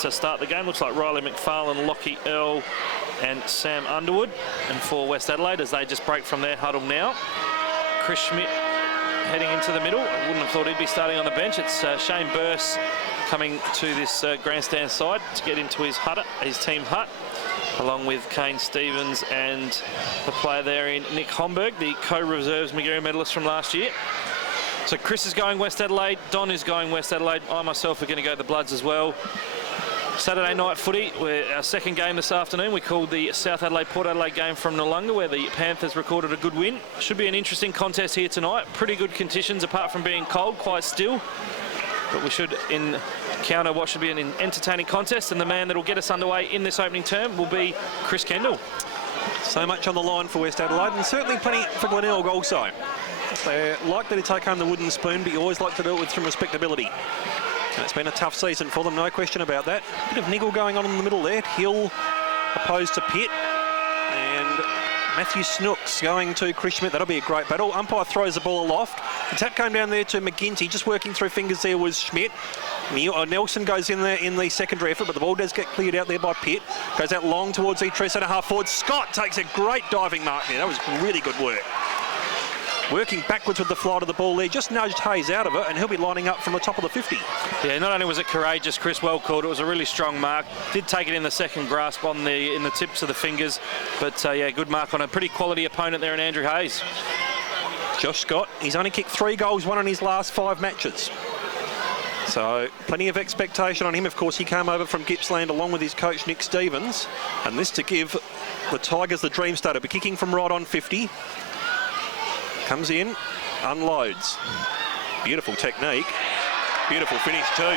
to start the game. Looks like Riley McFarlane, Lockie Earl and Sam Underwood. And for West Adelaide, as they just break from their huddle now, Chris Schmidt heading into the middle. I wouldn't have thought he'd be starting on the bench. It's Shane Burse coming to this grandstand side to get into his team hut, along with Kane Stevens and the player there in Nick Homburg, the co-reserves Magarey medalist from last year. So Chris is going West Adelaide, Don is going West Adelaide, I myself are going to go the Bloods as well. Saturday night footy, our second game this afternoon. We called the South Adelaide-Port Adelaide game from Noongar, where the Panthers recorded a good win. Should be an interesting contest here tonight. Pretty good conditions, apart from being cold, quite still. But we should encounter what should be an entertaining contest, and the man that will get us underway in this opening term will be Chris Kendall. So much on the line for West Adelaide, and certainly plenty for Glenelg also. They're likely to take home the wooden spoon, but you always like to do it with some respectability. And it's been a tough season for them, no question about that. Bit of niggle going on in the middle there. Hill opposed to Pitt. And Matthew Snooks going to Chris Schmidt. That'll be a great battle. Umpire throws the ball aloft. The tap came down there to McGinty. Just working through fingers there was Schmidt. Nelson goes in there in the secondary effort, but the ball does get cleared out there by Pitt. Goes out long towards Etress at a half forward. Scott takes a great diving mark there. That was really good work. Working backwards with the flight of the ball there, just nudged Hayes out of it, and he'll be lining up from the top of the 50. Yeah, not only was it courageous, Chris, well called, it was a really strong mark. Did take it in the second grasp in the tips of the fingers, but yeah, good mark on a pretty quality opponent there in Andrew Hayes. Josh Scott, he's only kicked 3 goals, 1 in his last 5 matches. So plenty of expectation on him. Of course, he came over from Gippsland along with his coach Nick Stevens, and this to give the Tigers the dream start. He'll be kicking from right on 50. Comes in, unloads. Beautiful technique. Beautiful finish too.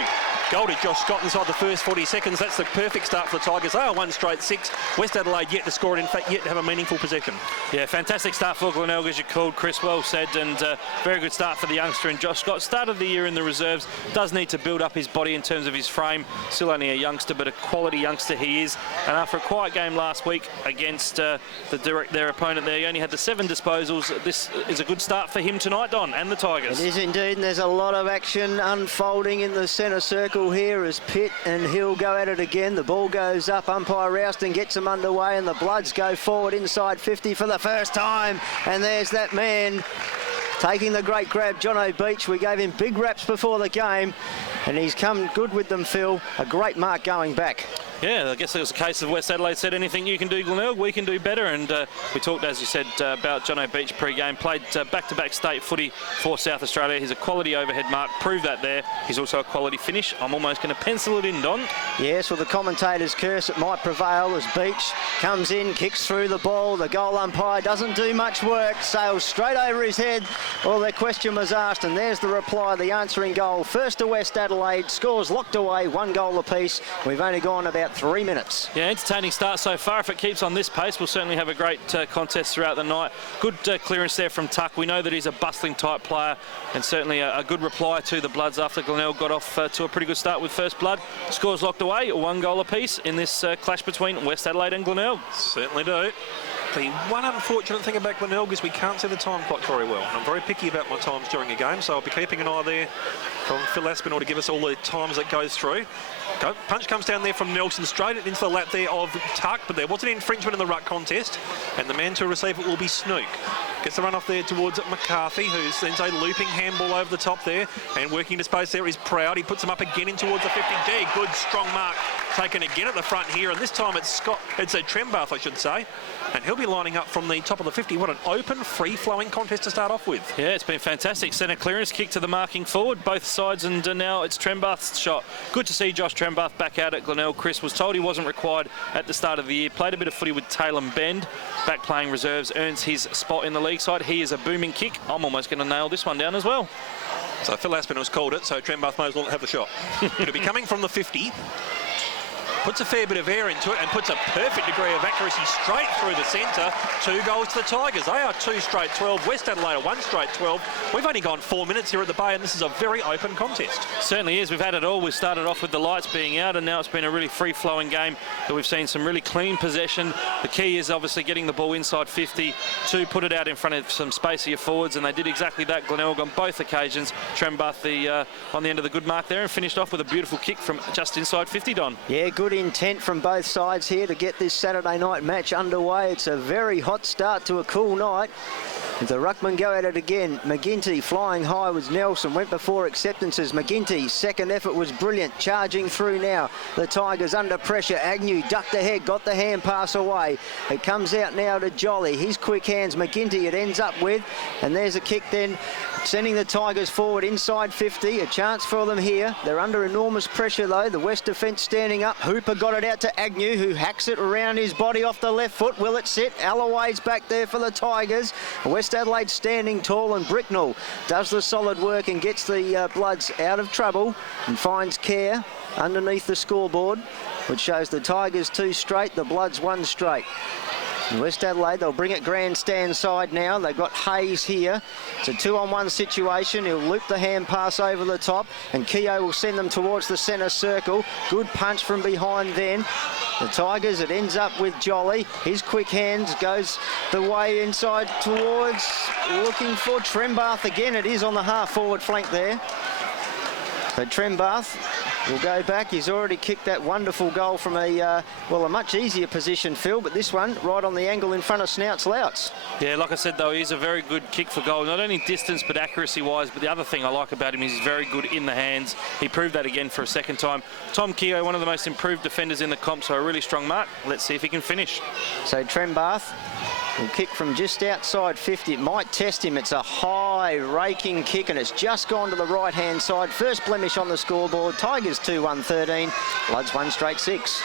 Goal to Josh Scott inside the first 40 seconds. That's the perfect start for the Tigers. They are 1 straight 6. West Adelaide yet to score, and in fact yet to have a meaningful possession. Yeah, fantastic start for Glenelg, as you called, Chris, well said, and very good start for the youngster and Josh Scott. Started the year in the reserves, does need to build up his body in terms of his frame. Still only a youngster, but a quality youngster he is. And after a quiet game last week against their opponent there, he only had the 7 disposals. This is a good start for him tonight, Don, and the Tigers. It is indeed, and there's a lot of action unfolding in the centre circle here as Pitt and Hill go at it again. The ball goes up, umpire Rouston gets them underway, and the Bloods go forward inside 50 for the first time. And there's that man taking the great grab, Jono Beach. We gave him big raps before the game, and he's come good with them, Phil. A great mark going back. Yeah, I guess it was a case of West Adelaide said, anything you can do, Glenelg, we can do better. And we talked, as you said, about Jono Beach pre-game. Played back-to-back state footy for South Australia. He's a quality overhead mark. Proved that there. He's also a quality finish. I'm almost going to pencil it in, Don. Yes, well, the commentator's curse, it might prevail as Beach comes in, kicks through the ball. The goal umpire doesn't do much work. Sails straight over his head. Well, the question was asked, and there's the reply, the answering goal. First to West Adelaide. Scores locked away, 1 goal apiece. We've only gone about 3 minutes. Yeah, entertaining start so far. If it keeps on this pace, we'll certainly have a great contest throughout the night. Good clearance there from Tuck. We know that he's a bustling type player, and certainly a good reply to the Bloods after Glenelg got off to a pretty good start with first blood. Scores locked away, 1 goal apiece in this clash between West Adelaide and Glenelg. Certainly do. The one unfortunate thing about Glenelg is we can't see the time clock very well. And I'm very picky about my times during a game, so I'll be keeping an eye there from Phil Aspinall to give us all the times that goes through. Punch comes down there from Nelson straight into the lap there of Tuck, but there was an infringement in the ruck contest, and the man to receive it will be Snook. Gets the run off there towards McCarthy, who sends a looping handball over the top there, and working to space there is Proud. He puts him up again in towards the 50. Good strong mark taken again at the front here, and this time it's a Trembath, I should say, and he'll be lining up from the top of the 50. What an open, free-flowing contest to start off with. Yeah, it's been fantastic. Centre clearance, kick to the marking forward, both sides, and now it's Trembath's shot. Good to see Josh Trembath back out at Glenelg. Chris was told he wasn't required at the start of the year. Played a bit of footy with Taylor Bend, back playing reserves, earns his spot in the league side. He is a booming kick. I'm almost going to nail this one down as well. So Phil Aspinall's called it, so Trembath may as well have the shot. It'll be coming from the 50. puts a fair bit of air into it and puts a perfect degree of accuracy straight through the centre. 2 goals to the Tigers. They are 2 straight 12. West Adelaide are 1 straight 12. We've only gone 4 minutes here at the Bay, and this is a very open contest. Certainly is. We've had it all. We started off with the lights being out, and now it's been a really free-flowing game that we've seen some really clean possession. The key is obviously getting the ball inside 50 to put it out in front of some spacier forwards, and they did exactly that. Glenelg on both occasions. Trembath on the end of the good mark there, and finished off with a beautiful kick from just inside 50, Don. Yeah, good intent from both sides here to get this Saturday night match underway. It's a very hot start to a cool night. The ruckman go at it again. McGinty flying high was Nelson. Went before acceptances. McGinty's second effort was brilliant. Charging through now. The Tigers under pressure. Agnew ducked ahead. Got the hand pass away. It comes out now to Jolly. His quick hands. McGinty it ends up with. And there's a kick then. Sending the Tigers forward inside 50. A chance for them here. They're under enormous pressure though. The West defence standing up. Hooper got it out to Agnew, who hacks it around his body off the left foot. Will it sit? Alloway's back there for the Tigers. West Adelaide standing tall, and Bricknell does the solid work and gets the Bloods out of trouble and finds Care underneath the scoreboard, which shows the Tigers 2 straight, the Bloods 1 straight. And West Adelaide, they'll bring it grandstand side now. They've got Hayes here. It's a 2-on-1 situation. He'll loop the hand pass over the top, and Keogh will send them towards the centre circle. Good punch from behind then. The Tigers, it ends up with Jolly. His quick hands goes the way inside towards, looking for Trembath again. It is on the half-forward flank there. So Trembath will go back. He's already kicked that wonderful goal from a much easier position, Phil, but this one right on the angle in front of Snouts Louts. Yeah, like I said, though, he's a very good kick for goal. Not only distance, but accuracy-wise. But the other thing I like about him is he's very good in the hands. He proved that again for a second time. Tom Keogh, one of the most improved defenders in the comp, so a really strong mark. Let's see if he can finish. So Trembath will kick from just outside 50. It might test him. It's a high raking kick, and it's just gone to the right-hand side. First blemish on the scoreboard. Tigers 2-1-13. Bloods 1 straight 6.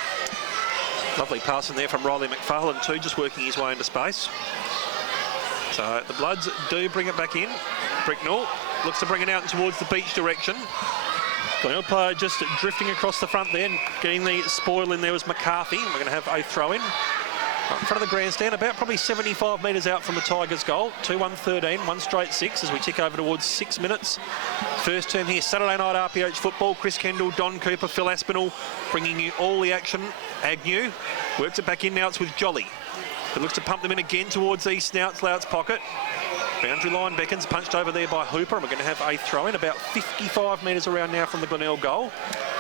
Lovely pass in there from Riley McFarlane too, just working his way into space. So the Bloods do bring it back in. Bricknell looks to bring it out towards the beach direction. Glenelg player just drifting across the front there, and getting the spoil in there was McCarthy. We're going to have a throw in. Right in front of the grandstand, about probably 75 metres out from the Tigers' goal. 2-1-13, 1 straight 6 as we tick over towards 6 minutes. First term here, Saturday night RPH football. Chris Kendall, Don Cooper, Phil Aspinall bringing you all the action. Agnew works it back in now, it's with Jolly. It looks to pump them in again towards the Snouts Louts pocket. Boundary line beckons, punched over there by Hooper, and we're going to have a throw-in about 55 metres around now from the Glenelg goal.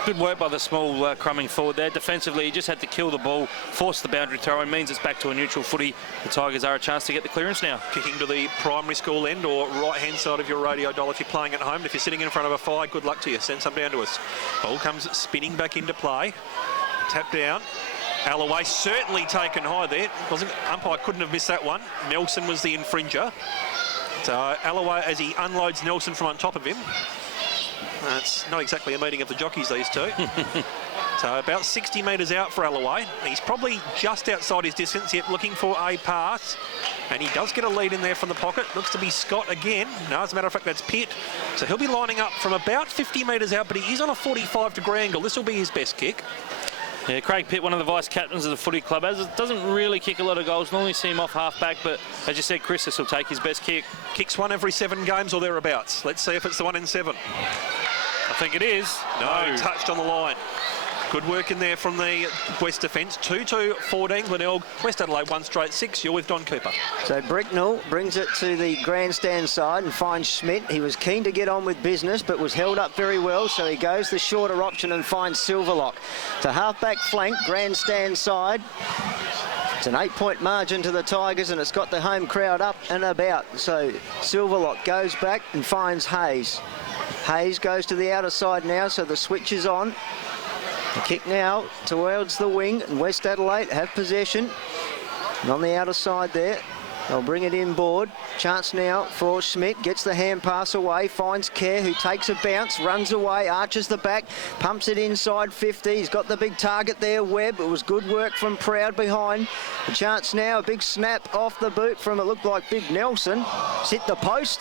Good work by the small crumbing forward there. Defensively, he just had to kill the ball, force the boundary throw-in, means it's back to a neutral footy. The Tigers are a chance to get the clearance now. Kicking to the primary school end or right-hand side of your radio dial if you're playing at home. And if you're sitting in front of a fire, good luck to you. Send some down to us. Ball comes spinning back into play. Tap down. Alloway certainly taken high there. Umpire couldn't have missed that one. Nelson was the infringer. So Alloway, as he unloads Nelson from on top of him. It's not exactly a meeting of the jockeys, these two. So about 60 metres out for Alloway. He's probably just outside his distance, yet looking for a pass. And he does get a lead in there from the pocket. Looks to be Scott again. No, as a matter of fact, that's Pitt. So he'll be lining up from about 50 metres out, but he is on a 45-degree angle. This will be his best kick. Yeah, Craig Pitt, one of the vice-captains of the footy club, doesn't really kick a lot of goals. Normally see him off half-back, but as you said, Chris, this will take his best kick. Kicks one every 7 games or thereabouts. Let's see if it's the one in 7. I think it is. No, touched on the line. Good work in there from the West defence. 2-2-14, Glenelg. West Adelaide 1 straight 6. You're with Don Cooper. So Bricknell brings it to the grandstand side and finds Schmidt. He was keen to get on with business, but was held up very well, so he goes the shorter option and finds Silverlock. To half-back flank, grandstand side. It's an 8-point margin to the Tigers, and it's got the home crowd up and about. So Silverlock goes back and finds Hayes. Hayes goes to the outer side now, so the switch is on. The kick now towards the wing, and West Adelaide have possession. And on the outer side there, They'll bring it inboard. Chance now for Schmidt. Gets the hand pass away. Finds Kerr, who takes a bounce, runs away, arches the back, pumps it inside 50. He's got the big target there, Webb. It was good work from Proud behind. The chance now, a big snap off the boot from, it looked like Big Nelson. Hit the post.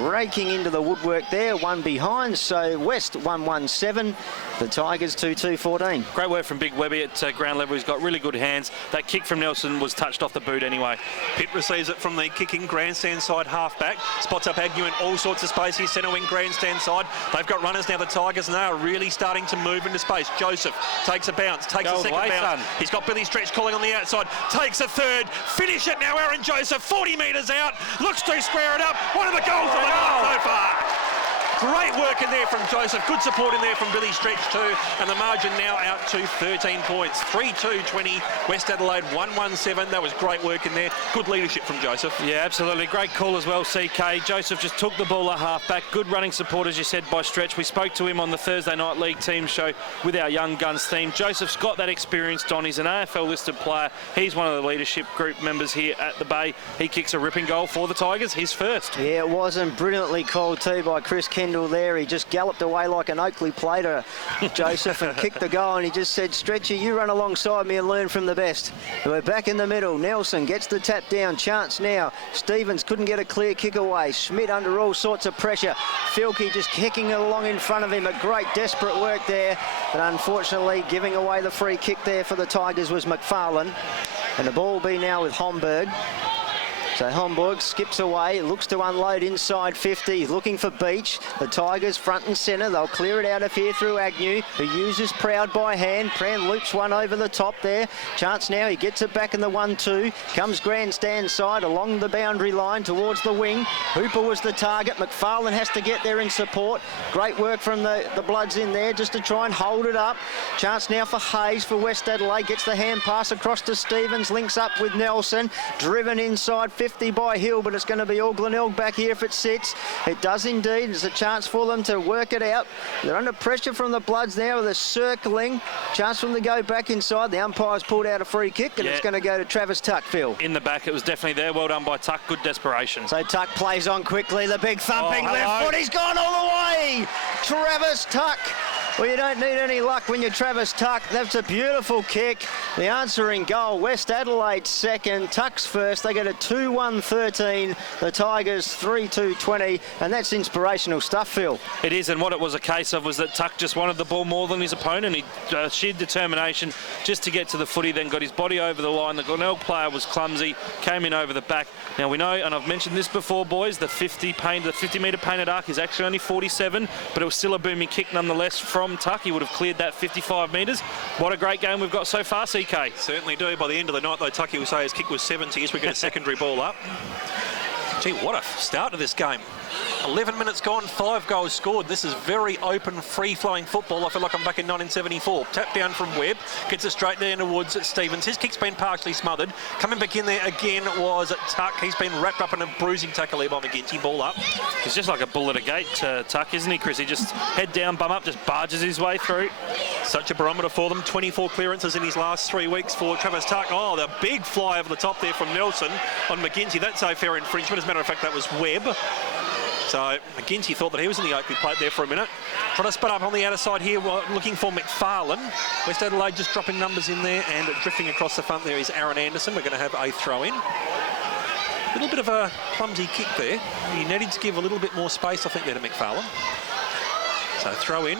Raking into the woodwork there, one behind. So West 1-1-7. The Tigers 2-2-14. Great work from Big Webby at ground level. He's got really good hands. That kick from Nelson was touched off the boot anyway. Pitt receives it from the kicking grandstand side halfback. Spots up Agnew in all sorts of space. He's centre wing grandstand side. They've got runners now, the Tigers, and they are really starting to move into space. Joseph takes a bounce, takes a second bounce. He's got Billy Stretch calling on the outside. Takes a third. Finish it now, Aaron Joseph. 40 metres out. Looks to square it up. One of the goals of the night so far. Great work in there from Joseph. Good support in there from Billy Stretch too. And the margin now out to 13 points. 3-2-20. West Adelaide 1-1-7. That was great work in there. Good leadership from Joseph. Yeah, absolutely. Great call as well, CK. Joseph just took the ball at half-back. Good running support, as you said, by Stretch. We spoke to him on the Thursday Night League team show with our Young Guns theme. Joseph's got that experience, Don. He's an AFL-listed player. He's one of the leadership group members here at the Bay. He kicks a ripping goal for the Tigers. His first. Yeah, it wasn't brilliantly called too by Chris Kendall there. He just galloped away like an Oakley plater, Joseph, and kicked the goal, and he just said, Stretchy, you run alongside me and learn from the best. We're back in the middle. Nelson gets the tap down. Chance now. Stevens couldn't get a clear kick away. Schmidt under all sorts of pressure. Filkey just kicking it along in front of him. A great desperate work there, but unfortunately giving away the free kick there for the Tigers was McFarlane, and the ball will be now with Homburg. So Homburg skips away, looks to unload inside 50. He's looking for Beach. The Tigers front and centre. They'll clear it out of here through Agnew, who uses Proud by hand. Pran loops one over the top there. Chance now, he gets it back in the 1-2. Comes grandstand side along the boundary line towards the wing. Hooper was the target. McFarlane has to get there in support. Great work from the Bloods in there just to try and hold it up. Chance now for Hayes for West Adelaide. Gets the hand pass across to Stevens. Links up with Nelson. Driven inside 50 by Hill, but it's going to be all Glenelg back here if it sits. It does indeed. There's a chance for them to work it out. They're under pressure from the Bloods now with a circling. Chance for them to go back inside. The umpire's pulled out a free kick, and it's going to go to Travis Tuck, Phil. In the back, it was definitely there. Well done by Tuck. Good desperation. So Tuck plays on quickly. The big thumping left foot. He's gone all the way. Travis Tuck. Well, you don't need any luck when you're Travis Tuck. That's a beautiful kick. The answering goal, West Adelaide second, Tuck's first. They get a 2-1-13. The Tigers 3-2-20, and that's inspirational stuff, Phil. It is, and what it was a case of was that Tuck just wanted the ball more than his opponent. He sheer determination just to get to the footy, then got his body over the line. The Glenelg player was clumsy, came in over the back. Now we know, and I've mentioned this before, boys, the 50-metre painted arc is actually only 47, but it was still a booming kick nonetheless from Tuck. He would have cleared that 55 metres. What a great game we've got so far, CK. Certainly do. By the end of the night, though, Tucky will say his kick was 70 as we get a secondary ball up. Gee, what a start to this game. 11 minutes gone, 5 goals scored. This is very open, free-flowing football. I feel like I'm back in 1974. Tap down from Webb, gets it straight down towards Stevens. His kick's been partially smothered. Coming back in there again was Tuck. He's been wrapped up in a bruising tackle here by McGinty. Ball up. He's just like a bull at a gate, Tuck, isn't he, Chris? He just head down, bum up, just barges his way through. Such a barometer for them. 24 clearances in his last 3 weeks for Travis Tuck. Oh, the big fly over the top there from Nelson on McGinty. That's a fair infringement. As a matter of fact, that was Webb. So McGinty thought that he was in the Oakley plate there for a minute. Trying to split up on the outer side here, looking for McFarlane. West Adelaide just dropping numbers in there, and drifting across the front there is Aaron Anderson. We're going to have a throw-in. A little bit of a clumsy kick there. He needed to give a little bit more space, I think, there to McFarlane. So throw in,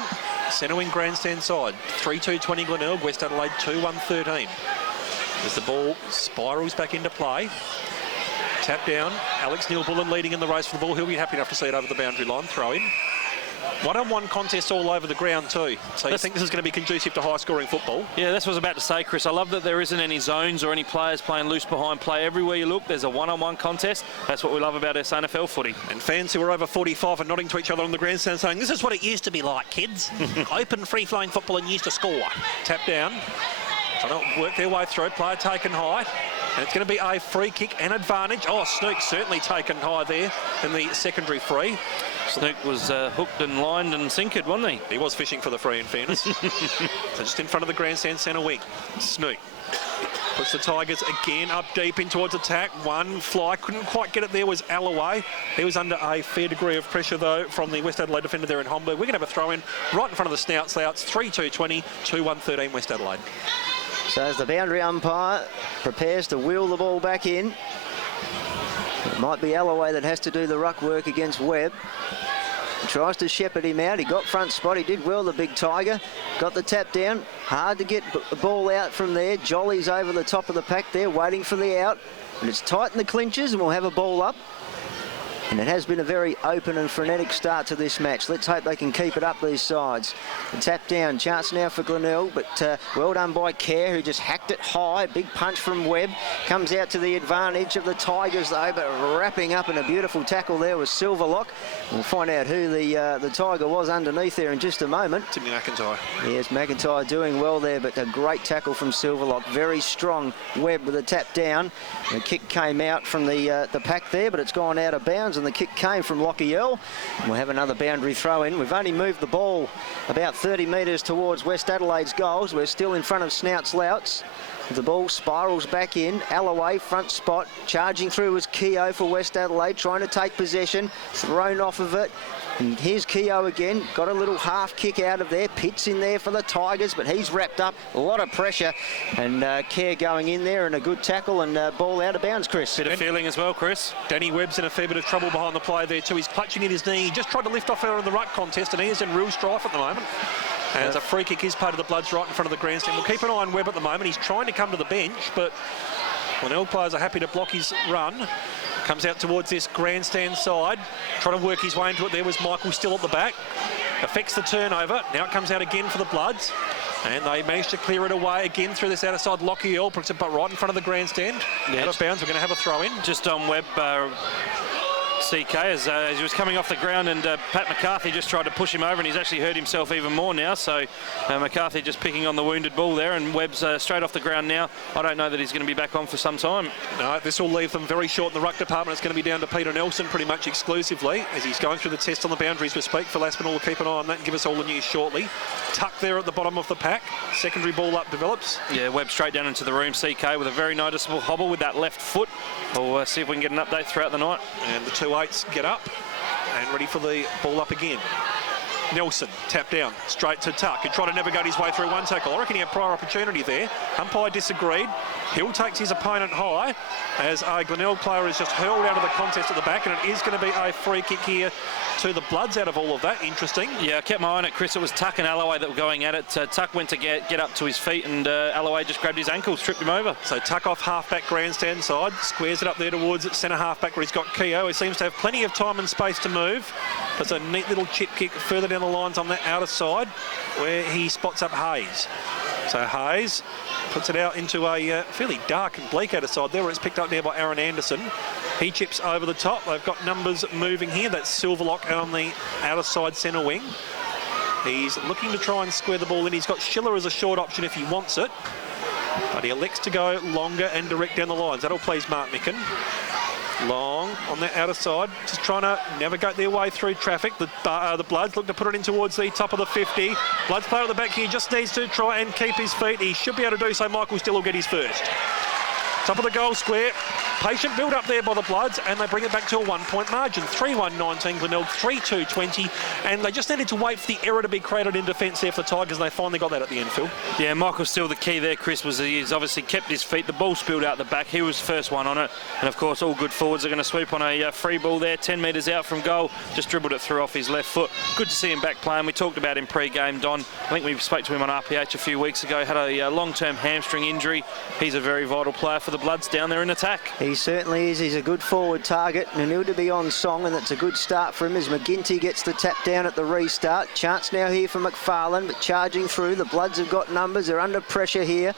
centre wing grandstand side. 3-2-20 Glenelg, West Adelaide 2-1-13. As the ball spirals back into play. Tap down, Alex Neil-Bullen leading in the race for the ball. He'll be happy enough to see it over the boundary line. Throw in. One-on-one contests all over the ground too. So you think this is going to be conducive to high-scoring football? Yeah, that's what I was about to say, Chris. I love that there isn't any zones or any players playing loose behind play. Everywhere you look, there's a one-on-one contest. That's what we love about our SANFL footy. And fans who are over 45 are nodding to each other on the grandstand saying, this is what it used to be like, kids. Open, free-flowing football and used to score. Tap down. Trying to work their way through it. Player taken high. And it's going to be a free kick and advantage. Oh, Snook certainly taken high there in the secondary free. Snook was hooked and lined and sinkered, wasn't he? He was fishing for the free, in fairness. So just in front of the grandstand centre wing. Snook. Puts the Tigers again up deep in towards attack. One fly, couldn't quite get it there, was Alloway. He was under a fair degree of pressure, though, from the West Adelaide defender there in Homburg. We're going to have a throw-in right in front of the Slouts. 3-2-20, 2-1-13 West Adelaide. So as the boundary umpire prepares to wheel the ball back in, it might be Alloway that has to do the ruck work against Webb. He tries to shepherd him out. He got front spot. He did well, the big Tiger. Got the tap down. Hard to get the ball out from there. Jolly's over the top of the pack there, waiting for the out. And it's tight in the clinches, and we'll have a ball up. And it has been a very open and frenetic start to this match. Let's hope they can keep it up, these sides. The tap down, chance now for Glenelg, but well done by Kerr, who just hacked it high. Big punch from Webb. Comes out to the advantage of the Tigers, though, but wrapping up in a beautiful tackle there was Silverlock. We'll find out who the Tiger was underneath there in just a moment. Timmy McIntyre. Yes, McIntyre doing well there, but a great tackle from Silverlock. Very strong Webb with a tap down. The kick came out from the pack there, but it's gone out of bounds, and the kick came from Lockie Earl. We'll have another boundary throw in. We've only moved the ball about 30 metres towards West Adelaide's goals. We're still in front of Snouts Louts. The ball spirals back in. Alloway, front spot. Charging through was Keogh for West Adelaide, trying to take possession. Thrown off of it. And here's Keogh again. Got a little half kick out of there. Pitt's in there for the Tigers, but he's wrapped up. A lot of pressure. And Kerr going in there, and a good tackle, and ball out of bounds, Chris. Bit of feeling as well, Chris. Danny Webb's in a fair bit of trouble behind the play there too. He's clutching at his knee. He just tried to lift off her in the ruck contest, and he is in real strife at the moment. As a free kick is part of the Bloods right in front of the grandstand. We'll keep an eye on Webb at the moment. He's trying to come to the bench, but Glenelg players are happy to block his run. Comes out towards this grandstand side. Trying to work his way into it. There was Michael still at the back. Affects the turnover. Now it comes out again for the Bloods. And they managed to clear it away again through this outer side. Lockie Earl puts it right in front of the grandstand. Out of bounds. We're going to have a throw in. Just on Webb, CK, as he was coming off the ground, and Pat McCarthy just tried to push him over, and he's actually hurt himself even more now. So McCarthy just picking on the wounded bull there, and Webb's straight off the ground now. I don't know that he's going to be back on for some time. No, this will leave them very short in the ruck department. It's going to be down to Peter Nelson pretty much exclusively as he's going through the test on the boundaries we speak. Phil Aspinall will keep an eye on that and give us all the news shortly. Tuck there at the bottom of the pack. Secondary ball up develops. Yeah, Webb straight down into the room. CK with a very noticeable hobble with that left foot. We'll see if we can get an update throughout the night. And the 2-8s get up and ready for the ball up again. Nelson, tap down, straight to Tuck. He tried to navigate his way through one tackle. I reckon he had prior opportunity there. Umpire disagreed. Hill takes his opponent high as a Glenelg player is just hurled out of the contest at the back, and it is going to be a free kick here to the Bloods out of all of that. Interesting. Yeah, I kept my eye on it, Chris. It was Tuck and Alloway that were going at it. Tuck went to get up to his feet, and Alloway just grabbed his ankles, tripped him over. So Tuck off half-back grandstand side, squares it up there towards centre half-back where he's got Keogh. He seems to have plenty of time and space to move. There's a neat little chip kick further down the lines on that outer side where he spots up Hayes. So Hayes puts it out into a fairly dark and bleak outer side there, where it's picked up there by Aaron Anderson. He chips over the top. They've got numbers moving here. That's Silverlock out on the outer side centre wing. He's looking to try and square the ball in. He's got Schiller as a short option if he wants it, but he elects to go longer and direct down the lines. That'll please Mark Micken. Long on that outer side, just trying to navigate their way through traffic. The Bloods look to put it in towards the top of the 50. Bloods player at the back here just needs to try and keep his feet. He should be able to do so. Michael Still will get his first. Top of the goal square. Patient build up there by the Bloods, and they bring it back to a 1-point margin. 3-1-19, Glenelg 3-2-20, and they just needed to wait for the error to be created in defence there for the Tigers, and they finally got that at the end, Phil. Yeah, Michael's still the key there, Chris, was he's obviously kept his feet. The ball spilled out the back. He was the first one on it, and of course all good forwards are going to sweep on a free ball there, 10 metres out from goal. Just dribbled it through off his left foot. Good to see him back playing. We talked about him pre-game, Don. I think we spoke to him on RPH a few weeks ago. Had a long-term hamstring injury. He's a very vital player for the Bloods down there in attack. He certainly is. He's a good forward target, and he'll to be on song, and it's a good start for him as McGinty gets the tap down at the restart. Chance now here for McFarlane, but charging through. The Bloods have got numbers. They're under pressure here.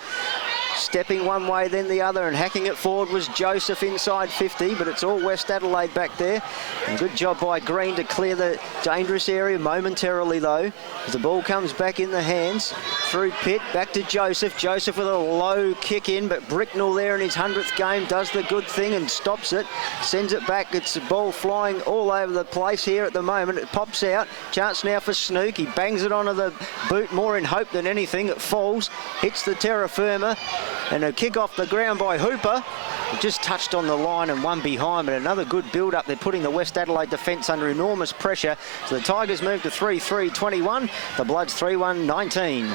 Stepping one way, then the other, and hacking it forward was Joseph inside 50, but it's all West Adelaide back there. And good job by Green to clear the dangerous area momentarily, though. As the ball comes back in the hands, through Pitt, back to Joseph. Joseph with a low kick in, but Bricknell there in his 100th game does the good thing and stops it. Sends it back. It's the ball flying all over the place here at the moment. It pops out. Chance now for Snook. He bangs it onto the boot more in hope than anything. It falls, hits the terra firma. And a kick off the ground by Hooper. Just touched on the line and one behind, but another good build-up. They're putting the West Adelaide defence under enormous pressure. So the Tigers move to 3-3-21. The Bloods 3-1-19.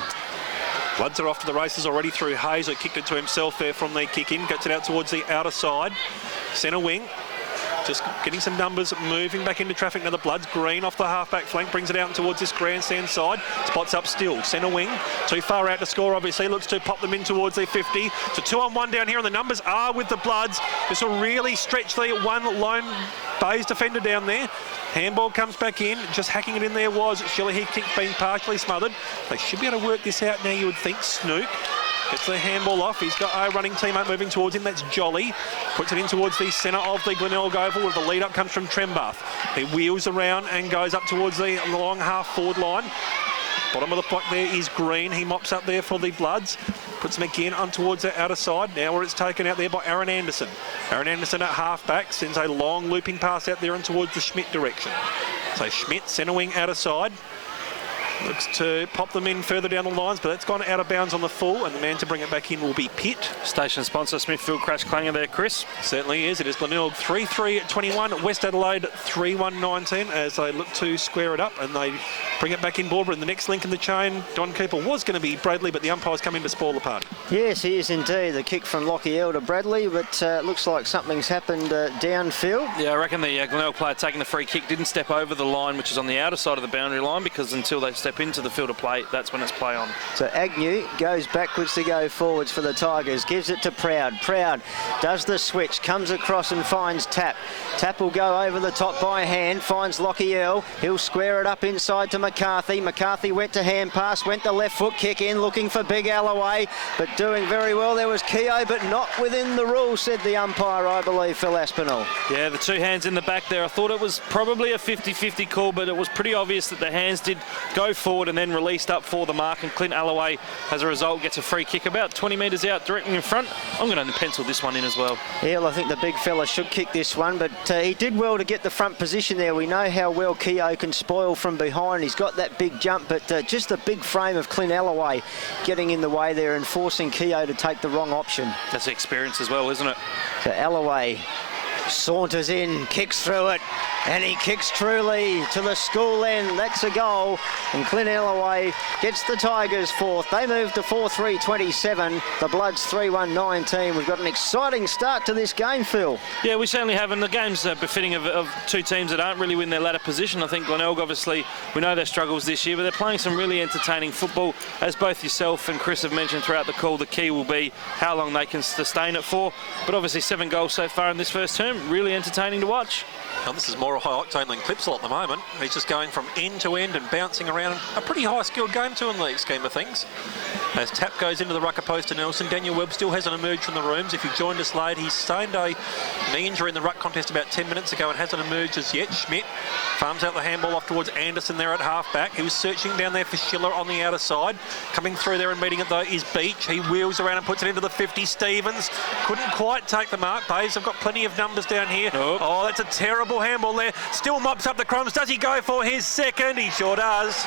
Bloods are off to the races already through Hayes, who kicked it to himself there from the kick-in. Gets it out towards the outer side. Centre wing. Just getting some numbers, moving back into traffic. Now the Bloods, Green off the half-back flank, brings it out towards this grandstand side. Spots up still, centre wing. Too far out to score, obviously. Looks to pop them in towards their 50. So 2-on-1 down here, and the numbers are with the Bloods. This will really stretch the one lone Bays defender down there. Handball comes back in, just hacking it in there was Shelley. He kicked being partially smothered. They should be able to work this out now, you would think. Snook gets the handball off. He's got a running teammate moving towards him. That's Jolly. Puts it in towards the centre of the Glenelg oval, where the lead up comes from Trembath. He wheels around and goes up towards the long half forward line. Bottom of the block there is Green. He mops up there for the Bloods. Puts him again on towards the outer side. Now where it's taken out there by Aaron Anderson. Aaron Anderson at half back sends a long looping pass out there and towards the Schmidt direction. So Schmidt, centre wing, outer side. Looks to pop them in further down the lines, but that's gone out of bounds on the full, and the man to bring it back in will be Pitt. Station sponsor Smithfield Crash Clanger there, Chris. Certainly is. It is Glenelg 3-3-21, West Adelaide 3-1-19 as they look to square it up and they bring it back in board. And the next link in the chain, Don Cooper, was going to be Bradley, but the umpire's come in to spoil the party. Yes, he is indeed. The kick from Lockie Earl to Bradley, but looks like something's happened downfield. Yeah, I reckon the Glenelg player taking the free kick didn't step over the line, which is on the outer side of the boundary line, because until they step into the field of play, that's when it's play on. So Agnew goes backwards to go forwards for the Tigers, gives it to Proud. Proud does the switch, comes across and finds Tap. Tap will go over the top by hand, finds Lockie Earl. He'll square it up inside to McCarthy. McCarthy went to hand pass, went the left foot kick in, looking for Big Alloway, but doing very well. There was Keogh, but not within the rules, said the umpire, I believe, Phil Aspinall. Yeah, the two hands in the back there. I thought it was probably a 50-50 call, but it was pretty obvious that the hands did go forward and then released up for the mark, and Clint Alloway, as a result, gets a free kick about 20 metres out, directly in front. I'm going to pencil this one in as well. Yeah, well, I think the big fella should kick this one, but he did well to get the front position there. We know how well Keogh can spoil from behind. He's got that big jump, but just the big frame of Clint Alloway getting in the way there and forcing Keogh to take the wrong option. That's experience as well, isn't it? So Alloway saunters in, kicks through it, and he kicks truly to the school end. That's a goal, and Clint Alloway gets the Tigers fourth. They move to 4-3-27. The Bloods 3-1-19. We've got an exciting start to this game, Phil. Yeah, we certainly have, and the game's befitting of two teams that aren't really in their ladder position. I think Glenelg, obviously, we know their struggles this year, but they're playing some really entertaining football. As both yourself and Chris have mentioned throughout the call, the key will be how long they can sustain it for. But obviously 7 goals so far in this first term, really entertaining to watch. Well, this is more a high-octane than Clipsal at the moment. He's just going from end to end and bouncing around. A pretty high-skilled game too in the scheme of things. As Tap goes into the rucker post to Nelson, Daniel Webb still hasn't emerged from the rooms. If you joined us late, he sustained a knee injury in the ruck contest about 10 minutes ago and hasn't emerged as yet. Schmidt farms out the handball off towards Anderson there at half-back. He was searching down there for Schiller on the outer side. Coming through there and meeting it, though, is Beach. He wheels around and puts it into the 50. Stevens couldn't quite take the mark. Bays have got plenty of numbers down here. Nope. Oh, that's a terrible handball there. Still mops up the crumbs. Does he go for his second? He sure does.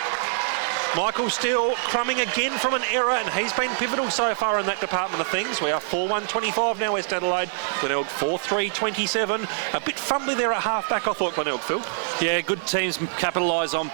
Michael Steele crumbing again from an error, and he's been pivotal so far in that department of things. We are 4-1-25 now, West Adelaide. Glenelg 4-3-27. A bit fumbly there at half-back, I thought, Glenelg, Phil. Yeah, good teams capitalise on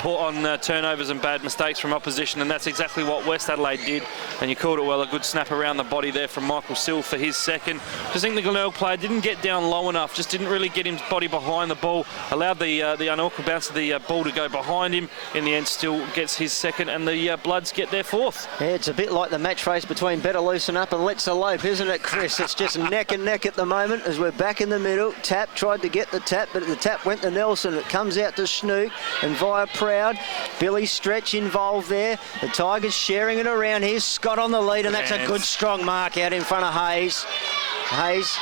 turnovers and bad mistakes from opposition, and that's exactly what West Adelaide did. And you called it well, a good snap around the body there from Michael Steele for his second. Just think the Glenelg player didn't get down low enough, just didn't really get his body behind the ball, allowed the unawkward bounce of the ball to go behind him. In the end, Steele gets his second, and the Bloods get their fourth. Yeah, it's a bit like the match race between Better Loosen Up and Let's Elope, isn't it, Chris? It's just neck and neck at the moment as we're back in the middle. Tap tried to get the tap, but the tap went to Nelson. It comes out to Snook and via Proud. Billy Stretch involved there. The Tigers sharing it around. Here's Scott on the lead, and that's a good strong mark out in front of Hayes. Hayes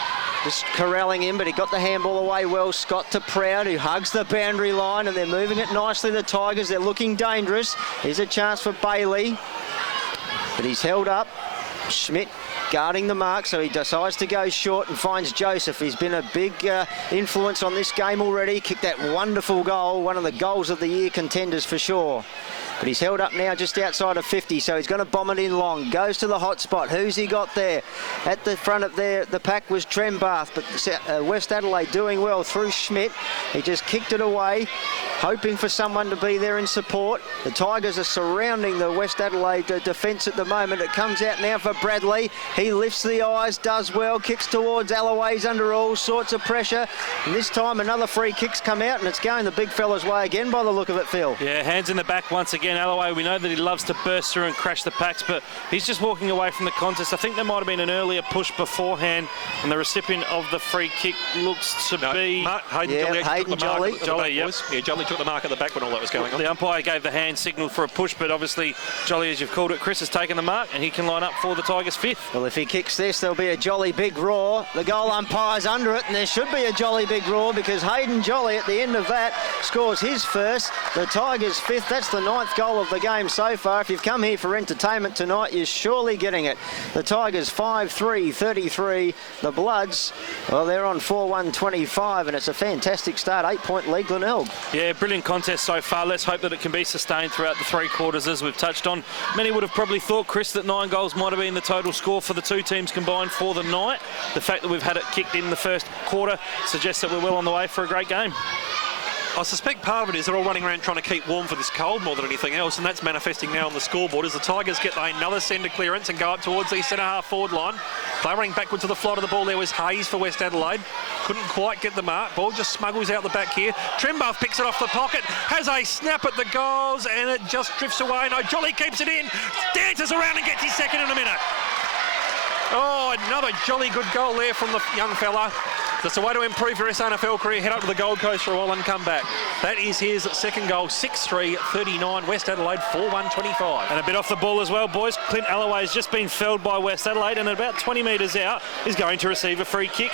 just corralling him, but he got the handball away well. Scott to Proud, who hugs the boundary line, and they're moving it nicely, the Tigers. They're looking dangerous. Here's a chance for Bailey, but he's held up. Schmidt guarding the mark, so he decides to go short and finds Joseph. He's been a big influence on this game already. Kicked that wonderful goal, one of the goals of the year contenders for sure. But he's held up now just outside of 50, so he's going to bomb it in long. Goes to the hot spot. Who's he got there? At the front of there, the pack was Trembath, but West Adelaide doing well through Schmidt. He just kicked it away, hoping for someone to be there in support. The Tigers are surrounding the West Adelaide defence at the moment. It comes out now for Bradley. He lifts the eyes, does well, kicks towards Alloway's under all sorts of pressure. And this time another free kick's come out, and it's going the big fella's way again by the look of it, Phil. Yeah, hands in the back once again. Alloway, we know that he loves to burst through and crash the packs, but he's just walking away from the contest. I think there might have been an earlier push beforehand, and the recipient of the free kick looks to be... Hayden Jolly. Yeah, Jolly took the mark at the back when all that was going on. The umpire gave the hand signal for a push, but obviously Jolly, as you've called it, Chris, has taken the mark, and he can line up for the Tigers' fifth. Well, if he kicks this, there'll be a jolly big roar. The goal umpire's under it, and there should be a jolly big roar because Hayden Jolly at the end of that scores his first, the Tigers' fifth. That's the 9th goal of the game so far. If you've come here for entertainment tonight, you're surely getting it. The Tigers 5-3-33. The Bloods, well, they're on 4-1-25, and it's a fantastic start. 8-point lead, Glenelg. Yeah, brilliant contest so far. Let's hope that it can be sustained throughout the three quarters, as we've touched on. Many would have probably thought, Chris, that 9 goals might have been the total score for the two teams combined for the night. The fact that we've had it kicked in the first quarter suggests that we're well on the way for a great game. I suspect part of it is they're all running around trying to keep warm for this cold more than anything else, and that's manifesting now on the scoreboard as the Tigers get another centre clearance and go up towards the centre-half forward line. Running backwards to the flight of the ball there was Hayes for West Adelaide. Couldn't quite get the mark. Ball just smuggles out the back here. Trembath picks it off the pocket, has a snap at the goals, and it just drifts away. No, Jolly keeps it in, dances around and gets his second in a minute. Oh, another jolly good goal there from the young fella. That's a way to improve your SANFL career. Head up to the Gold Coast for a while and come back. That is his second goal, 6-3-39. West Adelaide 4-1-25. And a bit off the ball as well, boys. Clint Alloway has just been felled by West Adelaide, and at about 20 metres out is going to receive a free kick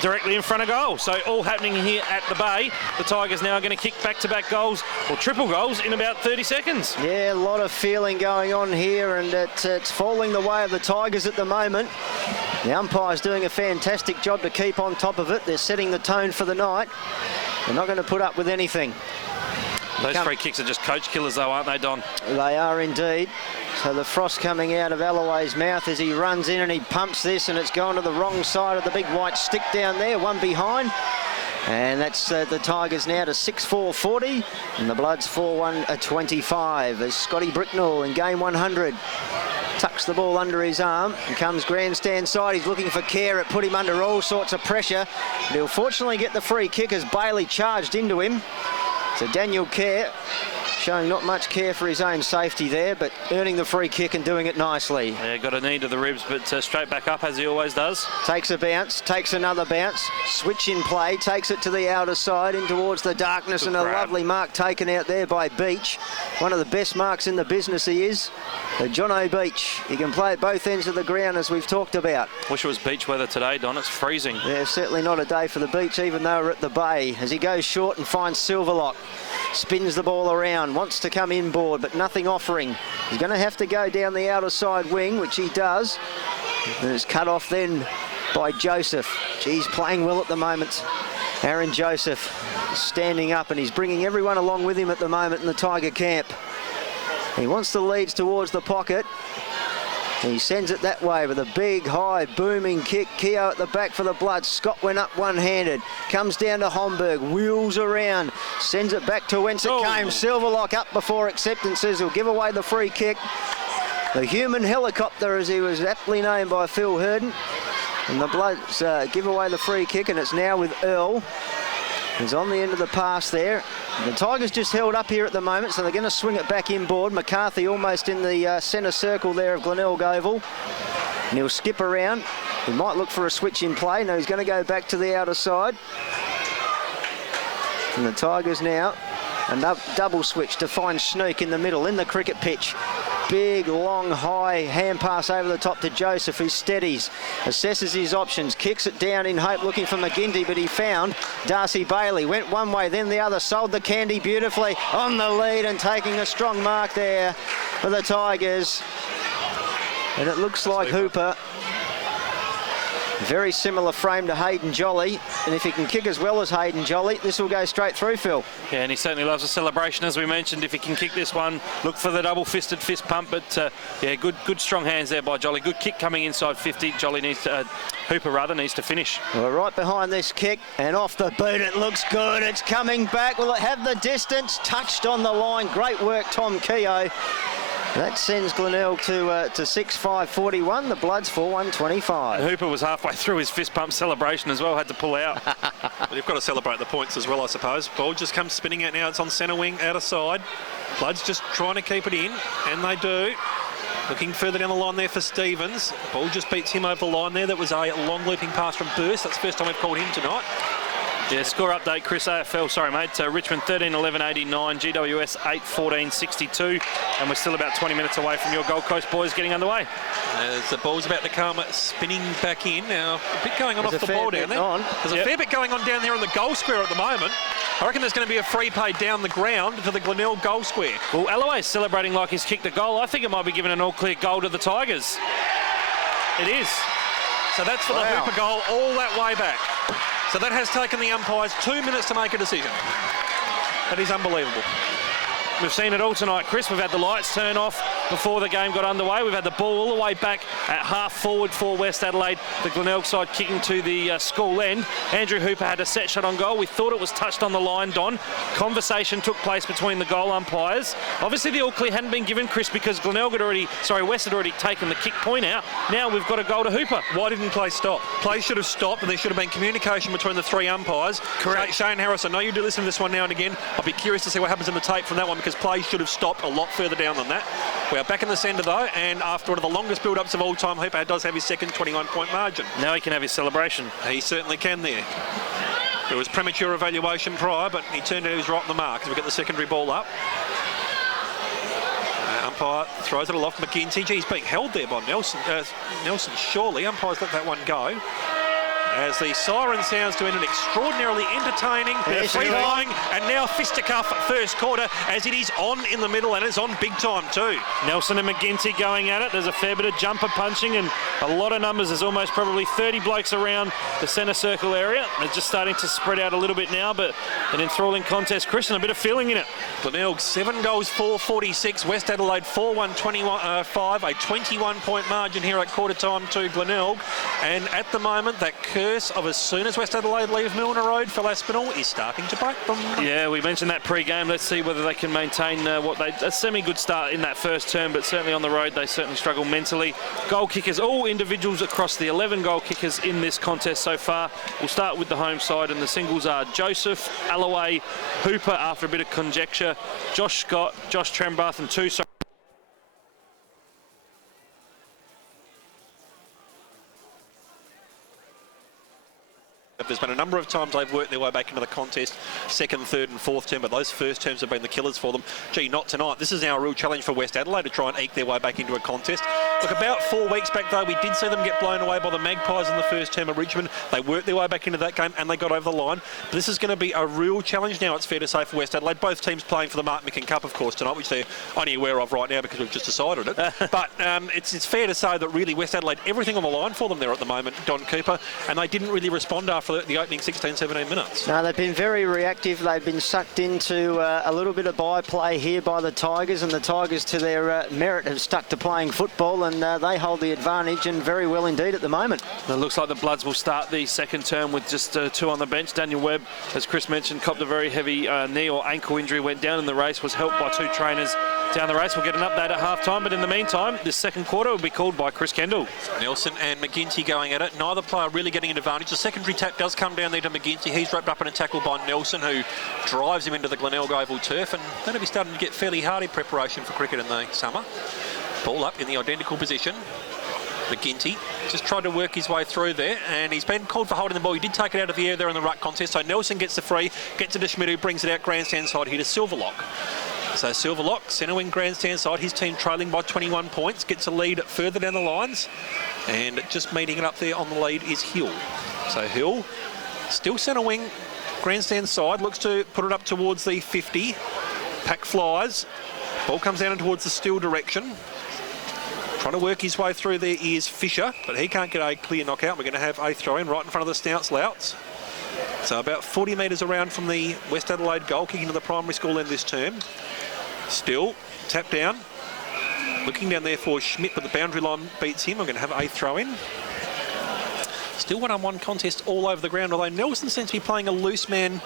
directly in front of goal. So all happening here at the Bay. The Tigers now are going to kick back-to-back goals, or triple goals, in about 30 seconds. Yeah, a lot of feeling going on here, and it's falling the way of the Tigers at the moment. The umpire's doing a fantastic job to keep on top of it. They're setting the tone for the night. They're not going to put up with anything. Those free kicks are just coach killers though, aren't they, Don? They are indeed. So the frost coming out of Alloway's mouth as he runs in and he pumps this, and it's gone to the wrong side of the big white stick down there, one behind. And that's the Tigers now to 6-4-40, and the Bloods 4-1-25 as Scotty Bricknell in game 100 tucks the ball under his arm and comes grandstand side. He's looking for Kerr. It put him under all sorts of pressure. But he'll fortunately get the free kick as Bailey charged into him. So Daniel Kerr showing not much care for his own safety there, but earning the free kick and doing it nicely. Yeah, got a knee to the ribs, but straight back up as he always does. Takes a bounce, takes another bounce, switch in play, takes it to the outer side in towards the darkness. Good and grab. A lovely mark taken out there by Beach. One of the best marks in the business he is. John O'Beach. He can play at both ends of the ground as we've talked about. Wish it was beach weather today, Don. It's freezing. Yeah, certainly not a day for the Beach, even though we're at the Bay. As he goes short and finds Silverlock. Spins the ball around, wants to come inboard, but nothing offering. He's going to have to go down the outer side wing, which he does. And it's cut off then by Joseph. He's playing well at the moment. Aaron Joseph standing up, and he's bringing everyone along with him at the moment in the Tiger camp. He wants the leads towards the pocket. He sends it that way with a big, high, booming kick. Keogh at the back for the Bloods. Scott went up one-handed. Comes down to Homburg. Wheels around. Sends it back to whence it came. Silverlock up before acceptances. He'll give away the free kick. The human helicopter, as he was aptly named by Phil Herden. And the Bloods give away the free kick, and it's now with Earl. He's on the end of the pass there. The Tigers just held up here at the moment, so they're going to swing it back inboard. McCarthy almost in the centre circle there of Glenelg Oval. And he'll skip around. He might look for a switch in play. No, he's going to go back to the outer side. And the Tigers now, a double switch to find Snook in the middle, in the cricket pitch. Big, long, high hand pass over the top to Joseph, who steadies, assesses his options, kicks it down in hope, looking for McGinty, but he found Darcy Bailey. Went one way, then the other, sold the candy beautifully on the lead and taking a strong mark there for the Tigers. And it looks like Hooper Very similar frame to Hayden Jolly, and if he can kick as well as Hayden Jolly, this will go straight through, Phil. Yeah, and he certainly loves a celebration, as we mentioned. If he can kick this one, look for the double-fisted fist pump. But yeah, good strong hands there by Jolly. Good kick coming inside 50. Jolly needs to, Hooper rather, needs to finish. Well, right behind this kick and off the boot. It looks good. It's coming back. Will it have the distance? Touched on the line. Great work, Tom Keogh. That sends Glenelg to 6.5.41. The Bloods 4.1.25. Hooper was halfway through his fist pump celebration as well, had to pull out. But you've got to celebrate the points as well, I suppose. Ball just comes spinning out now. It's on centre wing, out of side. Bloods just trying to keep it in, and they do. Looking further down the line there for Stevens. Ball just beats him over the line there. That was a long looping pass from Burst. That's the first time we've called him tonight. Yeah, score update, Chris. AFL, sorry, mate. Richmond 13-11-89, GWS 8-14-62, and we're still about 20 minutes away from your Gold Coast boys getting underway. As the ball's about to come spinning back in. Now, a bit going on off the ball down there. There's a fair bit going on down there in the goal square at the moment. I reckon there's going to be a free pay down the ground to the Glenelg goal square. Well, Alloway's celebrating like he's kicked a goal. I think it might be given an all-clear goal to the Tigers. It is. So that's for the Hooper goal all that way back. So that has taken the umpires 2 minutes to make a decision. That is unbelievable. We've seen it all tonight, Chris. We've had the lights turn off before the game got underway. We've had the ball all the way back at half forward for West Adelaide. The Glenelg side kicking to the school end. Andrew Hooper had a set shot on goal. We thought it was touched on the line, Don. Conversation took place between the goal umpires. Obviously, the all clear hadn't been given, Chris, because West had already taken the kick point out. Now we've got a goal to Hooper. Why didn't play stop? Play should have stopped, and there should have been communication between the three umpires. Correct. Shane Harris, I know you do listen to this one now and again. I'll be curious to see what happens in the tape from that one, because play should have stopped a lot further down than that. We are back in the centre though, and after one of the longest build-ups of all time, Hooper does have his second 21-point margin. Now he can have his celebration. He certainly can there. There was premature evaluation prior, but he turned out he was right on the mark as we get the secondary ball up. Umpire throws it aloft. McGinty, he's being held there by Nelson. Nelson, surely. Umpires let that one go. As the siren sounds to end an extraordinarily entertaining, free flying, and now fisticuff first quarter, as it is on in the middle, and it's on big time too. Nelson and McGinty going at it. There's a fair bit of jumper punching and a lot of numbers. There's almost probably 30 blokes around the centre circle area. They're just starting to spread out a little bit now, but an enthralling contest, Chris, and a bit of feeling in it. Glenelg 7 goals, 4-46. West Adelaide 4-1-25, a 21-point margin here at quarter time to Glenelg. And at the moment, that curse of as soon as West Adelaide leave Milner Road for Aspinall is starting to break them. Yeah, we mentioned that pre-game. Let's see whether they can maintain a semi-good start in that first term, but certainly on the road they certainly struggle mentally. Goal kickers, all individuals across the 11 goal kickers in this contest so far. We'll start with the home side, and the singles are Joseph, Alloway, Hooper after a bit of conjecture, Josh Scott, Josh Trembath and two. There's been a number of times they've worked their way back into the contest, second, third and fourth term, but those first terms have been the killers for them. Gee, not tonight. This is now a real challenge for West Adelaide to try and eke their way back into a contest. Look, about 4 weeks back, though, we did see them get blown away by the Magpies in the first term at Richmond. They worked their way back into that game and they got over the line. But this is going to be a real challenge now, it's fair to say, for West Adelaide. Both teams playing for the Mark Micken Cup, of course, tonight, which they're only aware of right now because we've just decided it. But it's fair to say that really West Adelaide, everything on the line for them there at the moment, Don Cooper, and they didn't really respond after the opening 16-17 minutes. No, they've been very reactive. They've been sucked into a little bit of byplay here by the Tigers, and the Tigers, to their merit, have stuck to playing football, and they hold the advantage, and very well indeed at the moment. It looks like the Bloods will start the second term with just two on the bench. Daniel Webb, as Chris mentioned, copped a very heavy knee or ankle injury, went down in the race, was helped by two trainers down the race. We'll get an update at half-time, but in the meantime, this second quarter will be called by Chris Kendall. Nelson and McGinty going at it. Neither player really getting an advantage. The secondary tap does come down there to McGinty. He's wrapped up in a tackle by Nelson, who drives him into the Glenelg Oval turf, and that'll be starting to get fairly hard in preparation for cricket in the summer. Ball up in the identical position. McGinty just tried to work his way through there, and he's been called for holding the ball. He did take it out of the air there in the ruck contest, so Nelson gets the free, gets it to Schmidt, who brings it out grandstand side here to Silverlock. So Silverlock, centre wing grandstand side, his team trailing by 21 points, gets a lead further down the lines, and just meeting it up there on the lead is Hill. So Hill, still centre wing grandstand side, looks to put it up towards the 50. Pack flies, ball comes down towards the still direction. Trying to work his way through there is Fisher, but he can't get a clear knockout. We're going to have a throw-in right in front of the Snouts Louts. So about 40 metres around from the West Adelaide goal, kicking to the primary school end this term. Still, tap down. Looking down there for Schmidt, but the boundary line beats him. We're going to have a throw-in. Still one-on-one contest all over the ground, although Nelson seems to be playing a loose man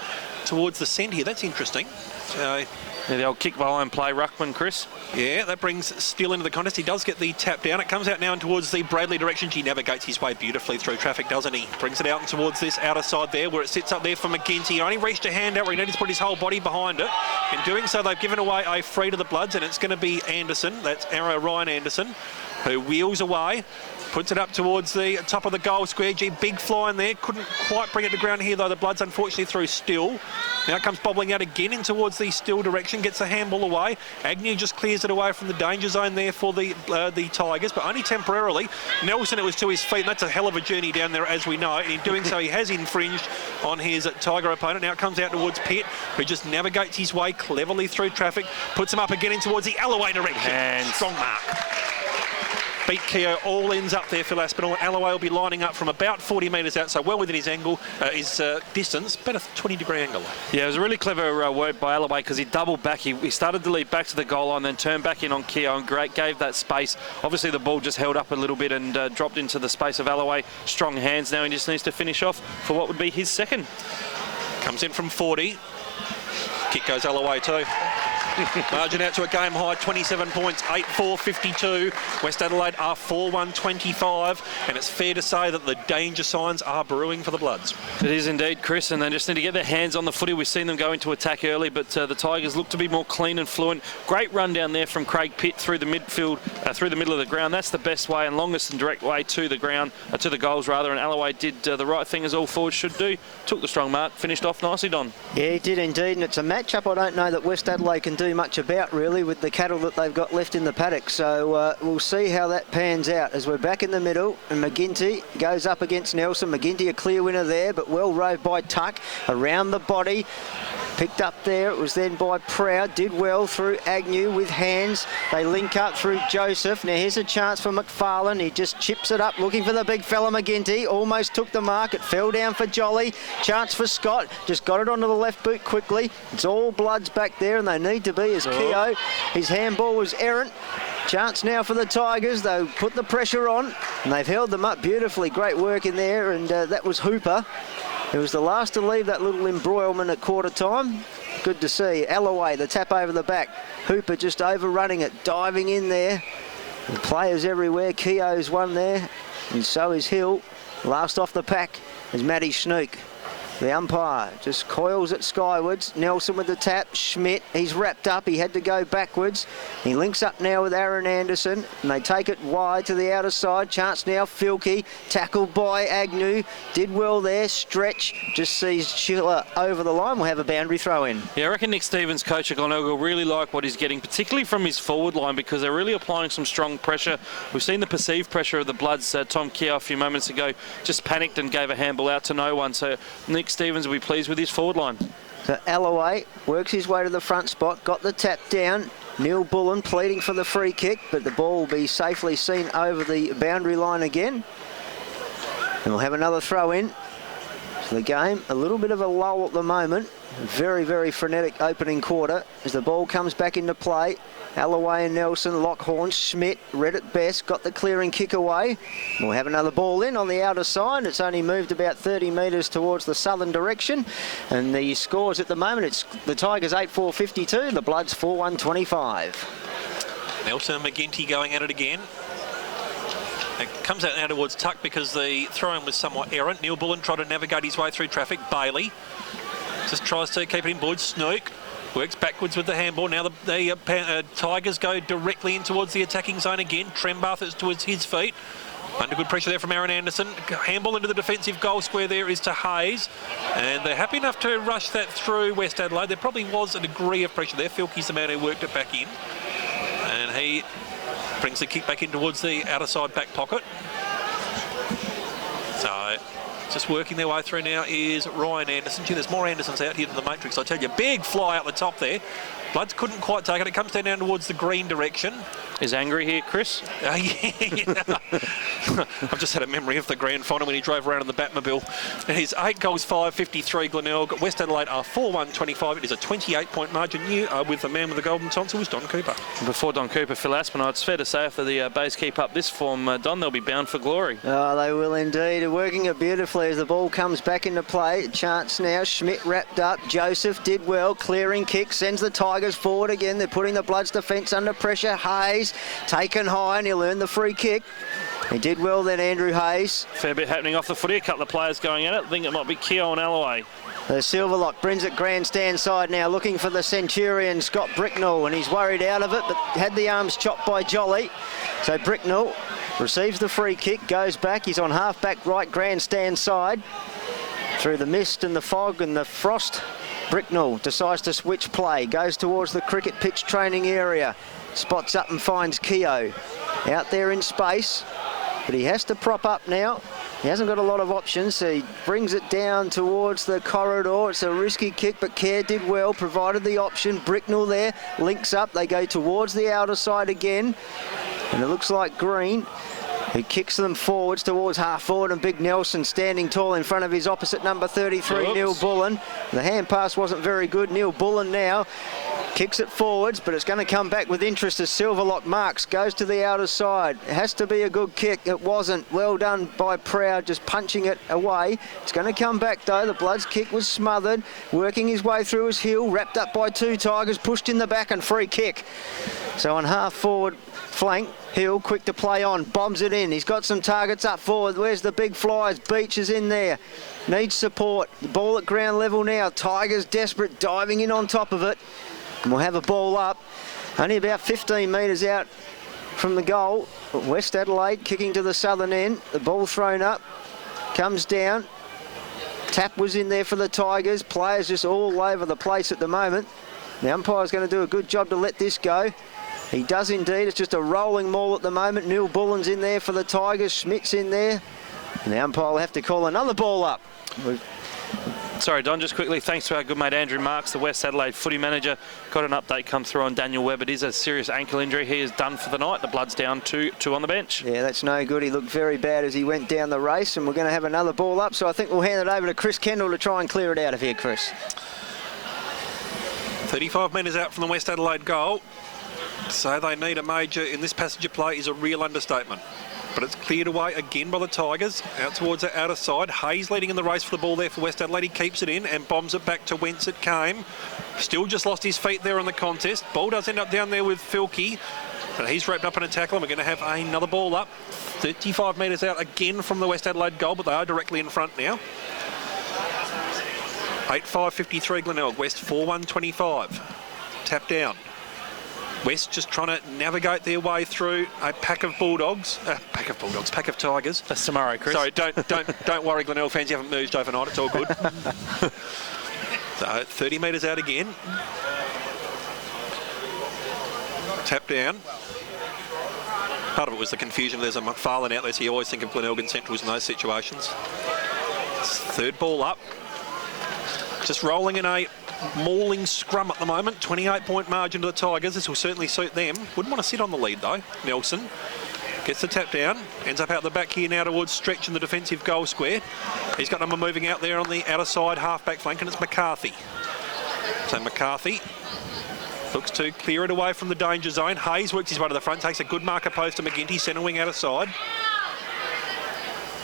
towards the centre here. That's interesting. So, yeah, the old kick behind play ruckman, Chris. Yeah, that brings Steele into the contest. He does get the tap down. It comes out now and towards the Bradley direction. He navigates his way beautifully through traffic, doesn't he? Brings it out and towards this outer side there, where it sits up there for McGinty. He only reached a hand out where he needed to put his whole body behind it. In doing so, they've given away a free to the Bloods, and it's going to be Anderson. That's Ryan Anderson, who wheels away. Puts it up towards the top of the goal square. Big fly in there. Couldn't quite bring it to ground here, though. The Bloods, unfortunately, through Still. Now it comes bobbling out again in towards the Still direction. Gets the handball away. Agnew just clears it away from the danger zone there for the Tigers, but only temporarily. Nelson, it was to his feet, and that's a hell of a journey down there, as we know. And in doing so, he has infringed on his Tiger opponent. Now it comes out towards Pitt, who just navigates his way cleverly through traffic. Puts him up again in towards the Alloway direction. And strong mark. Beat Keogh, all ends up there, Phil Aspinall. Alloway will be lining up from about 40 metres out, so well within his angle, his distance, about a 20-degree angle. Yeah, it was a really clever work by Alloway because he doubled back. He started to lead back to the goal line, then turned back in on Keogh and gave that space. Obviously, the ball just held up a little bit and dropped into the space of Alloway. Strong hands now. He just needs to finish off for what would be his second. Comes in from 40. Kick goes Alloway too. Margin out to a game high, 27 points, 8-4-52. West Adelaide are 4-1-25, and it's fair to say that the danger signs are brewing for the Bloods. It is indeed, Chris, and they just need to get their hands on the footy. We've seen them go into attack early, but the Tigers look to be more clean and fluent. Great run down there from Craig Pitt through the midfield, through the middle of the ground. That's the best way and longest and direct way to the ground, to the goals rather, and Alloway did the right thing as all forwards should do. Took the strong mark, finished off nicely, Don. Yeah, he did indeed, and it's a matchup I don't know that West Adelaide can do much about, really, with the cattle that they've got left in the paddock. So we'll see how that pans out as we're back in the middle, and McGinty goes up against Nelson. McGinty a clear winner there, but well rode by Tuck around the body. Picked up there, it was then by Proud, did well through Agnew with hands. They link up through Joseph. Now here's a chance for McFarlane. He just chips it up, looking for the big fella McGinty. Almost took the mark, it fell down for Jolly. Chance for Scott, just got it onto the left boot quickly. It's all Bloods back there, and they need to be as Keogh. His handball was errant. Chance now for the Tigers. They put the pressure on, and they've held them up beautifully. Great work in there, and that was Hooper. It was the last to leave that little embroilment at quarter time. Good to see. Alloway, the tap over the back. Hooper just overrunning it, diving in there. The players everywhere. Keogh's one there, and so is Hill. Last off the pack is Matty Snook. The umpire just coils it skywards. Nelson with the tap. Schmidt, he's wrapped up. He had to go backwards. He links up now with Aaron Anderson, and they take it wide to the outer side. Chance now, Filkey, tackled by Agnew. Did well there. Stretch, just sees Schiller over the line. We'll have a boundary throw in. Yeah, I reckon Nick Stevens, coach at Glenelg, will really like what he's getting, particularly from his forward line, because they're really applying some strong pressure. We've seen the perceived pressure of the Bloods. Tom Keogh a few moments ago just panicked and gave a handball out to no one. So Nick Stevens will be pleased with his forward line. So Alloway works his way to the front spot, got the tap down. Neil Bullen pleading for the free kick, but the ball will be safely seen over the boundary line again. And we'll have another throw in. So the game, a little bit of a lull at the moment. Very, very frenetic opening quarter as the ball comes back into play. Alloway and Nelson, Lockhorn, Schmidt, read it best, got the clearing kick away. We'll have another ball in on the outer side. It's only moved about 30 metres towards the southern direction. And the scores at the moment, it's the Tigers 8-4-52, the Bloods 4-1-25. Nelson and McGinty going at it again. It comes out now towards Tuck because the throw-in was somewhat errant. Neil Bullen tried to navigate his way through traffic. Bailey just tries to keep it in board. Snook works backwards with the handball. Now the Tigers go directly in towards the attacking zone again. Trembath is towards his feet. Under good pressure there from Aaron Anderson. Handball into the defensive goal square there is to Hayes. And they're happy enough to rush that through West Adelaide. There probably was a degree of pressure there. Filkey's the man who worked it back in. And he brings the kick back in towards the outer side back pocket. So just working their way through now is Ryan Anderson. Gee, there's more Andersons out here than the Matrix, I tell you. Big fly out the top there. Bloods couldn't quite take it. It comes down towards the green direction. Is angry here, Chris? Yeah. I've just had a memory of the grand final when he drove around in the Batmobile. And he's 8 goals, 5.53 Glenelg. West Adelaide are 4-1-25. It is a 28-point margin. You are with the man with the golden tonsils, Don Cooper. Before Don Cooper, Phil Aspinall, it's fair to say after the Bays keep up this form, Don, they'll be bound for glory. Oh, they will indeed. Working it beautifully as the ball comes back into play. Chance now. Schmidt wrapped up. Joseph did well. Clearing kick. Sends the Tigers forward again. They're putting the Bloods defence under pressure. Hayes taken high and he'll earn the free kick. He did well then, Andrew Hayes. Fair bit happening off the footy. A couple of players going at it. I think it might be Keogh and Alloway. The Silverlock brings it grandstand side now, looking for the Centurion, Scott Bricknell, and he's worried out of it, but had the arms chopped by Jolly. So Bricknell receives the free kick, goes back. He's on half-back right grandstand side. Through the mist and the fog and the frost, Bricknell decides to switch play, goes towards the cricket pitch training area. Spots up and finds Keogh out there in space, but he has to prop up now. He hasn't got a lot of options, so he brings it down towards the corridor. It's a risky kick, but Kerr did well, provided the option. Bricknell there, links up. They go towards the outer side again, and it looks like Green, who kicks them forwards towards half forward, and Big Nelson standing tall in front of his opposite number 33, Neil Bullen. The hand pass wasn't very good. Neil Bullen now kicks it forwards, but it's going to come back with interest as Silverlock marks, goes to the outer side. It has to be a good kick. It wasn't. Well done by Proud, just punching it away. It's going to come back though. The Bloods kick was smothered, working his way through his heel, wrapped up by 2 Tigers, pushed in the back and free kick. So on half forward flank, Hill quick to play on, bombs it in. He's got some targets up forward. Where's the big flyers? Beach is in there. Needs support. The ball at ground level now. Tigers desperate, diving in on top of it. And we'll have a ball up. Only about 15 metres out from the goal. West Adelaide kicking to the southern end. The ball thrown up. Comes down. Tap was in there for the Tigers. Players just all over the place at the moment. The umpire's going to do a good job to let this go. He does indeed. It's just a rolling maul at the moment. Neil Bullen's in there for the Tigers. Schmidt's in there. And the umpire will have to call another ball up. Sorry, Don, just quickly, thanks to our good mate Andrew Marks, the West Adelaide footy manager. Got an update come through on Daniel Webb. It is a serious ankle injury. He is done for the night. The Blood's down 2 on the bench. Yeah, that's no good. He looked very bad as he went down the race, and we're going to have another ball up. So I think we'll hand it over to Chris Kendall to try and clear it out of here, Chris. 35 metres out from the West Adelaide goal. So they need a major in this passage of play is a real understatement. But it's cleared away again by the Tigers, out towards the outer side. Hayes leading in the race for the ball there for West Adelaide. He keeps it in and bombs it back to whence it came. Still just lost his feet there in the contest. Ball does end up down there with Filkey, but he's wrapped up in a tackle, and we're going to have another ball up. 35 metres out again from the West Adelaide goal, but they are directly in front now. 8-5-53 Glenelg. West 4-1-25. Tap down. West just trying to navigate their way through a pack of Bulldogs. Pack of Tigers. That's tomorrow, Chris. Sorry, don't worry, Glenelg fans, you haven't moved overnight. It's all good. So 30 metres out again. Tap down. Part of it was the confusion. There's a McFarlane out there, so you always think of Glenelg and Centrals in those situations. Third ball up. Just rolling in a mauling scrum at the moment. 28-point margin to the Tigers. This will certainly suit them. Wouldn't want to sit on the lead though. Nelson gets the tap down. Ends up out the back here now towards Stretch in the defensive goal square. He's got number moving out there on the outer side half-back flank, and it's McCarthy. So McCarthy looks to clear it away from the danger zone. Hayes works his way to the front, takes a good marker post to McGinty, centre wing outer side.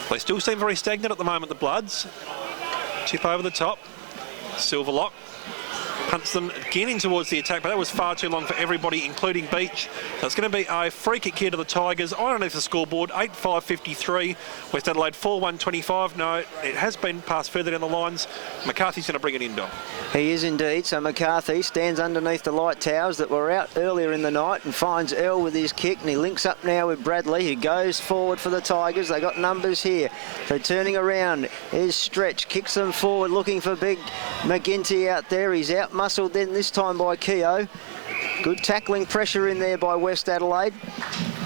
They still seem very stagnant at the moment, the Bloods. Tip over the top. Silverlock punts them again in towards the attack, but that was far too long for everybody, including Beach. So it's going to be a free kick here to the Tigers. Underneath the scoreboard, 8-5-53. West Adelaide 4-1-25. No, it has been passed further down the lines. McCarthy's going to bring it in, Dom. He is indeed. So McCarthy stands underneath the light towers that were out earlier in the night and finds Earl with his kick, and he links up now with Bradley, who goes forward for the Tigers. They got numbers here. So turning around is Stretch, kicks them forward, looking for big McGinty out there. He's out muscled then this time by Keogh. Good tackling pressure in there by West Adelaide,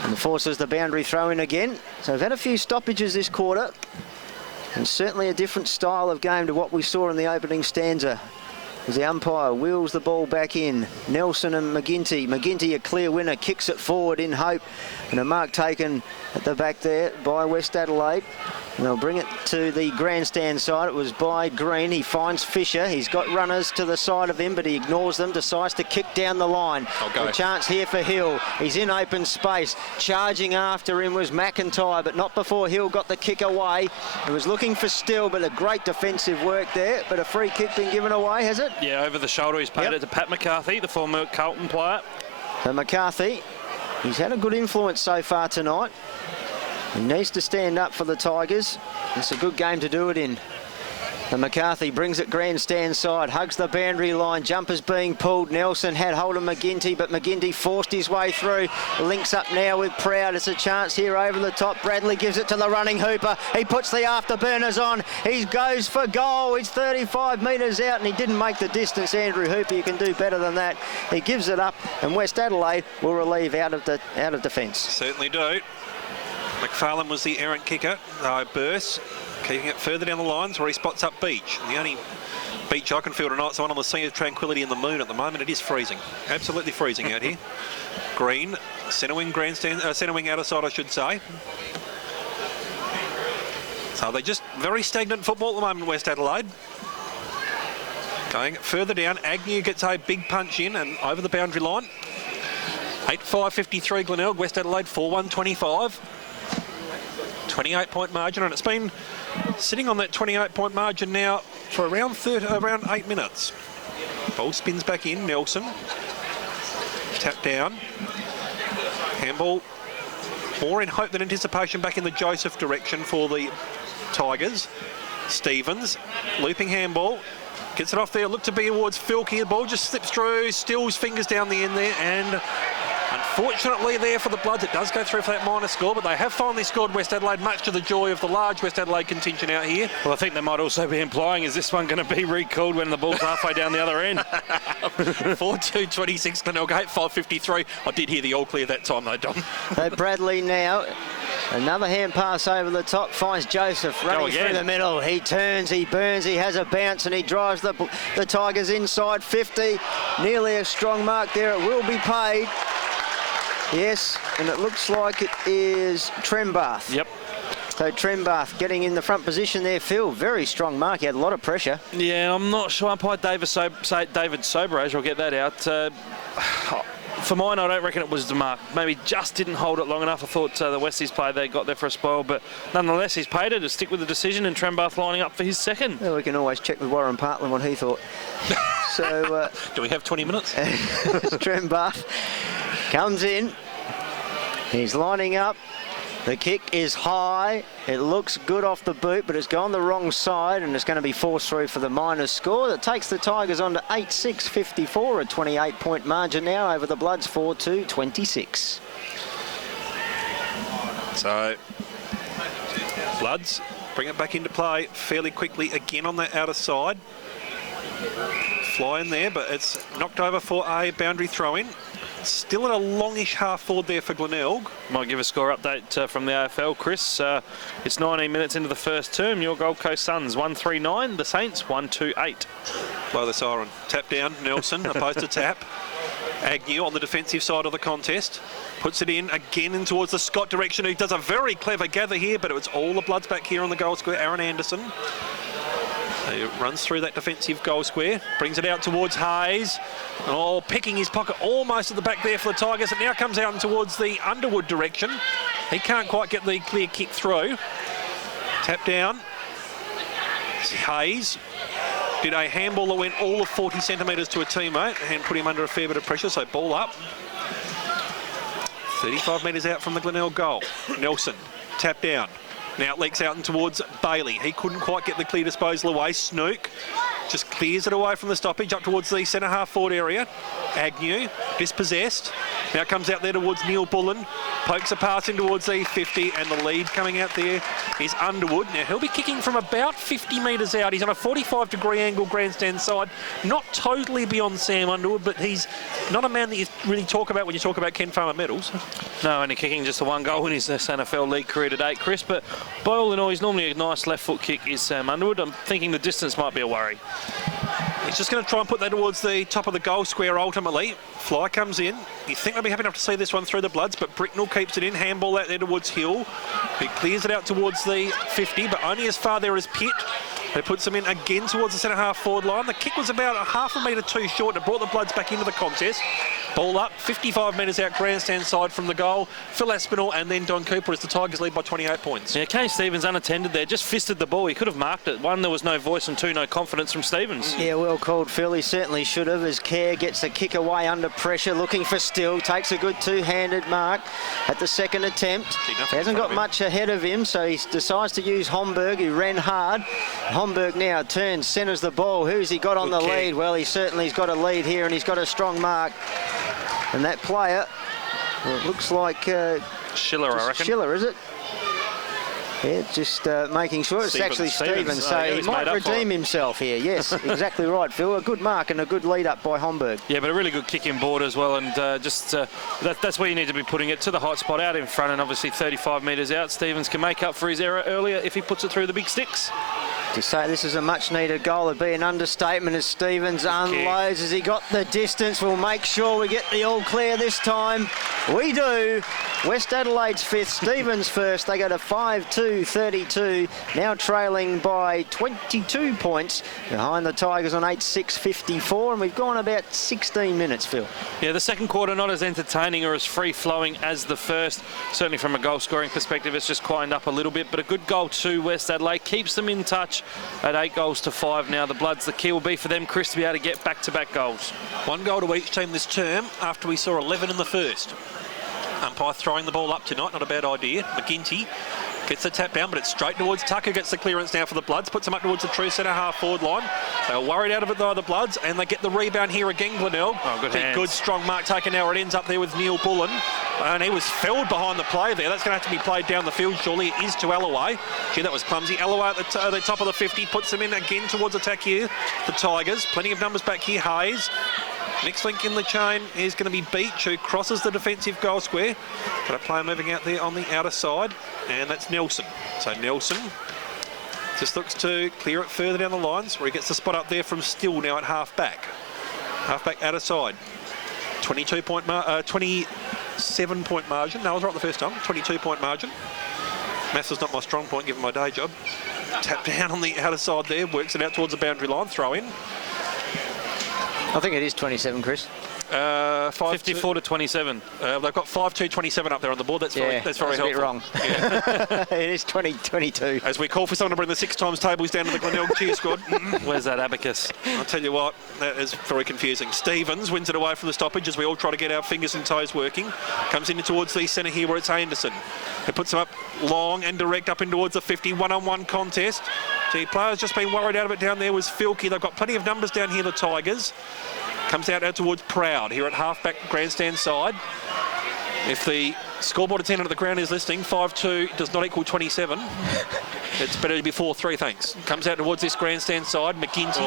and forces the boundary throw in again. So we've had a few stoppages this quarter. And certainly a different style of game to what we saw in the opening stanza. As the umpire wheels the ball back in. Nelson and McGinty. McGinty, a clear winner, kicks it forward in hope. And a mark taken at the back there by West Adelaide. And they'll bring it to the grandstand side. It was by Green. He finds Fisher. He's got runners to the side of him, but he ignores them, decides to kick down the line. A chance here for Hill. He's in open space. Charging after him was McIntyre, but not before Hill got the kick away. He was looking for Still, but a great defensive work there. But a free kick been given away, has it? Yeah, over the shoulder. He's paid it to Pat McCarthy, the former Carlton player. So McCarthy, he's had a good influence so far tonight. He needs to stand up for the Tigers. It's a good game to do it in. And McCarthy brings it grandstand side, hugs the boundary line, jumpers being pulled. Nelson had hold of McGinty, but McGinty forced his way through. Links up now with Proud. It's a chance here over the top. Bradley gives it to the running Hooper. He puts the afterburners on. He goes for goal. He's 35 metres out and he didn't make the distance. Andrew Hooper, you can do better than that. He gives it up and West Adelaide will relieve out of defence. Certainly do. McFarlane was the errant kicker. Burse keeping it further down the lines where he spots up Beach. And the only beach I can feel tonight is the one on the Sea of Tranquility in the Moon. At the moment it is freezing. Absolutely freezing out here. Green, centre wing grandstand, centre wing outer side I should say. So they're just very stagnant football at the moment, West Adelaide. Going further down, Agnew gets a big punch in and over the boundary line. 8-5-53 Glenelg, West Adelaide 4-1-25. 28-point margin, and it's been sitting on that 28-point margin now for around 8 minutes. Ball spins back in, Nelson. Tap down. Handball more in hope than anticipation back in the Joseph direction for the Tigers. Stevens, looping handball. Gets it off there, look to be towards Filkey. The ball just slips through, Stills fingers down the end there, and unfortunately there for the Bloods, it does go through for that minor score, but they have finally scored West Adelaide, much to the joy of the large West Adelaide contingent out here. Well, I think they might also be implying, is this one going to be recalled when the ball's halfway down the other end? 4-2-26, Glenelg, 8-5-53. I did hear the all clear that time though, Dom. So Bradley now, another hand pass over the top, finds Joseph running through the middle. He turns, he burns, he has a bounce and he drives the Tigers inside 50. Nearly a strong mark there, it will be paid. Yes, and it looks like it is Trembath. Yep. So Trembath getting in the front position there, Phil. Very strong mark. He had a lot of pressure. Yeah, I'm not sure. Umpire David Soberage, I'll get that out. For mine, I don't reckon it was the mark. Maybe just didn't hold it long enough. I thought the Westies play, they got there for a spoil, but nonetheless, he's paid it to stick with the decision, and Trembath lining up for his second. Well, we can always check with Warren Partland what he thought. So, do we have 20 minutes? Trembath comes in. He's lining up. The kick is high. It looks good off the boot, but it's gone the wrong side, and it's going to be forced through for the minor score. That takes the Tigers on to 8-6-54, a 28-point margin now over the Bloods, 4-2-26. So, Bloods bring it back into play fairly quickly again on that outer side. Fly in there, but it's knocked over for a boundary throw-in. Still in a longish half forward there for Glenelg. Might give a score update from the AFL, Chris. It's 19 minutes into the first term. Your Gold Coast Suns 139, the Saints 128. Blow the siren. Tap down, Nelson opposed to tap. Agnew on the defensive side of the contest. Puts it in again in towards the Scott direction. He does a very clever gather here, but it was all the Bloods back here on the goal square. Aaron Anderson. He runs through that defensive goal square, brings it out towards Hayes. Oh, picking his pocket almost at the back there for the Tigers. It now comes out towards the Underwood direction. He can't quite get the clear kick through. Tap down. Hayes did a handball that went all of 40 centimetres to a teammate and put him under a fair bit of pressure, so ball up. 35 metres out from the Glenelg goal. Nelson, tap down. Now it leaks out and towards Bailey. He couldn't quite get the clear disposal away. Snook just clears it away from the stoppage up towards the centre half forward area. Agnew, dispossessed. Now comes out there towards Neil Bullen. Pokes a pass in towards the 50, and the lead coming out there is Underwood. Now he'll be kicking from about 50 metres out. He's on a 45-degree angle grandstand side. Not totally beyond Sam Underwood, but he's not a man that you really talk about when you talk about Ken Farmer medals. No, only kicking just the one goal in his SANFL league career to date, Chris. But by all in all, he's normally a nice left foot kick, is Sam Underwood. I'm thinking the distance might be a worry. He's just going to try and put that towards the top of the goal square ultimately. Fly comes in. You think they'll be happy enough to see this one through the Bloods, but Bricknell keeps it in. Handball out there towards Hill. He clears it out towards the 50, but only as far there as Pitt. He puts them in again towards the centre half forward line. The kick was about a half a metre too short. It brought the Bloods back into the contest. Ball up, 55 metres out grandstand side from the goal. Phil Aspinall and then Don Cooper as the Tigers lead by 28 points. Yeah, Kane Stevens unattended there, just fisted the ball. He could have marked it. One, there was no voice, and two, no confidence from Stevens. Yeah, well called, Phil. He certainly should have, as Kerr gets the kick away under pressure, looking for Still. Takes a good two-handed mark at the second attempt. He hasn't got much ahead of him, so he decides to use Homburg, who ran hard. Homburg now turns, centres the ball. Who's he got on the lead? Well, he certainly's got a lead here, and he's got a strong mark. And that player, well, it looks like Schiller, I reckon. Schiller, is it? Yeah, just making sure it's actually Stevens. So he might redeem himself here. Yes, exactly right, Phil. A good mark and a good lead up by Homburg. Yeah, but a really good kick in board as well. And that's where you need to be putting it, to the hot spot out in front, and obviously 35 metres out. Stevens can make up for his error earlier if he puts it through the big sticks. To say this is a much-needed goal would be an understatement, as Stevens unloads. Has he got the distance? We'll make sure we get the all clear this time. We do. West Adelaide's fifth, Stevens first. They go to 5-2-32, now trailing by 22 points behind the Tigers on 8-6-54, and we've gone about 16 minutes, Phil. Yeah, the second quarter not as entertaining or as free-flowing as the first. Certainly from a goal-scoring perspective, it's just quietened up a little bit, but a good goal to West Adelaide keeps them in touch at 8-5 now. The Bloods, the key will be for them, Chris, to be able to get back-to-back goals. One goal to each team this term after we saw 11 in the first. Umpire throwing the ball up tonight, not a bad idea. McGinty gets the tap down, but it's straight towards Tucker. Gets the clearance now for the Bloods, puts them up towards the true centre half forward line. They're worried out of it though, the Bloods, and they get the rebound here again, Glenelg. Oh, good hands. Good strong mark taken now. It ends up there with Neil Bullen, and he was felled behind the play there. That's going to have to be played down the field, surely. It is to Alloway. Gee, that was clumsy. Alloway at the top of the 50, puts them in again towards attack here. The Tigers, plenty of numbers back here. Hayes. Next link in the chain is going to be Beach, who crosses the defensive goal square. Got a player moving out there on the outer side, and that's Nelson. So Nelson just looks to clear it further down the lines, where he gets the spot up there from Still now at half-back. Half-back outer side. 27-point margin. No, I was right the first time. 22-point margin. Maths is not my strong point, given my day job. Tap down on the outer side there, works it out towards the boundary line, throw in. I think it is 27, Chris. 54-27. They've got 5-2-27 up there on the board. That's very helpful. A bit wrong. Yeah. It is 20-22. As we call for someone to bring the 6 times tables down to the Glenelg cheer squad. Where's that abacus? I'll tell you what, that is very confusing. Stevens wins it away from the stoppage as we all try to get our fingers and toes working. Comes in towards the centre here where it's Anderson. It puts him up long and direct up in towards the 50. One-on-one contest. The player's just been worried out of it down there was Filkey. They've got plenty of numbers down here, the Tigers. Comes out towards Proud here at half-back grandstand side. If the scoreboard attendant at the ground is listening, 5-2 does not equal 27. It's better to be 4-3, thanks. Comes out towards this grandstand side. McGinty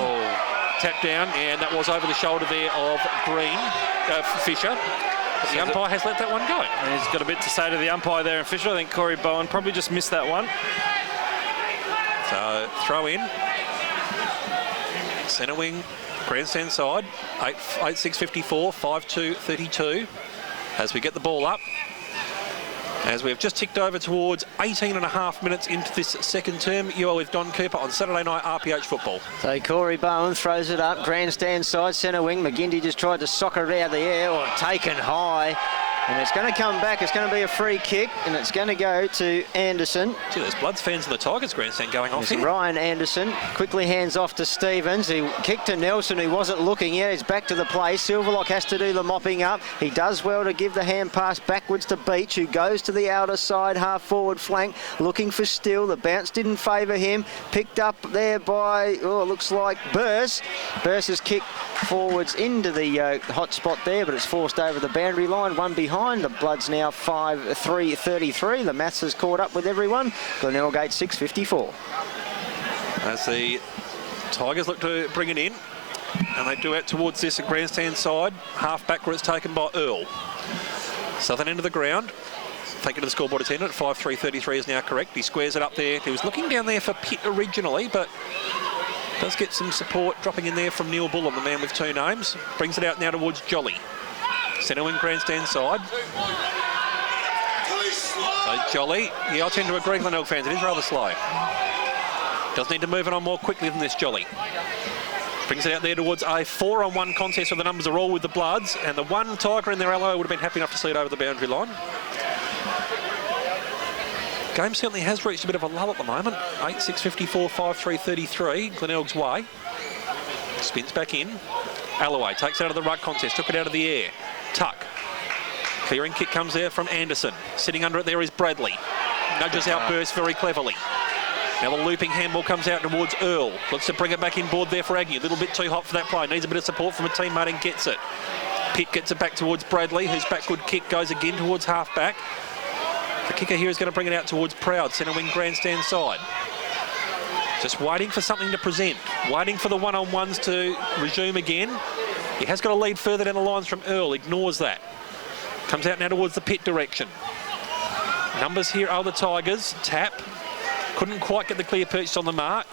tap down, and that was over the shoulder there of Fisher. But the umpire has let that one go. And he's got a bit to say to the umpire there, and Fisher. I think Corey Bowen probably just missed that one. So throw in. Centre wing. Grandstand side, 8-6-54, 5-2-32. As we get the ball up, as we have just ticked over towards 18.5 minutes into this second term, you are with Don Cooper on Saturday night RPH football. So Corey Bowen throws it up, grandstand side, centre wing. McGinty just tried to soccer it out of the air, or taken high. And it's going to come back. It's going to be a free kick, and it's going to go to Anderson. Gee, there's Bloods fans in the Tigers grandstand going off here. Ryan Anderson quickly hands off to Stevens. He kicked to Nelson, who wasn't looking yet. He's back to the play. Silverlock has to do the mopping up. He does well to give the hand pass backwards to Beach, who goes to the outer side, half-forward flank, looking for Still. The bounce didn't favour him. Picked up there by, looks like Burse. Burse's kick forwards into the hot spot there, but it's forced over the boundary line. One behind. The Bloods now 5-3-33. The maths has caught up with everyone. Glenelg 6-54. As the Tigers look to bring it in, and they do out towards this grandstand side, half back where it's taken by Earl. Southern end of the ground. Taken to the scoreboard attendant. 5-3-33 is now correct. He squares it up there. He was looking down there for Pitt originally, but does get some support dropping in there from Neil Bullen, the man with two names. Brings it out now towards Jolly. Centre wing grandstand side. So Jolly, I tend to agree, Glenelg fans, it is rather slow. Does need to move it on more quickly than this, Jolly. Brings it out there towards a 4-on-1 contest where the numbers are all with the Bloods, and the one Tiger in their alloy would have been happy enough to see it over the boundary line. Game certainly has reached a bit of a lull at the moment. 8-6-54, 5-3-33, Glenelg's way. Spins back in. Alloway takes it out of the ruck contest, took it out of the air. Tuck. Clearing kick comes there from Anderson. Sitting under it there is Bradley. Nudges out Burst very cleverly. Now the looping handball comes out towards Earl. Looks to bring it back in board there for Agnew. A little bit too hot for that play. Needs a bit of support from a teammate and gets it. Pitt gets it back towards Bradley, whose backward kick goes again towards half-back. The kicker here is going to bring it out towards Proud, centre wing grandstand side. Just waiting for something to present. Waiting for the one-on-ones to resume again. He has got a lead further down the lines from Earl. Ignores that. Comes out now towards the Pitt direction. Numbers here are the Tigers. Tap. Couldn't quite get the clear purchase on the mark.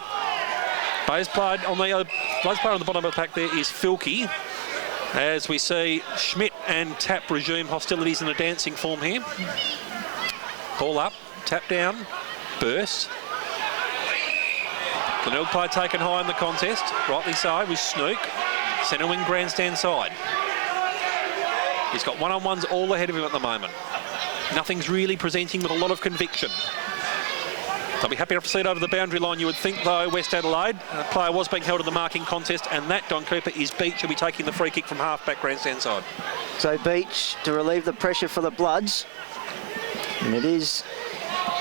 Base player on the bottom of the pack there is Filkey. As we see Schmidt and Tap resume hostilities in a dancing form here. Ball up. Tap down. Burst. Glenelg player taken high in the contest. Rightly so with Snook. Centre wing grandstand side. He's got one-on-ones all ahead of him at the moment. Nothing's really presenting with a lot of conviction. They'll be happy enough to see it over the boundary line, you would think, though, West Adelaide. The player was being held in the marking contest, and that, Don Cooper, is Beach, who'll be taking the free kick from half-back grandstand side. So Beach to relieve the pressure for the Bloods. And it is,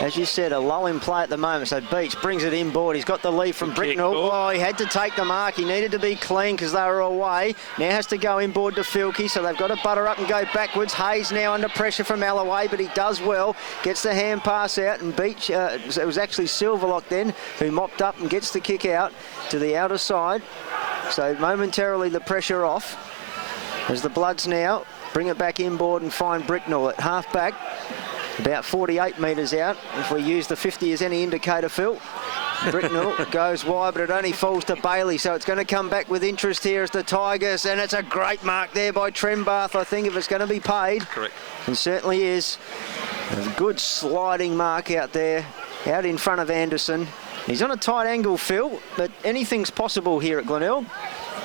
as you said, a lull in play at the moment. So Beach brings it inboard. He's got the lead from Bricknell. Oh, he had to take the mark. He needed to be clean because they were away. Now has to go inboard to Filkey, so they've got to butter up and go backwards. Hayes now under pressure from Alloway, but he does well. Gets the hand pass out, and Beach, it was actually Silverlock then, who mopped up and gets the kick out to the outer side. So momentarily the pressure off. As the Bloods now bring it back inboard and find Bricknell at half-back. About 48 metres out, if we use the 50 as any indicator, Phil. Bricknell goes wide, but it only falls to Bailey, so it's going to come back with interest here as the Tigers, and it's a great mark there by Trembath, I think, if it's going to be paid. Correct. And certainly is. A good sliding mark out there, out in front of Anderson. He's on a tight angle, Phil, but anything's possible here at Glenelg.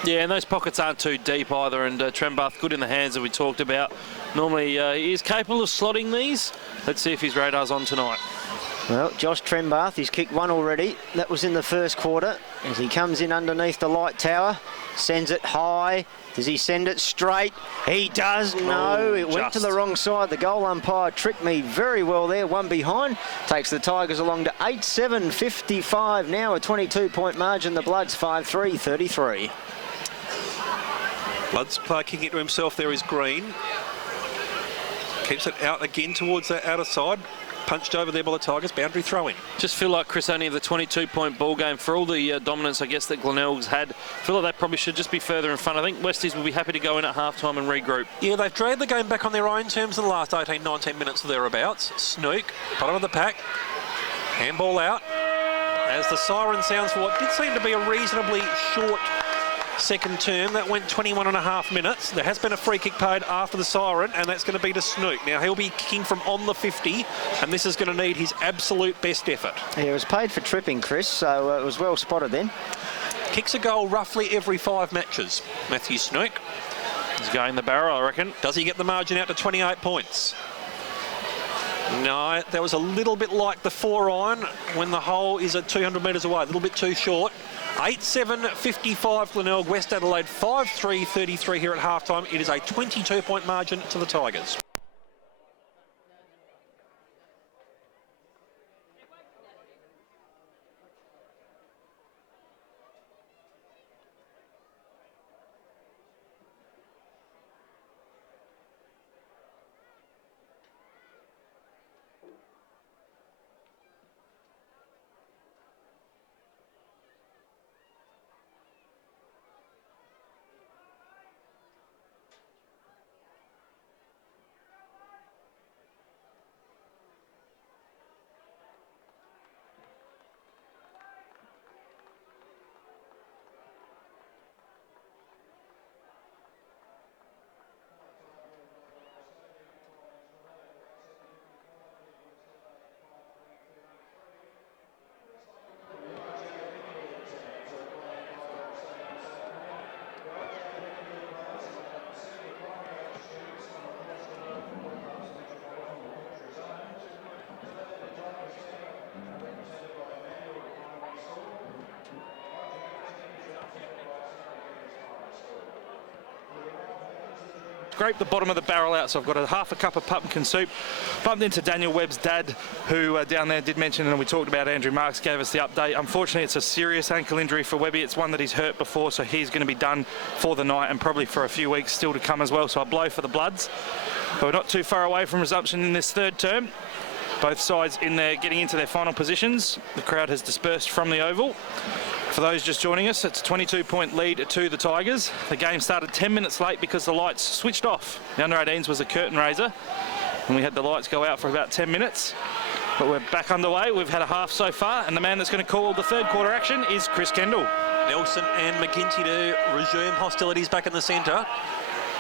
Yeah, and those pockets aren't too deep either, and Trembath good in the hands that we talked about. Normally he is capable of slotting these. Let's see if his radar's on tonight. Well, Josh Trembath, he's kicked one already. That was in the first quarter. As he comes in underneath the light tower, sends it high. Does he send it straight? He does. No, it went to the wrong side. The goal umpire tricked me very well there. One behind. Takes the Tigers along to 8-7-55. Now a 22-point margin. The Bloods 5-3-33. Bloods player kicking it to himself there is Green. Keeps it out again towards that outer side. Punched over there by the Tigers. Boundary throw in. Just feel like, Chris, only the 22-point ball game for all the dominance, I guess, that Glenelg's had. Feel like that probably should just be further in front. I think Westies will be happy to go in at half-time and regroup. Yeah, they've dragged the game back on their own terms in the last 18, 19 minutes or thereabouts. Snook, bottom of the pack. Handball out. As the siren sounds for what did seem to be a reasonably short second term. That went 21.5 minutes. There has been a free kick paid after the siren, and that's going to be to Snook. Now, he'll be kicking from on the 50, and this is going to need his absolute best effort. Yeah, it was paid for tripping, Chris, so it was well spotted then. Kicks a goal roughly every 5 matches, Matthew Snook. He's going the barrel, I reckon. Does he get the margin out to 28 points? No, that was a little bit like the 4-iron when the hole is at 200 metres away, a little bit too short. 8-7-55 Glenelg, West Adelaide 5-3-33 here at halftime. It is a 22-point margin to the Tigers. Scraped the bottom of the barrel out, so I've got a half a cup of pumpkin soup. Bumped into Daniel Webb's dad, who down there did mention, and we talked about Andrew Marks, gave us the update. Unfortunately, it's a serious ankle injury for Webby. It's one that he's hurt before, so he's going to be done for the night and probably for a few weeks still to come as well. So I blow for the Bloods. But we're not too far away from resumption in this third term. Both sides in there getting into their final positions. The crowd has dispersed from the oval. For those just joining us, it's a 22-point lead to the Tigers. The game started 10 minutes late because the lights switched off. The under-18s was a curtain raiser, and we had the lights go out for about 10 minutes. But we're back underway. We've had a half so far, and the man that's going to call the third quarter action is Chris Kendall. Nelson and McGinty to resume hostilities back in the centre.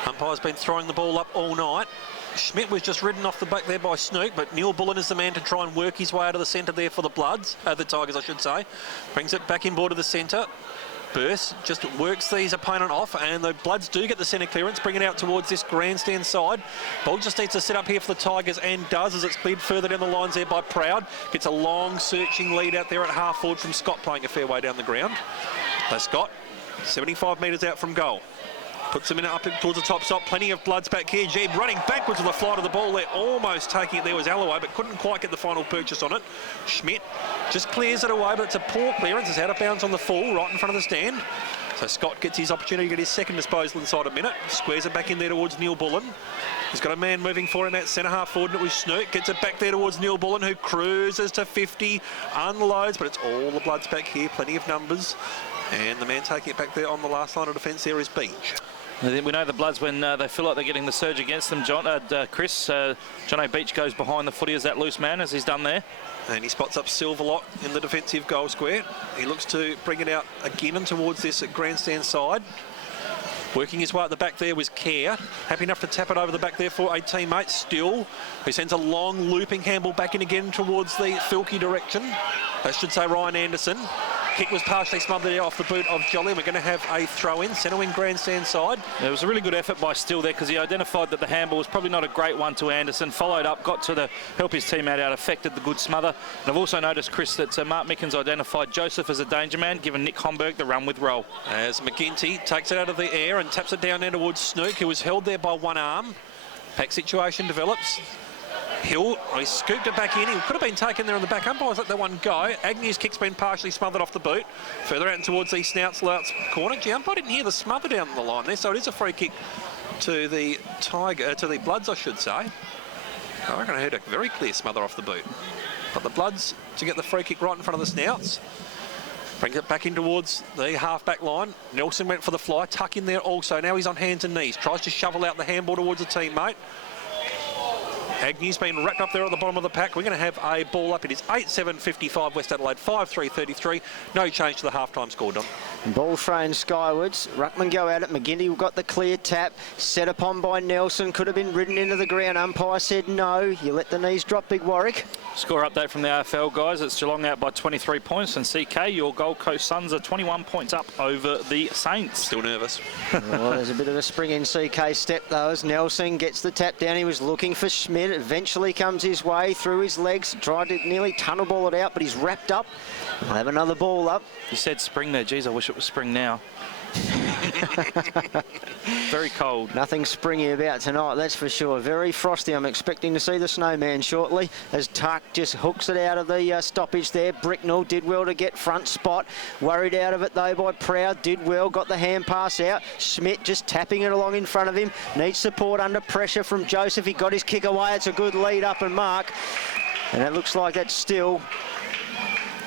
Umpire's been throwing the ball up all night. Schmidt was just ridden off the back there by Snook, but Neil Bullen is the man to try and work his way out of the centre there for the Bloods, the Tigers I should say. Brings it back inboard to the centre. Burst just works these opponent off, and the Bloods do get the centre clearance, bring it out towards this grandstand side. Ball just needs to set up here for the Tigers, and does, as it's cleared further down the lines there by Proud. Gets a long searching lead out there at half forward from Scott, playing a fair way down the ground. So Scott, 75 metres out from goal. Puts them in up towards the top stop. Plenty of Bloods back here. Jeeb running backwards with the flight of the ball there. Almost taking it there was Alloway, but couldn't quite get the final purchase on it. Schmidt just clears it away, but it's a poor clearance. It's out of bounds on the full, right in front of the stand. So Scott gets his opportunity to get his second disposal inside a minute. Squares it back in there towards Neil Bullen. He's got a man moving forward in that centre half forward, and it was Snook. Gets it back there towards Neil Bullen, who cruises to 50, unloads, but it's all the Bloods back here. Plenty of numbers. And the man taking it back there on the last line of defence there is Beach. We know the Bloods, when they feel like they're getting the surge against them, Chris, John O'Beach goes behind the footy as that loose man, as he's done there. And he spots up Silverlock in the defensive goal square. He looks to bring it out again and towards this grandstand side. Working his way at the back there was Kerr. Happy enough to tap it over the back there for a teammate, Still, who sends a long looping handball back in again towards the Filkey direction. I should say Ryan Anderson. Kick was partially smothered off the boot of Jolly. We're going to have a throw-in, centre-wing grandstand side. It was a really good effort by Still there, because he identified that the handball was probably not a great one to Anderson. Followed up, got to the help his teammate out, affected the good smother. And I've also noticed, Chris, that Mark Mickens identified Joseph as a danger man, given Nick Homburg the run with roll. As McGinty takes it out of the air and taps it down there towards Snook, who was held there by one arm. Pack situation develops. Hill, he scooped it back in. He could have been taken there on the back. Umpires let that one go. Agnew's kick's been partially smothered off the boot. Further out and towards the Slouts corner. Gee, umpire didn't hear the smother down the line there, so it is a free kick to the to the Bloods, I should say. I reckon I heard a very clear smother off the boot. But the Bloods to get the free kick right in front of the Snouts. Brings it back in towards the half-back line. Nelson went for the fly. Tuck in there also. Now he's on hands and knees. Tries to shovel out the handball towards a teammate. Agnew's been wrapped up there at the bottom of the pack. We're going to have a ball up. It is 8-7-55 West Adelaide, 5-3-33. No change to the half-time score, Don. Ball thrown skywards. Ruckman go at it. McGinty got the clear tap. Set upon by Nelson. Could have been ridden into the ground. Umpire said no. You let the knees drop, Big Warwick. Score update from the AFL, guys. It's Geelong out by 23 points, and CK, your Gold Coast Suns are 21 points up over the Saints. Still nervous. Well, there's a bit of a spring in CK step, though, as Nelson gets the tap down. He was looking for Schmidt. Eventually comes his way through his legs. Tried to nearly tunnel ball it out, but he's wrapped up. We'll have another ball up. You said spring there. Geez, I wish it was spring now. Very cold. Nothing springy about tonight, that's for sure. Very frosty. I'm expecting to see the snowman shortly as Tuck just hooks it out of the stoppage there. Bricknell did well to get front spot. Worried out of it though by Proud. Did well, got the hand pass out. Schmidt just tapping it along in front of him. Needs support under pressure from Joseph. He got his kick away. It's a good lead up and mark. And it looks like that's still...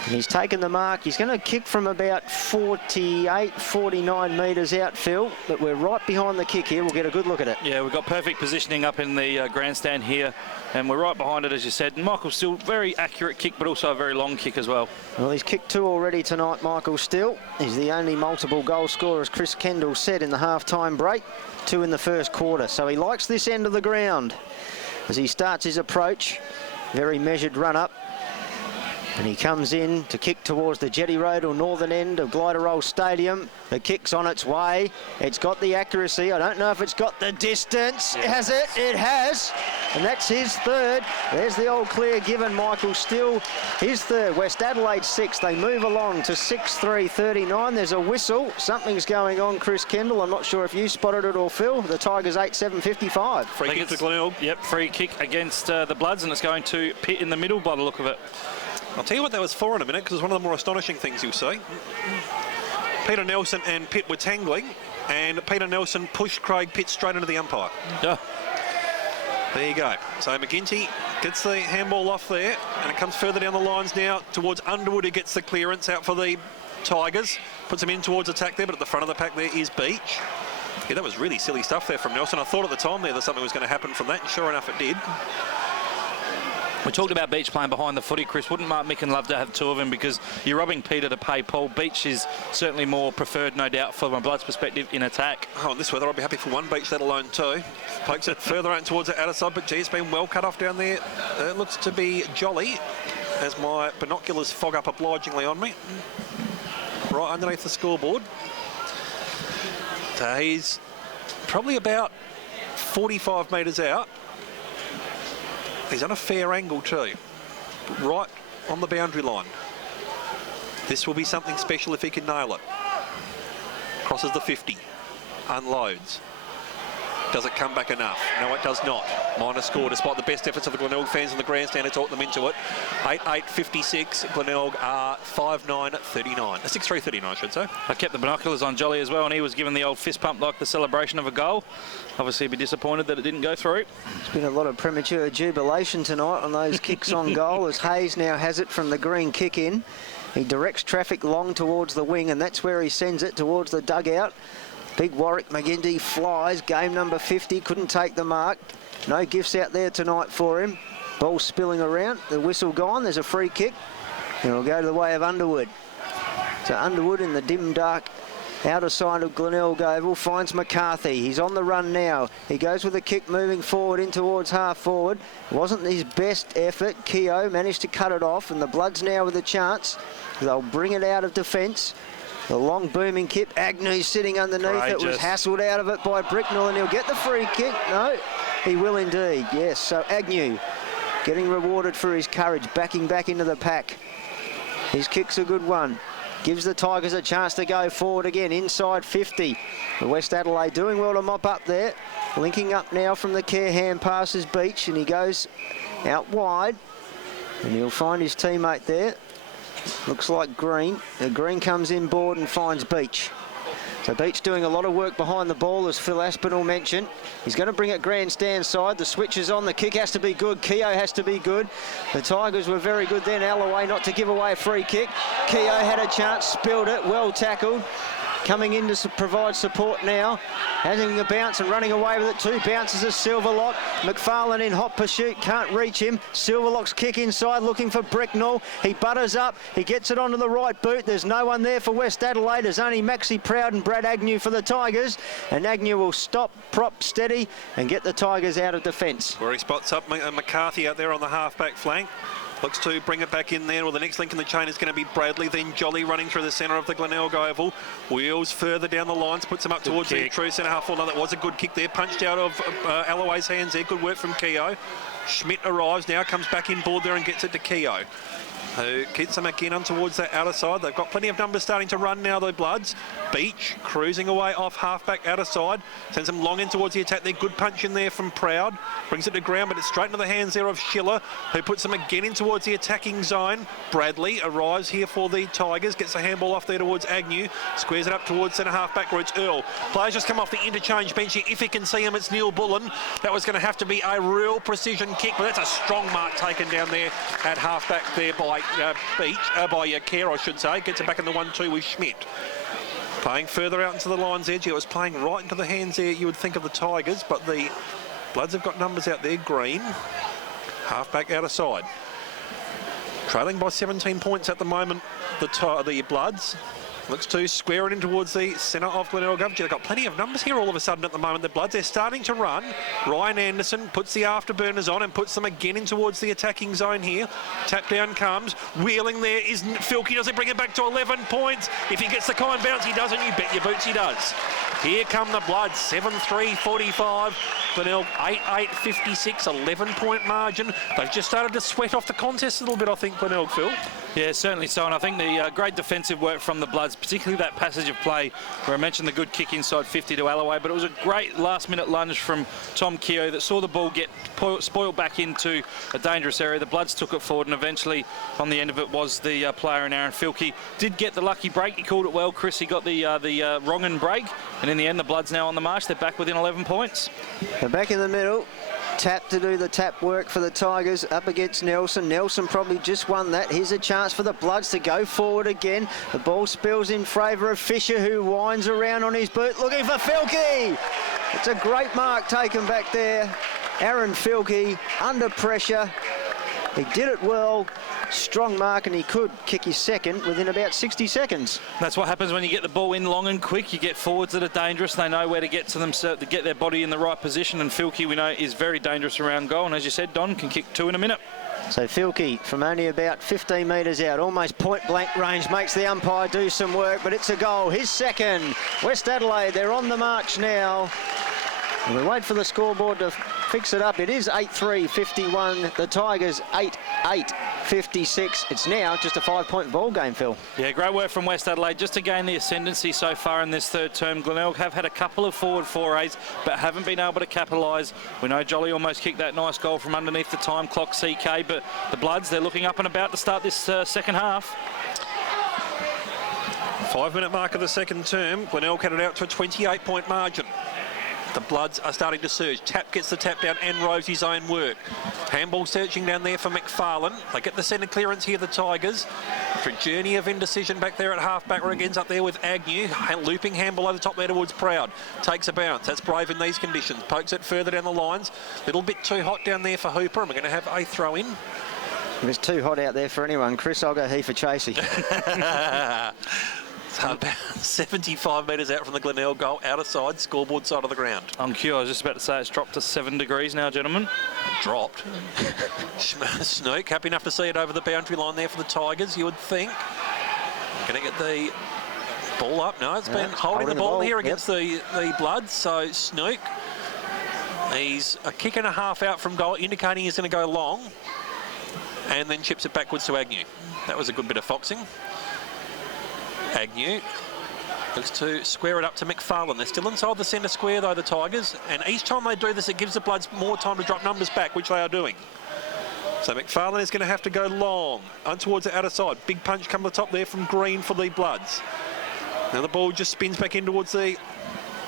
And he's taken the mark. He's going to kick from about 48, 49 metres out, Phil. But we're right behind the kick here. We'll get a good look at it. Yeah, we've got perfect positioning up in the grandstand here. And we're right behind it, as you said. And Michael Still, very accurate kick, but also a very long kick as well. Well, he's kicked 2 already tonight, Michael Still. He's the only multiple goal scorer, as Chris Kendall said, in the half-time break. 2 in the first quarter. So he likes this end of the ground as he starts his approach. Very measured run-up. And he comes in to kick towards the Jetty Road or northern end of Gliderol Stadium. The kick's on its way. It's got the accuracy. I don't know if it's got the distance. Yeah. Has it? It has. And that's his third. There's the old clear given. Michael Still, his third. West Adelaide 6. They move along to 6-3-39. There's a whistle. Something's going on, Chris Kendall. I'm not sure if you spotted it or Phil. The Tigers 8-7-55. Free kick to Glenelg. Yep, free kick against the Bloods, and it's going to Pitt in the middle by the look of it. I'll tell you what that was for in a minute, because it's one of the more astonishing things you'll see. Peter Nelson and Pitt were tangling, and Peter Nelson pushed Craig Pitt straight into the umpire. Yeah. There you go. So McGinty gets the handball off there, and it comes further down the lines now towards Underwood, who gets the clearance out for the Tigers. Puts him in towards attack there, but at the front of the pack there is Beach. Yeah, that was really silly stuff there from Nelson. I thought at the time there that something was going to happen from that, and sure enough it did. We talked about Beach playing behind the footy, Chris. Wouldn't Mark Micken love to have 2 of them, because you're robbing Peter to pay Paul? Beach is certainly more preferred, no doubt, from a Bloods perspective in attack. Oh, in this weather, I'd be happy for 1 Beach, let alone 2. Pokes it further out towards the outer side, but gee, it's been well cut off down there. It looks to be jolly, as my binoculars fog up obligingly on me. Right underneath the scoreboard. So he's probably about 45 metres out. He's on a fair angle too, right on the boundary line. This will be something special if he can nail it. Crosses the 50, unloads. Does it come back enough? No, it does not. Minor score, despite the best efforts of the Glenelg fans in the grandstand to talk them into it. 8-8-56, Glenelg are 5-9-39. 6-3-39, I should say. I kept the binoculars on Jolly as well, and he was given the old fist pump like the celebration of a goal. Obviously, he'd be disappointed that it didn't go through. There's been a lot of premature jubilation tonight on those kicks on goal, as Hayes now has it from the green kick in. He directs traffic long towards the wing, and that's where he sends it, towards the dugout. Big Warwick McGinty flies, game number 50, couldn't take the mark. No gifts out there tonight for him. Ball spilling around, the whistle gone, there's a free kick. And it'll go to the way of Underwood. So Underwood in the dim, dark outer side of Glenelg Oval finds McCarthy. He's on the run now. He goes with a kick moving forward in towards half forward. Wasn't his best effort. Keogh managed to cut it off, and the Bloods now with a chance. They'll bring it out of defence. The long booming kick. Agnew sitting underneath. Courageous. It was hassled out of it by Bricknell, and he'll get the free kick. No, he will indeed. Yes, so Agnew getting rewarded for his courage, backing back into the pack. His kick's a good one. Gives the Tigers a chance to go forward again, inside 50. The West Adelaide doing well to mop up there. Linking up now from the care hand passes Beach, and he goes out wide. And he'll find his teammate there. Looks like Green. The Green comes in board and finds Beach. So Beach doing a lot of work behind the ball, as Phil Aspinall mentioned. He's going to bring it grandstand side. The switch is on. The kick has to be good. Keogh has to be good. The Tigers were very good then. Alloway not to give away a free kick. Keogh had a chance, spilled it. Well tackled. Coming in to provide support now. Having a bounce and running away with it. 2 bounces of Silverlock. McFarlane in hot pursuit. Can't reach him. Silverlock's kick inside looking for Bricknell. He butters up. He gets it onto the right boot. There's no one there for West Adelaide. There's only Maxi Proud and Brad Agnew for the Tigers. And Agnew will stop, prop, steady and get the Tigers out of defence. Where he spots up McCarthy out there on the half-back flank. Looks to bring it back in there. Well, the next link in the chain is going to be Bradley, then Jolly running through the centre of the Glenelg oval. Wheels further down the lines, puts them up towards the true centre half. Well, that was a good kick there. Punched out of Alloway's hands there. Good work from Keogh. Schmidt arrives now, comes back in board there and gets it to Keogh, who gets them again on towards that outer side. They've got plenty of numbers starting to run now, the Bloods. Beach cruising away off half-back outer side. Sends them long in towards the attack there. Good punch in there from Proud. Brings it to ground, but it's straight into the hands there of Schiller, who puts them again in towards the attacking zone. Bradley arrives here for the Tigers. Gets the handball off there towards Agnew. Squares it up towards centre-half-back where it's Earl. Players just come off the interchange bench here. If you can see him, it's Neil Bullen. That was going to have to be a real precision kick, but that's a strong mark taken down there at half-back there by Kerr, I should say. Gets it back in the 1-2 with Schmidt. Playing further out into the line's edge. It was playing right into the hands there, you would think, of the Tigers, but the Bloods have got numbers out there. Green, half-back outer side. Trailing by 17 points at the moment, the Bloods. Looks to square it in towards the centre of Glenelg. They've got plenty of numbers here all of a sudden at the moment. The Bloods, they're starting to run. Ryan Anderson puts the afterburners on and puts them again in towards the attacking zone here. Tap down comes. Wheeling there is Filkey. Does he bring it back to 11 points? If he gets the kind bounce, he doesn't. You bet your boots he does. Here come the Bloods. 7-3-45. Glenelg 8-8, 56, 11-point margin. They've just started to sweat off the contest a little bit, I think, Glenelg, Phil. Yeah, certainly so, and I think the great defensive work from the Bloods, particularly that passage of play where I mentioned the good kick inside 50 to Alloway, but it was a great last-minute lunge from Tom Keogh that saw the ball get spoiled back into a dangerous area. The Bloods took it forward, and eventually on the end of it was the player in Aaron Filkey. Did get the lucky break. He called it well, Chris. He got the wrong break, and in the end, the Bloods now on the march. They're back within 11 points. They're back in the middle. Tap to do the tap work for the Tigers up against Nelson. Nelson probably just won that. Here's a chance for the Bloods to go forward again. The ball spills in favour of Fisher, who winds around on his boot looking for Filkey. It's a great mark taken back there. Aaron Filkey under pressure. He did it well. Strong mark, and he could kick his second within about 60 seconds. That's what happens when you get the ball in long and quick. You get forwards that are dangerous. They know where to get to them, so to get their body in the right position. And Filkey, we know, is very dangerous around goal. And as you said, Don can kick 2 in a minute. So Filkey, from only about 15 metres out, almost point-blank range, makes the umpire do some work, but it's a goal. His second. West Adelaide, they're on the march now. And we wait for the scoreboard to fix it up. It is 8-3-51. The Tigers 8-8-56. It's now just a 5-point ball game, Phil. Yeah, great work from West Adelaide just to gain the ascendancy so far in this third term. Glenelg have had a couple of forward forays, but haven't been able to capitalise. We know Jolly almost kicked that nice goal from underneath the time clock, CK, but the Bloods, they're looking up and about to start this second half. 5-minute mark of the second term. Glenelg had it out to a 28-point margin. The Bloods are starting to surge. Tap gets the tap down and rows his own work. Handball searching down there for McFarlane. They get the centre clearance here, the Tigers. After a journey of indecision back there at half-back, Regan's up there with Agnew. Looping handball over the top there towards Proud. Takes a bounce. That's brave in these conditions. Pokes it further down the lines. Little bit too hot down there for Hooper, and we're going to have a throw-in. If it's too hot out there for anyone, Chris, I'll go Heifer Chasey. So about 75 metres out from the Glenelg goal, outer side, scoreboard side of the ground. On cue, I was just about to say it's dropped to 7 degrees now, gentlemen. Dropped. Snook, happy enough to see it over the boundary line there for the Tigers, you would think. Going to get the ball up. No, it's been holding the ball here against the Bloods. So Snook, he's a kick and a half out from goal, indicating he's going to go long, and then chips it backwards to Agnew. That was a good bit of foxing. Agnew looks to square it up to McFarlane. They're still inside the centre square, though, the Tigers. And each time they do this, it gives the Bloods more time to drop numbers back, which they are doing. So McFarlane is going to have to go long on towards the outer side. Big punch come to the top there from Green for the Bloods. Now the ball just spins back in towards the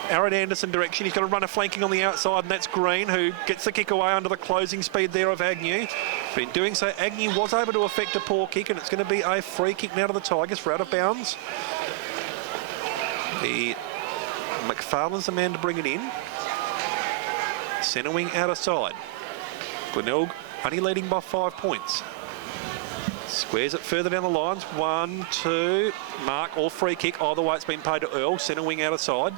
Aaron Anderson direction. He's going to run a flanking on the outside, and that's Green, who gets the kick away under the closing speed there of Agnew. But in doing so, Agnew was able to effect a poor kick, and it's going to be a free kick now to the Tigers for out of bounds. McFarlane's the man to bring it in. Centre wing outer side. Glenelg only leading by 5 points. Squares it further down the lines. 1, 2, mark or free kick. Either way, it's been paid to Earl. Centre wing outer side.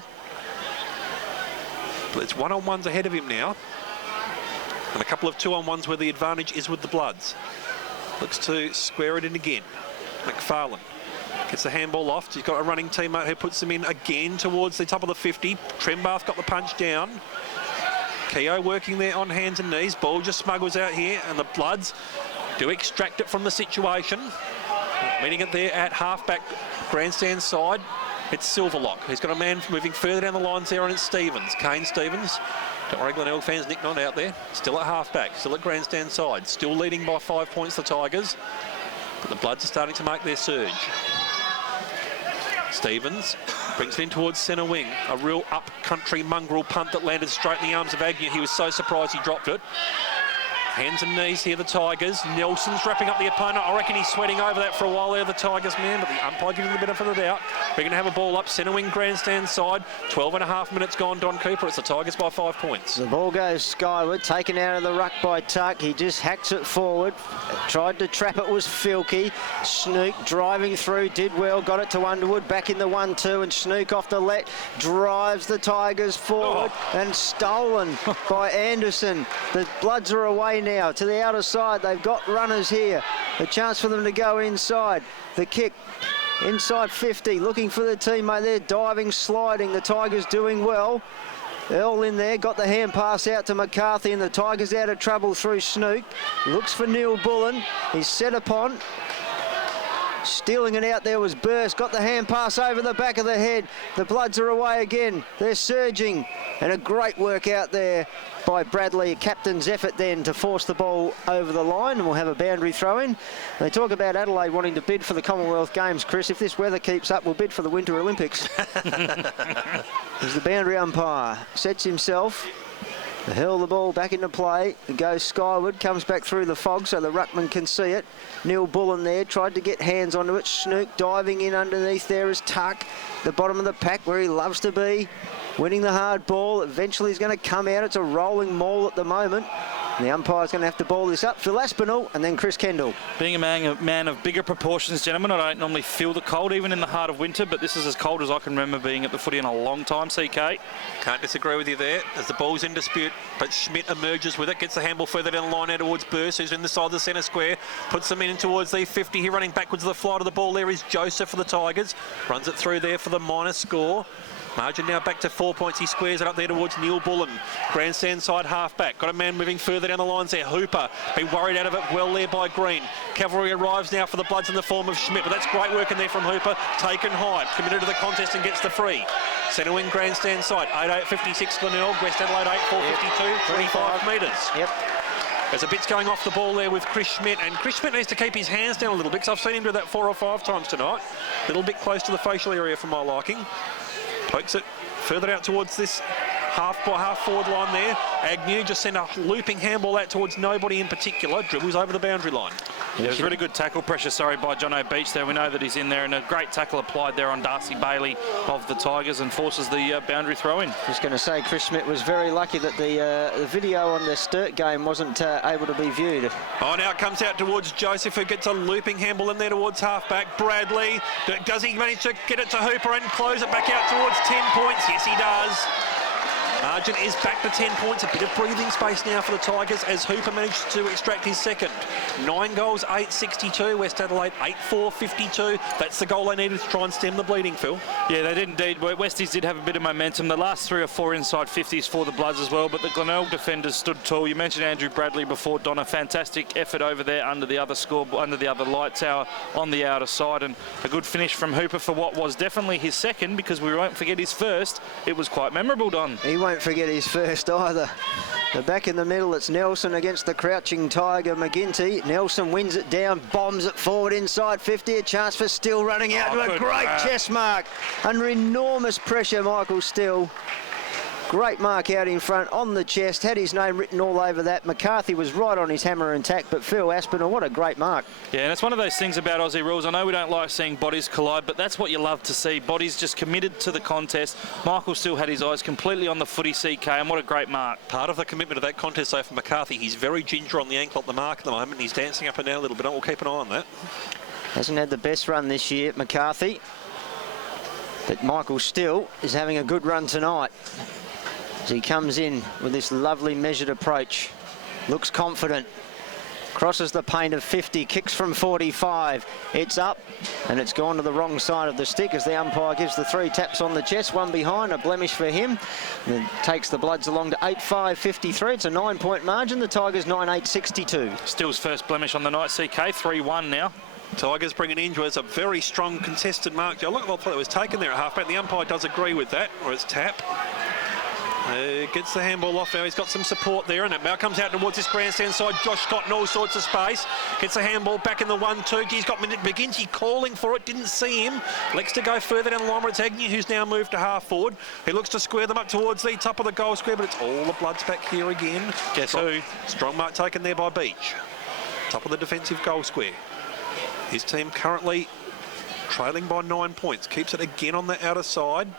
It's 1-on-1s ahead of him now. And a couple of 2-on-1s where the advantage is with the Bloods. Looks to square it in again. McFarlane gets the handball off. He's got a running teammate who puts them in again towards the top of the 50. Trembath got the punch down. Keogh working there on hands and knees. Ball just smuggles out here, and the Bloods do extract it from the situation. Meeting it there at halfback grandstand side. It's Silverlock. He's got a man moving further down the lines there, and it's Stevens. Kane Stevens. Don't worry, Glenelg fans, Nick not out there. Still at halfback, still at grandstand side. Still leading by 5 points, the Tigers. But the Bloods are starting to make their surge. Stevens brings it in towards centre wing. A real up-country mongrel punt that landed straight in the arms of Agnew. He was so surprised he dropped it. Hands and knees here, the Tigers. Nelson's wrapping up the opponent. I reckon he's sweating over that for a while there, the Tigers man, but the umpire giving the benefit of the doubt. We're going to have a ball up, centre wing, grandstand side. 12.5 minutes gone, Don Cooper. It's the Tigers by 5 points. The ball goes skyward, taken out of the ruck by Tuck. He just hacks it forward. Tried to trap it, was Filkey. Snook driving through, did well, got it to Underwood, back in the 1-2, and Snook off the let, drives the Tigers forward, and stolen by Anderson. The Bloods are away now to the outer side. They've got runners here. A chance for them to go inside. The kick inside 50, looking for the teammate there, diving, sliding. The Tigers doing well. Earl in there, got the hand pass out to McCarthy, and the Tigers out of trouble through Snook. Looks for Neil Bullen. He's set upon. Stealing it out there was Burst. Got the hand pass over the back of the head. The Bloods are away again. They're surging. And a great work out there by Bradley. Captain's effort then to force the ball over the line, and we'll have a boundary throw in. They talk about Adelaide wanting to bid for the Commonwealth Games. Chris, if this weather keeps up, we'll bid for the Winter Olympics. As the boundary umpire sets himself to hurl the ball back into play. It goes skyward, comes back through the fog so the ruckman can see it. Neil Bullen there, tried to get hands onto it. Snook diving in underneath there is Tuck, the bottom of the pack where he loves to be. Winning the hard ball, eventually he's going to come out. It's a rolling maul at the moment. And the umpire's going to have to ball this up. Phil Aspinall and then Chris Kendall. Being a man of bigger proportions, gentlemen, I don't normally feel the cold, even in the heart of winter, but this is as cold as I can remember being at the footy in a long time, CK. Can't disagree with you there, as the ball's in dispute, but Schmidt emerges with it, gets the handball further down the line out towards Burst, who's in the side of the centre square, puts them in towards the 50 here, running backwards to the flight of the ball. There is Joseph for the Tigers, runs it through there for the minor score. Margin now back to 4 points. He squares it up there towards Neil Bullen. Grandstand side halfback. Got a man moving further down the lines there. Hooper been worried out of it well there by Green. Cavalry arrives now for the Bloods in the form of Schmidt, but that's great work in there from Hooper. Taken high, committed to the contest and gets the free. Centre wing grandstand side. 8.856 Glenelg. West Adelaide 8.452. 25 metres. Yep. There's a bit's going off the ball there with Chris Schmidt, and Chris Schmidt needs to keep his hands down a little bit, because I've seen him do that 4 or 5 times tonight. A little bit close to the facial area for my liking. Pokes it further out towards this half forward line there. Agnew just sent a looping handball out towards nobody in particular. Dribbles over the boundary line. Yeah, it was really good tackle pressure, by John O'Beach there. We know that he's in there, and a great tackle applied there on Darcy Bailey of the Tigers, and forces the boundary throw in. Just going to say, Chris Schmidt was very lucky that the video on the Sturt game wasn't able to be viewed. Oh, now it comes out towards Joseph, who gets a looping handball in there towards halfback. Bradley, does he manage to get it to Hooper and close it back out towards 10 points? Yes, he does. Argent is back to 10 points. A bit of breathing space now for the Tigers as Hooper managed to extract his second. 9 goals, 8.62. West Adelaide 8.452. That's the goal they needed to try and stem the bleeding, Phil. Yeah, they did indeed. Westies did have a bit of momentum. The last 3 or 4 inside 50s for the Bloods as well, but the Glenelg defenders stood tall. You mentioned Andrew Bradley before, Donna. Fantastic effort over there under the other light tower on the outer side, and a good finish from Hooper for what was definitely his second, because we won't forget his first. It was quite memorable, Don. He won't forget his first either. The back in the middle, it's Nelson against the crouching Tiger McGinty. Nelson wins it down, bombs it forward inside 50. A chance for Still running out to a great chest mark. Under enormous pressure, Michael Still. Great mark out in front on the chest, had his name written all over that. McCarthy was right on his hammer and tack, but Phil Aspinall, what a great mark. Yeah, and it's one of those things about Aussie rules. I know we don't like seeing bodies collide, but that's what you love to see. Bodies just committed to the contest. Michael still had his eyes completely on the footy, CK, and what a great mark. Part of the commitment of that contest, though, for McCarthy, he's very ginger on the ankle at the mark at the moment. He's dancing up and down a little bit. We'll keep an eye on that. Hasn't had the best run this year, McCarthy, but Michael Still is having a good run tonight. As he comes in with this lovely measured approach. Looks confident. Crosses the paint of 50, kicks from 45. It's up, and it's gone to the wrong side of the stick as the umpire gives the 3 taps on the chest. One behind, a blemish for him. And takes the Bloods along to 8-5-53. It's a 9-point margin. The Tigers 9-8-62. Still's first blemish on the night, CK. 3-1 now. Tigers bringing in as a very strong contested mark. Look at what was taken there at halfback. The umpire does agree with that, or it's tap. Gets the handball off now. He's got some support there, and it now comes out towards this grandstand side. Josh Scott in all sorts of space. Gets the handball back in the 1-2. He's got McGinty calling for it. Didn't see him. Likes to go further down the line. It's Agnew who's now moved to half forward. He looks to square them up towards the top of the goal square, but it's all the Bloods back here again. Guess who? Strong mark taken there by Beach. Top of the defensive goal square. His team currently trailing by 9 points. Keeps it again on the outer side.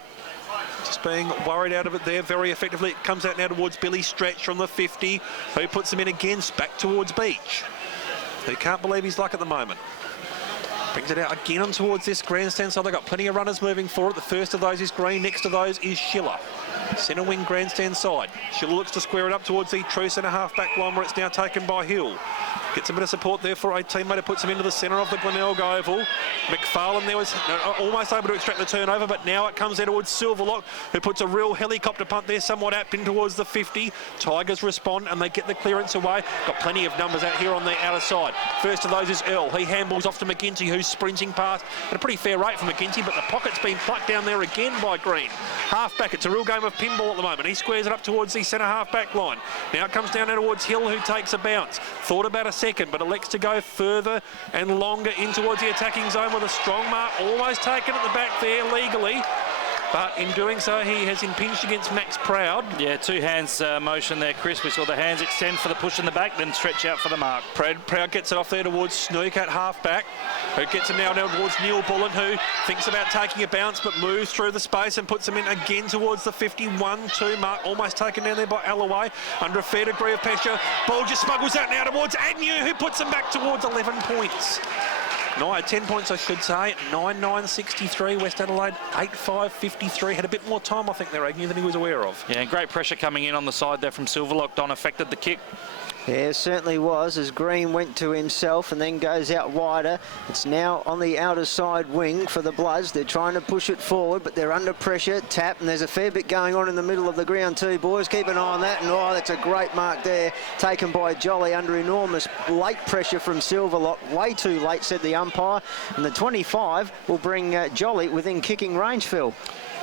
Just being worried out of it there very effectively. It comes out now towards Billy Stretch from the 50, who puts them in again, back towards Beach, who can't believe his luck at the moment. Brings it out again on towards this grandstand, so they've got plenty of runners moving forward. The first of those is Green, next to those is Schiller. Centre wing grandstand side. Schiller looks to square it up towards the true centre half-back line, where it's now taken by Hill. Gets a bit of support there for a teammate who puts him into the centre of the Glenelg oval. McFarlane there was almost able to extract the turnover, but now it comes there towards Silverlock, who puts a real helicopter punt there, somewhat out in towards the 50. Tigers respond and they get the clearance away. Got plenty of numbers out here on the outer side. First of those is Earl. He handballs off to McGinty, who's sprinting past at a pretty fair rate for McGinty, but the pocket's been plucked down there again by Green. Half-back, it's a real game of pinball at the moment. He squares it up towards the centre half-back line. Now it comes down there towards Hill, who takes a bounce. Thought about a second, but elects to go further and longer in towards the attacking zone with a strong mark almost taken at the back there legally. But in doing so, he has impinged against Max Proud. Yeah, 2 hands motion there, Chris. We saw the hands extend for the push in the back, then stretch out for the mark. Proud gets it off there towards Snook at half-back, who gets it now towards Neil Bullen, who thinks about taking a bounce but moves through the space and puts him in again towards the 51-2 mark, almost taken down there by Alloway under a fair degree of pressure. Ball just smuggles out now towards Agnew, who puts him back towards 11 points. 10 points, I should say. 9-9-63, West Adelaide. 8-5-53. Had a bit more time, I think, there, Agnew, than he was aware of. Yeah, great pressure coming in on the side there from Silverlock. Don affected the kick. Yeah, it certainly was, as Green went to himself and then goes out wider. It's now on the outer side wing for the Bloods. They're trying to push it forward, but they're under pressure. Tap, and there's a fair bit going on in the middle of the ground too, boys. Keep an eye on that, and that's a great mark there, taken by Jolly under enormous late pressure from Silverlock. Way too late, said the umpire, and the 25 will bring Jolly within kicking range, Phil.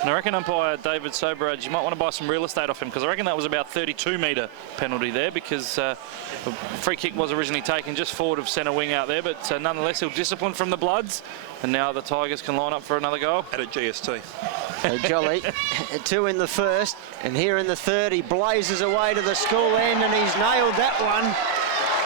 And I reckon umpire David Soberage, you might want to buy some real estate off him, because I reckon that was about 32-metre penalty there, because the free kick was originally taken just forward of centre wing out there, but nonetheless he'll discipline from the Bloods, and now the Tigers can line up for another goal. At a GST. So Jolly, 2 in the first, and here in the third he blazes away to the school end, and he's nailed that one.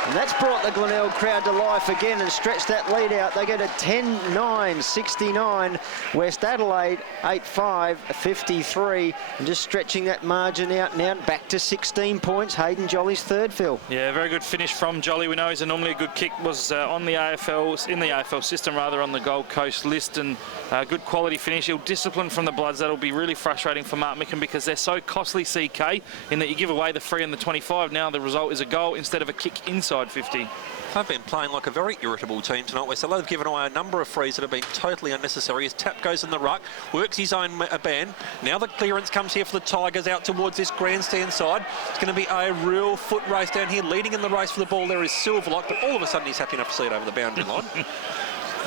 And that's brought the Glenelg crowd to life again and stretched that lead out. They get a 10-9-69. West Adelaide 8-5-53. And just stretching that margin out now back to 16 points. Hayden Jolly's third, Phil. Yeah, very good finish from Jolly. We know he's normally a good kick. Was on the AFL, in the AFL system rather, on the Gold Coast list, and good quality finish. He'll discipline from the Bloods. That'll be really frustrating for Mark Mickham, because they're so costly, CK, in that you give away the free and the 25. Now the result is a goal instead of a kick inside 50. They've been playing like a very irritable team tonight. West Adelaide have given away a number of frees that have been totally unnecessary. His tap goes in the ruck, works his own band. Now the clearance comes here for the Tigers out towards this grandstand side. It's going to be a real foot race down here. Leading in the race for the ball there is Silverlock, but all of a sudden he's happy enough to see it over the boundary line.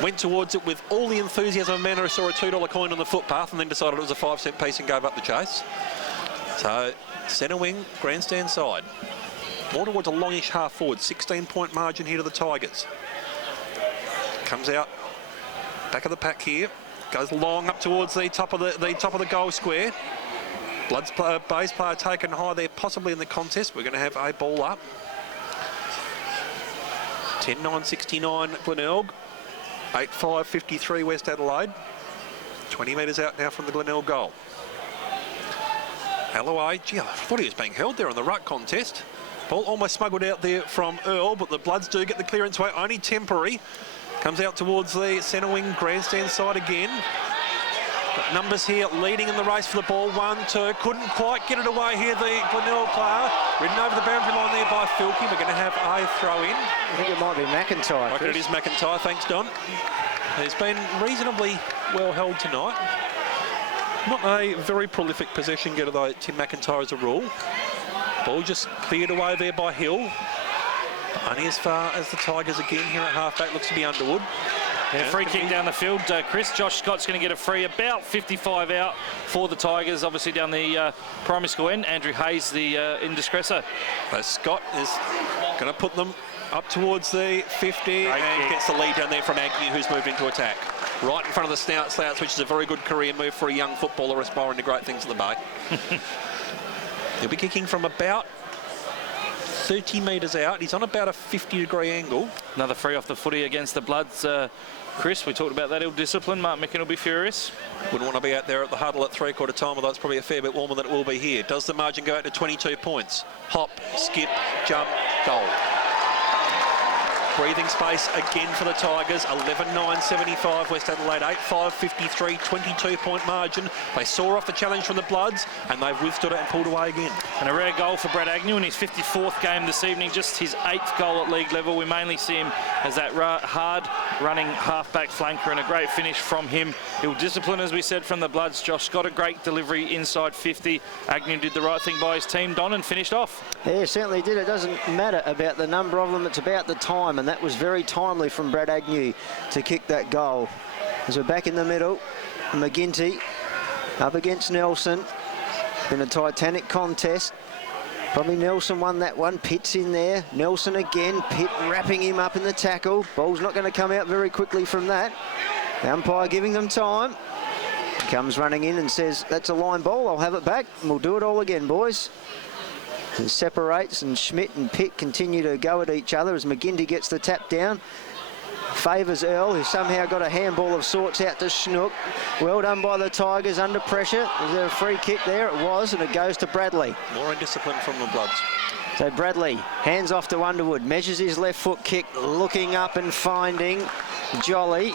Went towards it with all the enthusiasm of a man who saw a $2 coin on the footpath and then decided it was a 5-cent piece and gave up the chase. So centre wing, grandstand side. More towards a longish half forward, 16-point margin here to the Tigers. Comes out, back of the pack here, goes long up towards the top of the goal square. Bloods base player taken high there, possibly in the contest. We're going to have a ball up. 10-9-69 Glenelg, 8-5-53 West Adelaide. 20 metres out now from the Glenelg goal. Alloway, gee, I thought he was being held there on the ruck contest. Ball almost smuggled out there from Earl, but the Bloods do get the clearance away, only temporary. Comes out towards the centre wing grandstand side again. Got numbers here leading in the race for the ball. 1, 2. Couldn't quite get it away here, the Glenelg player. Ridden over the boundary line there by Filkey. We're going to have a throw in. I think it might be McIntyre. I reckon it is McIntyre. Thanks, Don. He's been reasonably well held tonight. Not a very prolific possession getter, though, Tim McIntyre as a rule. Ball just cleared away there by Hill. But only as far as the Tigers again here at halfback. Looks to be Underwood. Yeah, free kick down the field, Chris. Josh Scott's going to get a free, about 55 out for the Tigers, obviously down the primary school end. Andrew Hayes, the indiscressor. So Scott is going to put them up towards the 50 and gets the lead down there from Agnew, who's moved into attack. Right in front of the Slouts, which is a very good career move for a young footballer aspiring to great things at the Bay. He'll be kicking from about 30 metres out. He's on about a 50-degree angle. Another free off the footy against the Bloods. Chris, we talked about that ill discipline. Mark Micken will be furious. Wouldn't want to be out there at the huddle at three-quarter time, although it's probably a fair bit warmer than it will be here. Does the margin go out to 22 points? Hop, skip, jump, goal. Breathing space again for the Tigers. 11-9-75, West Adelaide 8-5-53, 22-point margin. They saw off the challenge from the Bloods and they've withstood it and pulled away again. And a rare goal for Brad Agnew in his 54th game this evening, just his 8th goal at league level. We mainly see him as that hard-running halfback flanker, and a great finish from him. He'll discipline, as we said, from the Bloods. Josh got a great delivery inside 50. Agnew did the right thing by his team, Don, and finished off. Yeah, certainly did. It doesn't matter about the number of them, it's about the time, and that was very timely from Brad Agnew to kick that goal. As we're back in the middle, McGinty up against Nelson. Been a titanic contest. Probably Nelson won that one. Pitt's in there. Nelson again. Pitt wrapping him up in the tackle. Ball's not going to come out very quickly from that. The umpire giving them time. He comes running in and says, that's a line ball. I'll have it back. And we'll do it all again, boys. It separates, and Schmidt and Pitt continue to go at each other as McGinty gets the tap down. Favours Earl, who somehow got a handball of sorts out to Schnook. Well done by the Tigers under pressure. Was there a free kick there? It was, and it goes to Bradley. More indiscipline from the Bloods. So Bradley hands off to Underwood, measures his left foot kick, looking up and finding Jolly.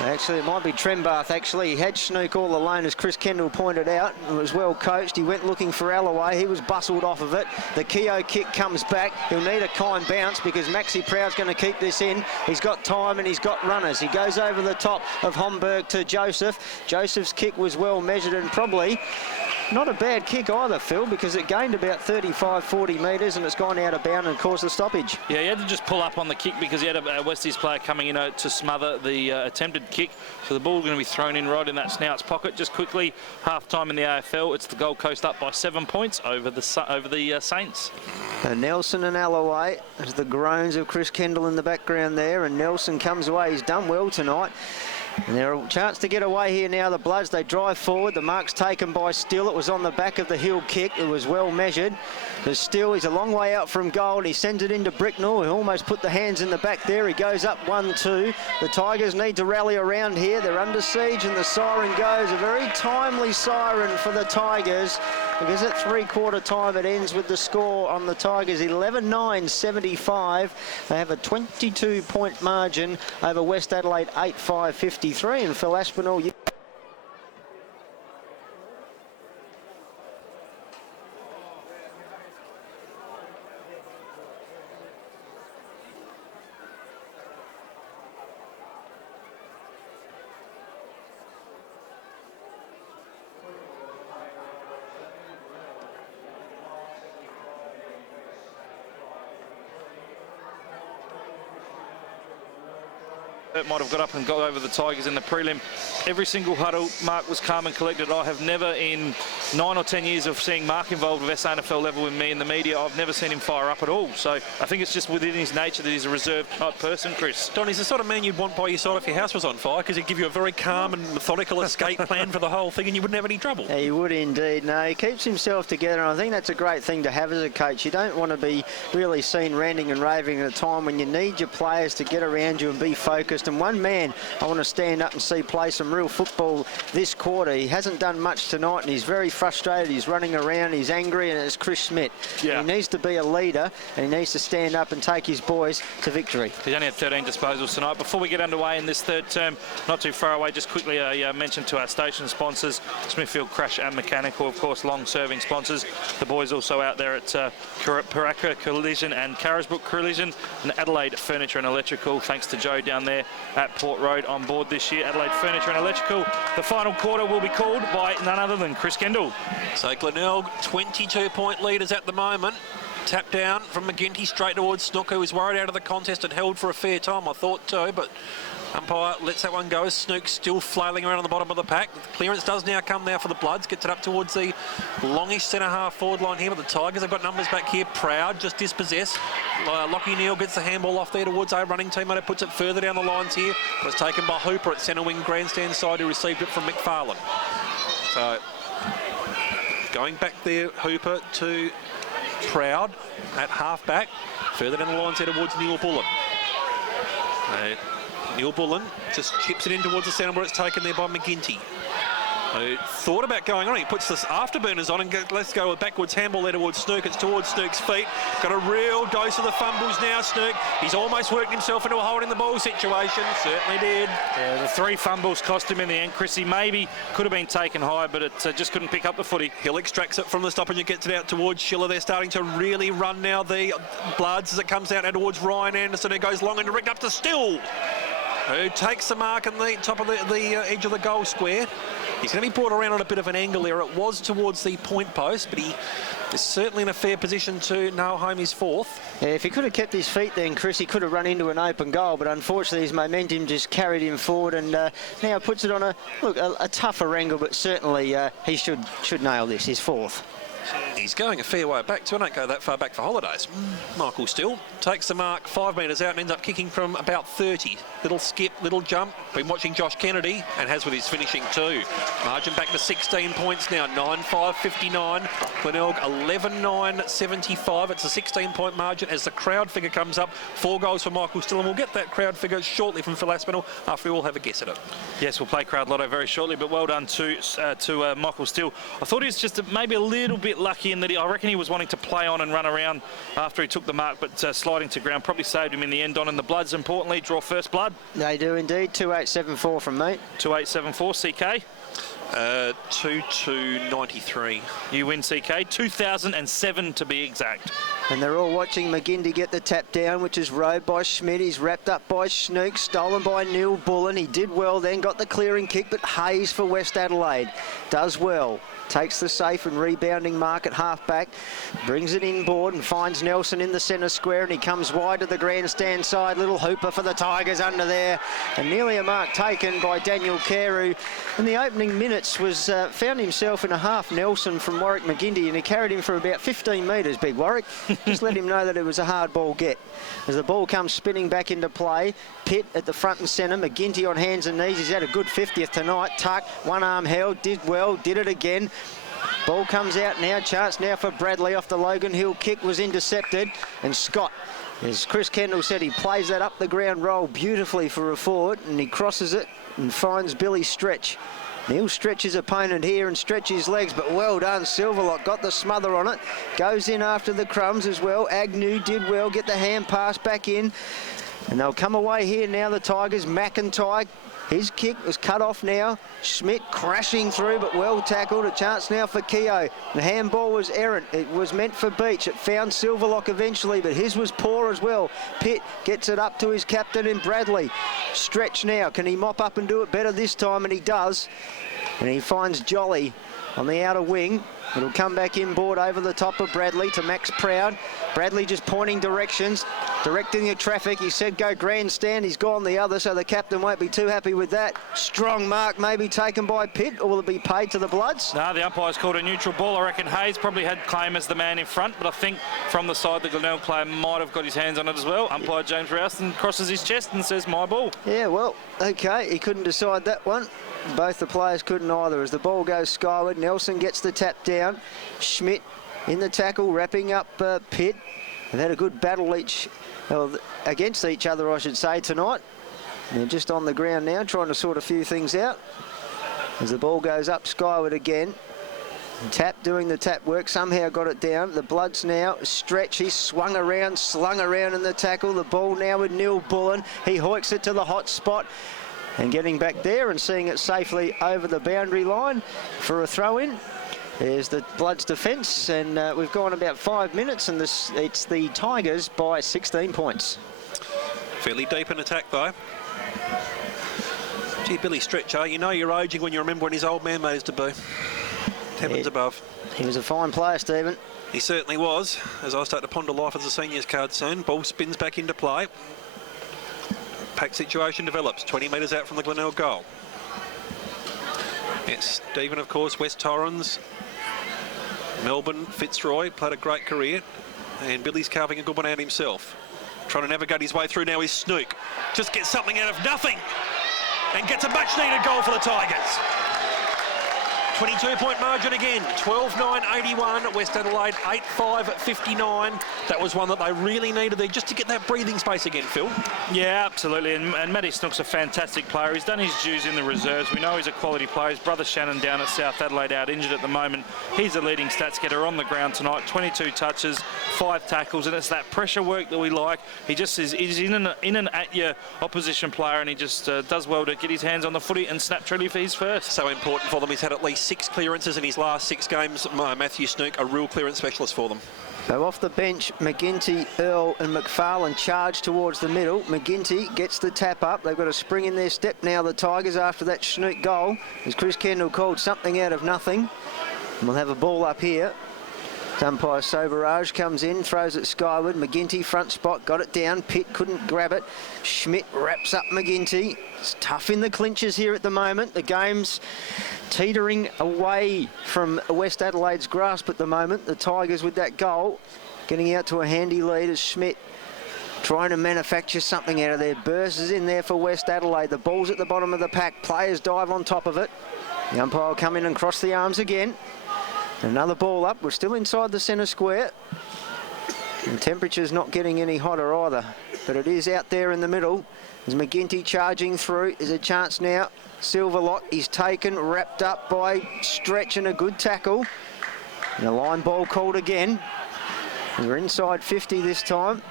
Actually, it might be Trembath, actually. He had Schnook all alone, as Chris Kendall pointed out. It was well coached. He went looking for Alloway. He was bustled off of it. The Keogh kick comes back. He'll need a kind bounce because Maxi Proud's going to keep this in. He's got time and he's got runners. He goes over the top of Homburg to Joseph. Joseph's kick was well measured and probably not a bad kick either, Phil, because it gained about 35-40 metres and it's gone out of bounds and caused a stoppage. Yeah, he had to just pull up on the kick because he had a Westies player coming in to smother the attempted kick. So the ball going to be thrown in right in that Snout's pocket. Just quickly, half-time in the AFL. It's the Gold Coast up by 7 points over the Saints. And Nelson and Alloway, as the groans of Chris Kendall in the background there, and Nelson comes away. He's done well tonight. And there a chance to get away here now. The Bloods, they drive forward. The mark's taken by Still. It was on the back of the Hill kick. It was well measured. But Still, he's a long way out from goal. And he sends it into Bricknell, who almost put the hands in the back there. He goes up 1-2. The Tigers need to rally around here. They're under siege and the siren goes. A very timely siren for the Tigers, because at three-quarter time it ends with the score on the Tigers 11-9-75. They have a 22-point margin over West Adelaide 8-5-53. And Phil Aspinall, might have got up and got over the Tigers in the prelim. Every single huddle, Mark was calm and collected. I have never, in 9 or 10 years of seeing Mark involved with SANFL level with me in the media, I've never seen him fire up at all. So I think it's just within his nature that he's a reserved type person, Chris. Don, he's the sort of man you'd want by your side if your house was on fire, because he'd give you a very calm and methodical escape plan for the whole thing and you wouldn't have any trouble. Yeah, he would indeed. No, he keeps himself together, and I think that's a great thing to have as a coach. You don't want to be really seen ranting and raving at a time when you need your players to get around you and be focused finished. And one man I want to stand up and see play some real football this quarter. He hasn't done much tonight and he's very frustrated. He's running around, he's angry, and it's Chris Schmidt. Yeah. He needs to be a leader and he needs to stand up and take his boys to victory. He's only had 13 disposals tonight. Before we get underway in this third term, not too far away, just quickly a mention to our station sponsors, Smithfield Crash and Mechanical, of course, long-serving sponsors. The boys also out there at Paraka Collision and Carisbrook Collision and Adelaide Furniture and Electrical. Thanks to Joe down there at Port Road on board this year. Adelaide Furniture and Electrical. The final quarter will be called by none other than Chris Kendall. So Glenelg, 22-point leaders at the moment. Tap down from McGinty straight towards Snook, who was worried out of the contest and held for a fair time, I thought too, but umpire lets that one go. Snook still flailing around on the bottom of the pack. The clearance does now come there for the Bloods. Gets it up towards the longish centre-half forward line here, but the Tigers have got numbers back here. Proud, just dispossessed. Lockie Neal gets the handball off there towards our running teammate, who puts it further down the lines here. It was taken by Hooper at centre wing grandstand side, who received it from McFarlane. So going back there, Hooper to Proud at half-back. Further down the lines here towards Neil Bullen. Neil Bullen just chips it in towards the centre where it's taken there by McGinty. Who thought about going on. He puts the afterburners on and let's go with backwards handball there towards Snook. It's towards Snook's feet. Got a real dose of the fumbles now, Snook. He's almost worked himself into a holding the ball situation. Certainly did. Yeah, the 3 fumbles cost him in the end. Chrissy maybe could have been taken high, but it just couldn't pick up the footy. Hill extracts it from the stop and gets it out towards Schiller. They're starting to really run now, the Bloods, as it comes out towards Ryan Anderson, who goes long and direct up to Still, who takes the mark on the top of the edge of the goal square. He's going to be brought around on a bit of an angle there. It was towards the point post, but he is certainly in a fair position to nail home his 4th. Yeah, if he could have kept his feet then, Chris, he could have run into an open goal, but unfortunately his momentum just carried him forward and now puts it on a tougher angle, but certainly he should nail this, his 4th. He's going a fair way back too. I don't go that far back for holidays. Michael Still takes the mark 5 metres out and ends up kicking from about 30. Little skip, little jump. Been watching Josh Kennedy and has with his finishing too. Margin back to 16 points now, 9-5-59. Glenelg 11-9-75. It's a 16-point margin as the crowd figure comes up. 4 goals for Michael Still, and we'll get that crowd figure shortly from Phil Aspinall after we all have a guess at it. Yes, we'll play Crowd Lotto very shortly, but well done to Michael Still. I thought he was just maybe a little bit lucky in that I reckon he was wanting to play on and run around after he took the mark, but sliding to ground probably saved him in the end. On, and the Bloods, importantly, draw first blood. They do indeed. 2874 from me. 2874, CK. 2293. You win, CK. 2007 to be exact. And they're all watching McGinty get the tap down, which is rowed by Schmidt. He's wrapped up by Snook, stolen by Neil Bullen. He did well then, got the clearing kick, but Hayes for West Adelaide does well. Takes the safe and rebounding mark at half-back, brings it inboard and finds Nelson in the centre square, and he comes wide to the grandstand side. Little Hooper for the Tigers under there, and nearly a mark taken by Daniel Kerr, who in the opening minutes was found himself in a half Nelson from Warwick McGinty, and he carried him for about 15 metres, Big Warwick. Just let him know that it was a hard ball get. As the ball comes spinning back into play, Pitt at the front and centre, McGinty on hands and knees. He's had a good 50th tonight. Tuck, one arm held, did well, did it again. Ball comes out now, chance now for Bradley off the Logan Hill kick, was intercepted, and Scott, as Chris Kendall said, he plays that up the ground roll beautifully for a forward, and he crosses it and finds Billy Stretch. He'll stretch his opponent here and stretch his legs, but well done. Silverlock got the smother on it, goes in after the crumbs as well. Agnew did well, get the hand pass back in, and they'll come away here now, the Tigers. McIntyre, his kick was cut off now. Schmidt crashing through, but well tackled. A chance now for Keogh. The handball was errant. It was meant for Beach. It found Silverlock eventually, but his was poor as well. Pitt gets it up to his captain in Bradley. Stretch now. Can he mop up and do it better this time? And he does. And he finds Jolly on the outer wing. It'll come back inboard over the top of Bradley to Max Proud. Bradley just pointing directions, directing the traffic. He said go grandstand. He's gone the other, so the captain won't be too happy with that. Strong mark maybe taken by Pitt, or will it be paid to the Bloods? No, the umpire's called a neutral ball. I reckon Hayes probably had claim as the man in front, but I think from the side the Glenelg player might have got his hands on it as well. Umpire James Rouston crosses his chest and says, my ball. Yeah, well, okay, he couldn't decide that one. Both the players couldn't either. As the ball goes skyward, Nelson gets the tap down. Schmidt in the tackle, wrapping up Pitt. They've had a good battle against each other, I should say, tonight. They're just on the ground now, trying to sort a few things out. As the ball goes up skyward again. Tap doing the tap work, somehow got it down. The Bloods now stretch, he's swung around, slung around in the tackle. The ball now with Neil Bullen. He hoiks it to the hot spot. And getting back there and seeing it safely over the boundary line for a throw-in. There's the Bloods defence, and we've gone about 5 minutes, and it's the Tigers by 16 points. Fairly deep in attack, though. Gee, Billy Stretcher, you know you're aging when you remember when his old man made us debut. Heavens above. He was a fine player, Stephen. He certainly was. As I start to ponder life as a seniors card soon, ball spins back into play. Pack situation develops, 20 metres out from the Glenelg goal. It's Stephen, of course, West Torrens, Melbourne, Fitzroy, played a great career. And Billy's carving a good one out himself. Trying to navigate his way through now is Snook. Just gets something out of nothing. And gets a much-needed goal for the Tigers. 22-point margin again, 12-9-81, West Adelaide 8-5-59. That was one that they really needed there just to get that breathing space again, Phil. Yeah, absolutely, and Matty Snook's a fantastic player. He's done his dues in the reserves. We know he's a quality player. His brother Shannon down at South Adelaide out injured at the moment. He's the leading stats getter on the ground tonight, 22 touches, 5 tackles, and it's that pressure work that we like. He just is in and at your opposition player, and he just does well to get his hands on the footy and snap truly for his first. So important for them. He's had at least 6 clearances in his last 6 games. Matthew Snook, a real clearance specialist for them. So off the bench, McGinty, Earl and McFarlane charge towards the middle. McGinty gets the tap up. They've got a spring in their step now, the Tigers, after that Snook goal. As Chris Kendall called something out of nothing. And we'll have a ball up here. Umpire Soberage comes in, throws it skyward. McGinty front spot, got it down. Pitt couldn't grab it. Schmidt wraps up McGinty. It's tough in the clinches here at the moment. The game's teetering away from West Adelaide's grasp at the moment. The Tigers with that goal getting out to a handy lead as Schmidt trying to manufacture something out of there. Burst is in there for West Adelaide. The ball's at the bottom of the pack. Players dive on top of it. The umpire will come in and cross the arms again. Another ball up. We're still inside the centre square. And temperature's not getting any hotter either. But it is out there in the middle. As McGinty charging through. There's a chance now. Silverlock, he's taken, wrapped up by Stretch and a good tackle. And a line ball called again. We're inside 50 this time.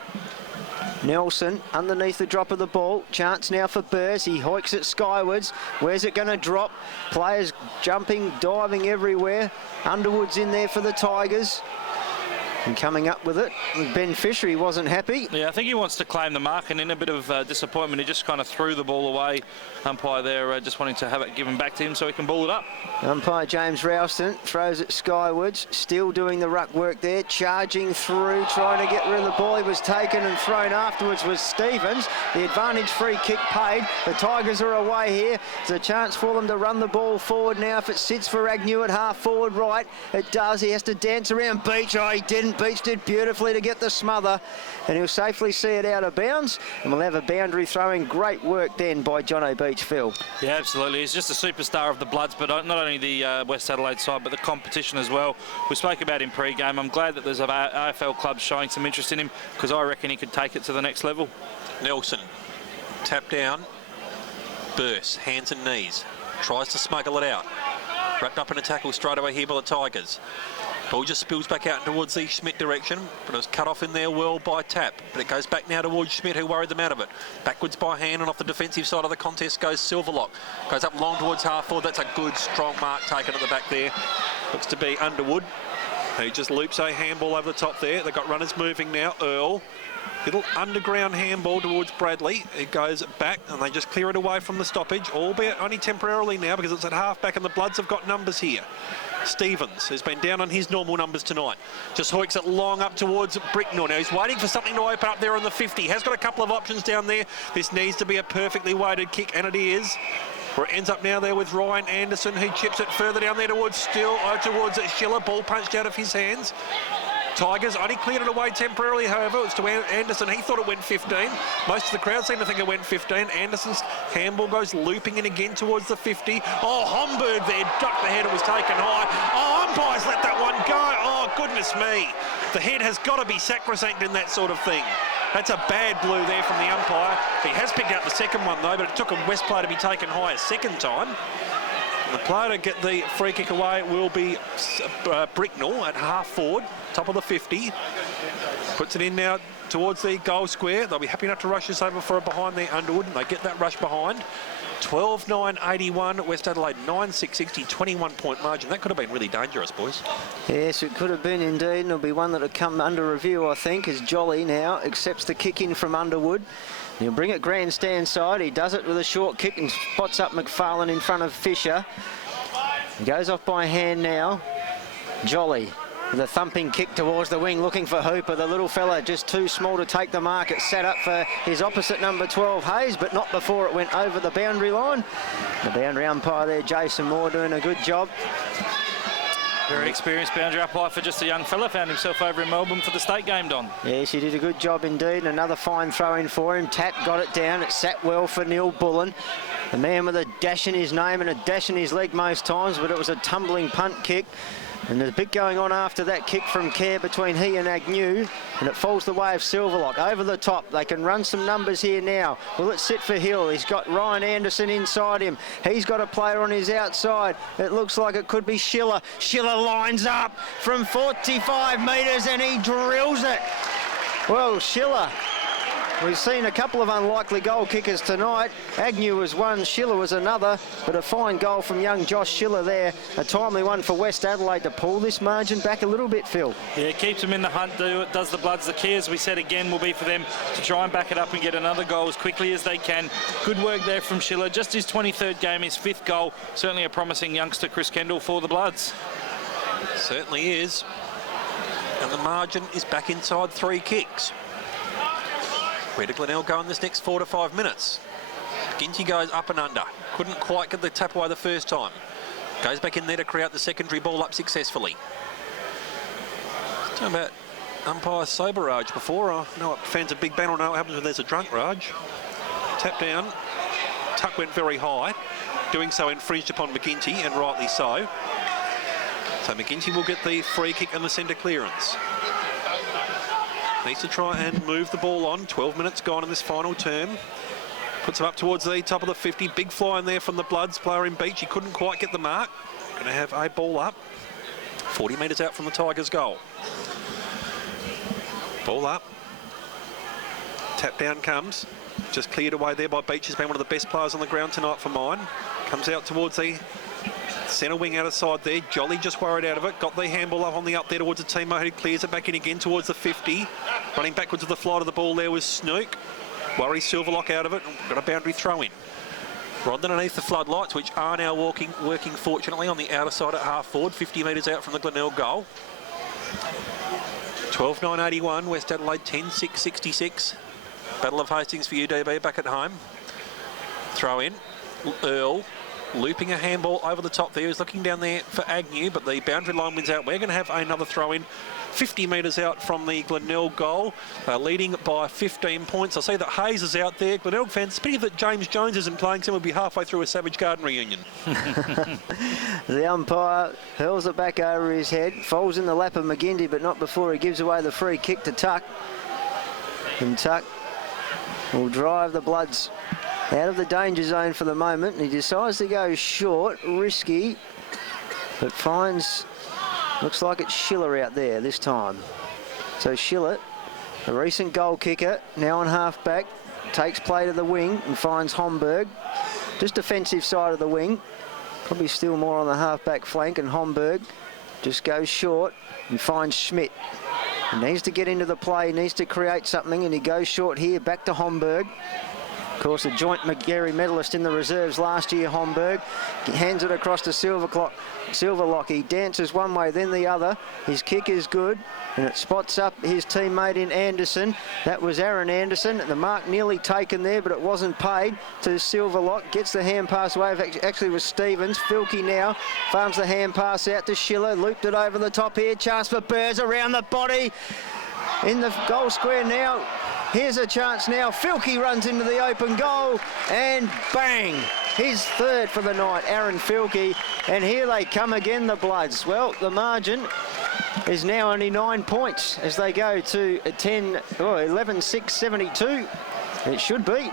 Nelson underneath the drop of the ball. Chance now for Burrs. He hoiks it skywards. Where's it going to drop? Players jumping, diving everywhere. Underwood's in there for the Tigers. And coming up with it, Ben Fisher, he wasn't happy. Yeah, I think he wants to claim the mark, and in a bit of disappointment, he just kind of threw the ball away. Umpire there just wanting to have it given back to him so he can ball it up. Umpire James Ralston throws it skywards, still doing the ruck work there, charging through, trying to get rid of the ball. He was taken and thrown afterwards was Stevens. The advantage free kick paid. The Tigers are away here. There's a chance for them to run the ball forward now. If it sits for Agnew at half forward right, it does. He has to dance around Beach. Oh, he didn't. Beach did beautifully to get the smother, and he'll safely see it out of bounds, and we'll have a boundary throwing. Great work then by Jono Beach, Phil. Yeah, absolutely. He's just a superstar of the Bloods, but not only the West Adelaide side, but the competition as well. We spoke about him pre-game. I'm glad that there's AFL clubs showing some interest in him, because I reckon he could take it to the next level. Nelson, tap down, burst, hands and knees, tries to smuggle it out. Wrapped up in a tackle straight away here by the Tigers. Ball just spills back out towards the Schmidt direction, but it was cut off in there well by Tap. But it goes back now towards Schmidt, who worried them out of it. Backwards by hand, and off the defensive side of the contest goes Silverlock. Goes up long towards half forward. That's a good, strong mark taken at the back there. Looks to be Underwood, who just loops a handball over the top there. They've got runners moving now. Earl. Little underground handball towards Bradley. It goes back, and they just clear it away from the stoppage, albeit only temporarily now because it's at half-back and the Bloods have got numbers here. Stevens, who's been down on his normal numbers tonight, just hoiks it long up towards Bricknell. Now he's waiting for something to open up there on the 50. Has got a couple of options down there. This needs to be a perfectly weighted kick, and it is. Where it ends up now there with Ryan Anderson, who chips it further down there towards towards Schiller. Ball punched out of his hands. Tigers only cleared it away temporarily, however. It was to Anderson. He thought it went 15. Most of the crowd seemed to think it went 15. Anderson's handball goes looping in again towards the 50. Oh, Homburg there ducked the head and was taken high. Oh, umpires let that one go. Oh, goodness me. The head has got to be sacrosanct in that sort of thing. That's a bad blue there from the umpire. He has picked out the second one, though, but it took a West player to be taken high a second time. The player to get the free kick away will be Bricknell at half forward, top of the 50. Puts it in now towards the goal square. They'll be happy enough to rush this over for a behind there, Underwood, and they get that rush behind. 12-9-81, West Adelaide 9-6-60, 21-point margin. That could have been really dangerous, boys. Yes, it could have been indeed, and it'll be one that'll come under review, I think, as Jolly now accepts the kick in from Underwood. He'll bring it grandstand side. He does it with a short kick and spots up McFarlane in front of Fisher. He goes off by hand now. Jolly with a thumping kick towards the wing, looking for Hooper. The little fella just too small to take the mark. It set up for his opposite number 12, Hayes, but not before it went over the boundary line. The boundary umpire there, Jason Moore, doing a good job. Very experienced boundary umpire for just a young fella. Found himself over in Melbourne for the state game, Don. Yes, he did a good job indeed. And another fine throw in for him. Tat got it down. It sat well for Neil Bullen. The man with a dash in his name and a dash in his leg most times, but it was a tumbling punt kick. And there's a bit going on after that kick from Kerr between he and Agnew, and it falls the way of Silverlock. Over the top, they can run some numbers here now. Will it sit for Hill? He's got Ryan Anderson inside him. He's got a player on his outside. It looks like it could be Schiller. Schiller lines up from 45 metres and he drills it. Well, Schiller, we've seen a couple of unlikely goal kickers tonight. Agnew was one, Schiller was another, but a fine goal from young Josh Schiller there. A timely one for West Adelaide to pull this margin back a little bit, Phil. Yeah, keeps them in the hunt, does the Bloods. The key, as we said again, will be for them to try and back it up and get another goal as quickly as they can. Good work there from Schiller. Just his 23rd game, his 5th goal. Certainly a promising youngster, Chris Kendall, for the Bloods. Certainly is. And the margin is back inside 3 kicks. Where did Glenelg go in this next 4 to 5 minutes? Ginty goes up and under. Couldn't quite get the tap away the first time. Goes back in there to create the secondary ball up successfully. Talking about umpire sober Raj before. I know fans of Big Ben will know what happens when there's a drunk Raj. Tap down. Tuck went very high. Doing so infringed upon McGinty, and rightly so. So McGinty will get the free kick and the centre clearance. Needs to try and move the ball on. 12 minutes gone in this final term. Puts him up towards the top of the 50. Big fly in there from the Bloods. Player in beach. He couldn't quite get the mark. Going to have a ball up. 40 metres out from the Tigers' goal. Ball up. Tap down comes. Just cleared away there by Beach. Has been one of the best players on the ground tonight for mine. Comes out towards the centre wing out of side there. Jolly just worried out of it. Got the handball up on the up there towards the Timo, who clears it back in again towards the 50. Running backwards with the flight of the ball there was Snook. Worries Silverlock out of it. Got a boundary throw in. Right underneath the floodlights, which are now working fortunately on the outer side at half forward, 50 metres out from the Glenelg goal. 12-9-81, West Adelaide 10-6-66. Battle of Hastings for UDB back at home. Throw in. Earl looping a handball over the top there. He's looking down there for Agnew, but the boundary line wins out. We're going to have another throw in 50 metres out from the Glenelg goal, leading by 15 points. I see that Hayes is out there. Glenelg fans, it's a pity that James Jones isn't playing, so we'll be halfway through a Savage Garden reunion. The umpire hurls it back over his head, falls in the lap of McGinty, but not before he gives away the free kick to Tuck. And Tuck will drive the Bloods out of the danger zone for the moment. He decides to go short, risky, but finds, looks like it's Schiller out there this time. So Schiller, a recent goal kicker, now on half back, takes play to the wing and finds Homburg. Just defensive side of the wing, probably still more on the half back flank, and Homburg just goes short and finds Schmidt. He needs to get into the play, needs to create something, and he goes short here, back to Homburg. Of course, a joint McGarry medalist in the reserves last year, Homburg. He hands it across to Silverlock. He dances one way, then the other. His kick is good, and it spots up his teammate in Anderson. That was Aaron Anderson. The mark nearly taken there, but it wasn't paid to Silverlock. Gets the hand pass away. Actually, it was Stevens. Filkey now farms the hand pass out to Schiller. Looped it over the top here. Chance for Burrs around the body. In the goal square now. Here's a chance now. Filkey runs into the open goal and bang! His 3rd for the night, Aaron Filkey. And here they come again, the Bloods. Well, the margin is now only 9 points as they go to 11-6-72. It should be.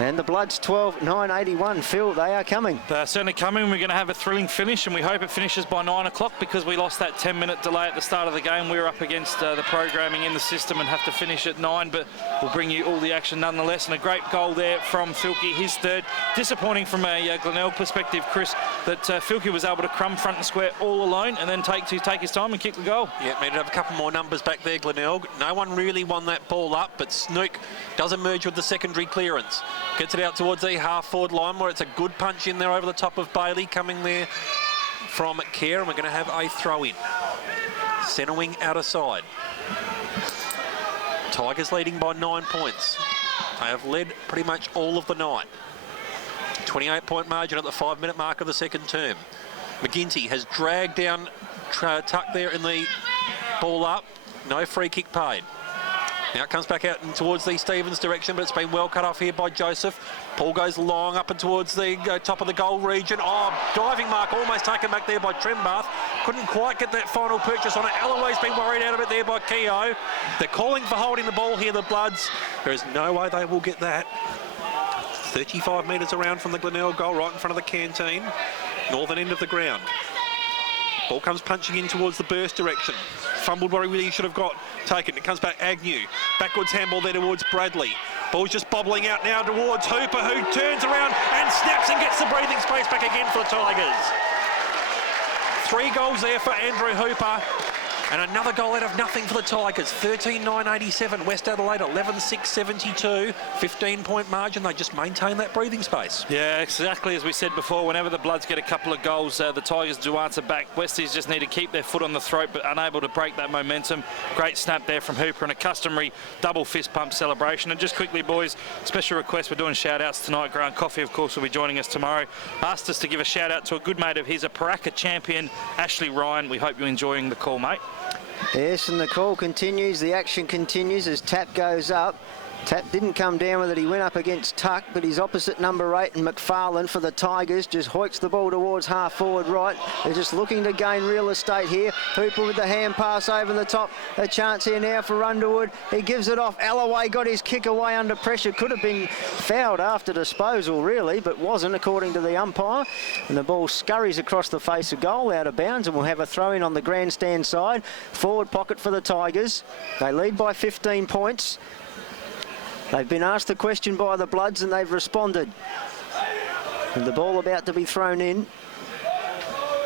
And the Bloods 12-9-81. Phil, they are coming. They're certainly coming. We're going to have a thrilling finish, and we hope it finishes by 9 o'clock because we lost that 10-minute delay at the start of the game. We were up against the programming in the system and have to finish at 9, but we'll bring you all the action nonetheless. And a great goal there from Filkey, his third. Disappointing from a Glenelg perspective, Chris, that Filkey was able to crumb front and square all alone and then take his time and kick the goal. Yeah, needed to have a couple more numbers back there, Glenelg. No one really won that ball up, but Snook does emerge with the secondary clearance. Gets it out towards the half-forward line where it's a good punch in there over the top of Bailey coming there from Kerr, and we're going to have a throw-in. Centre wing outer side. Tigers leading by 9 points. They have led pretty much all of the night. 28-point margin at the 5-minute mark of the second term. McGinty has dragged down Tuck there in the ball up. No free kick paid. Now it comes back out and towards the Stevens direction, but it's been well cut off here by Joseph. Paul goes long up and towards the top of the goal region. Oh, diving mark almost taken back there by Trembath. Couldn't quite get that final purchase on it. Alloway's been worried out of it there by Keogh. They're calling for holding the ball here, the Bloods. There is no way they will get that. 35 metres around from the Glenelg goal, right in front of the canteen. Northern end of the ground. Ball comes punching in towards the burst direction. Fumbled where he really should have got taken. It comes back Agnew. Backwards handball there towards Bradley. Ball's just bobbling out now towards Hooper, who turns around and snaps and gets the breathing space back again for the Tigers. 3 goals there for Andrew Hooper. And another goal out of nothing for the Tigers. 13-9-87. West Adelaide 11-6-72. 15-point margin. They just maintain that breathing space. Yeah, exactly as we said before. Whenever the Bloods get a couple of goals, the Tigers do answer back. Westies just need to keep their foot on the throat, but unable to break that momentum. Great snap there from Hooper and a customary double fist pump celebration. And just quickly, boys, special request. We're doing shout-outs tonight. Grant Coffey, of course, will be joining us tomorrow. Asked us to give a shout-out to a good mate of his, a Paraka champion, Ashley Ryan. We hope you're enjoying the call, mate. Yes, and the call continues, the action continues as Tap goes up. Tap didn't come down with it, he went up against Tuck, but he's opposite number 8 and McFarlane for the Tigers just hoiks the ball towards half forward right. They're just looking to gain real estate here. Hooper with the hand pass over the top. A chance here now for Underwood. He gives it off. Alloway got his kick away under pressure. Could have been fouled after disposal really, but wasn't according to the umpire. And the ball scurries across the face of goal out of bounds, and we'll have a throw in on the grandstand side. Forward pocket for the Tigers. They lead by 15 points. They've been asked the question by the Bloods and they've responded. And the ball about to be thrown in.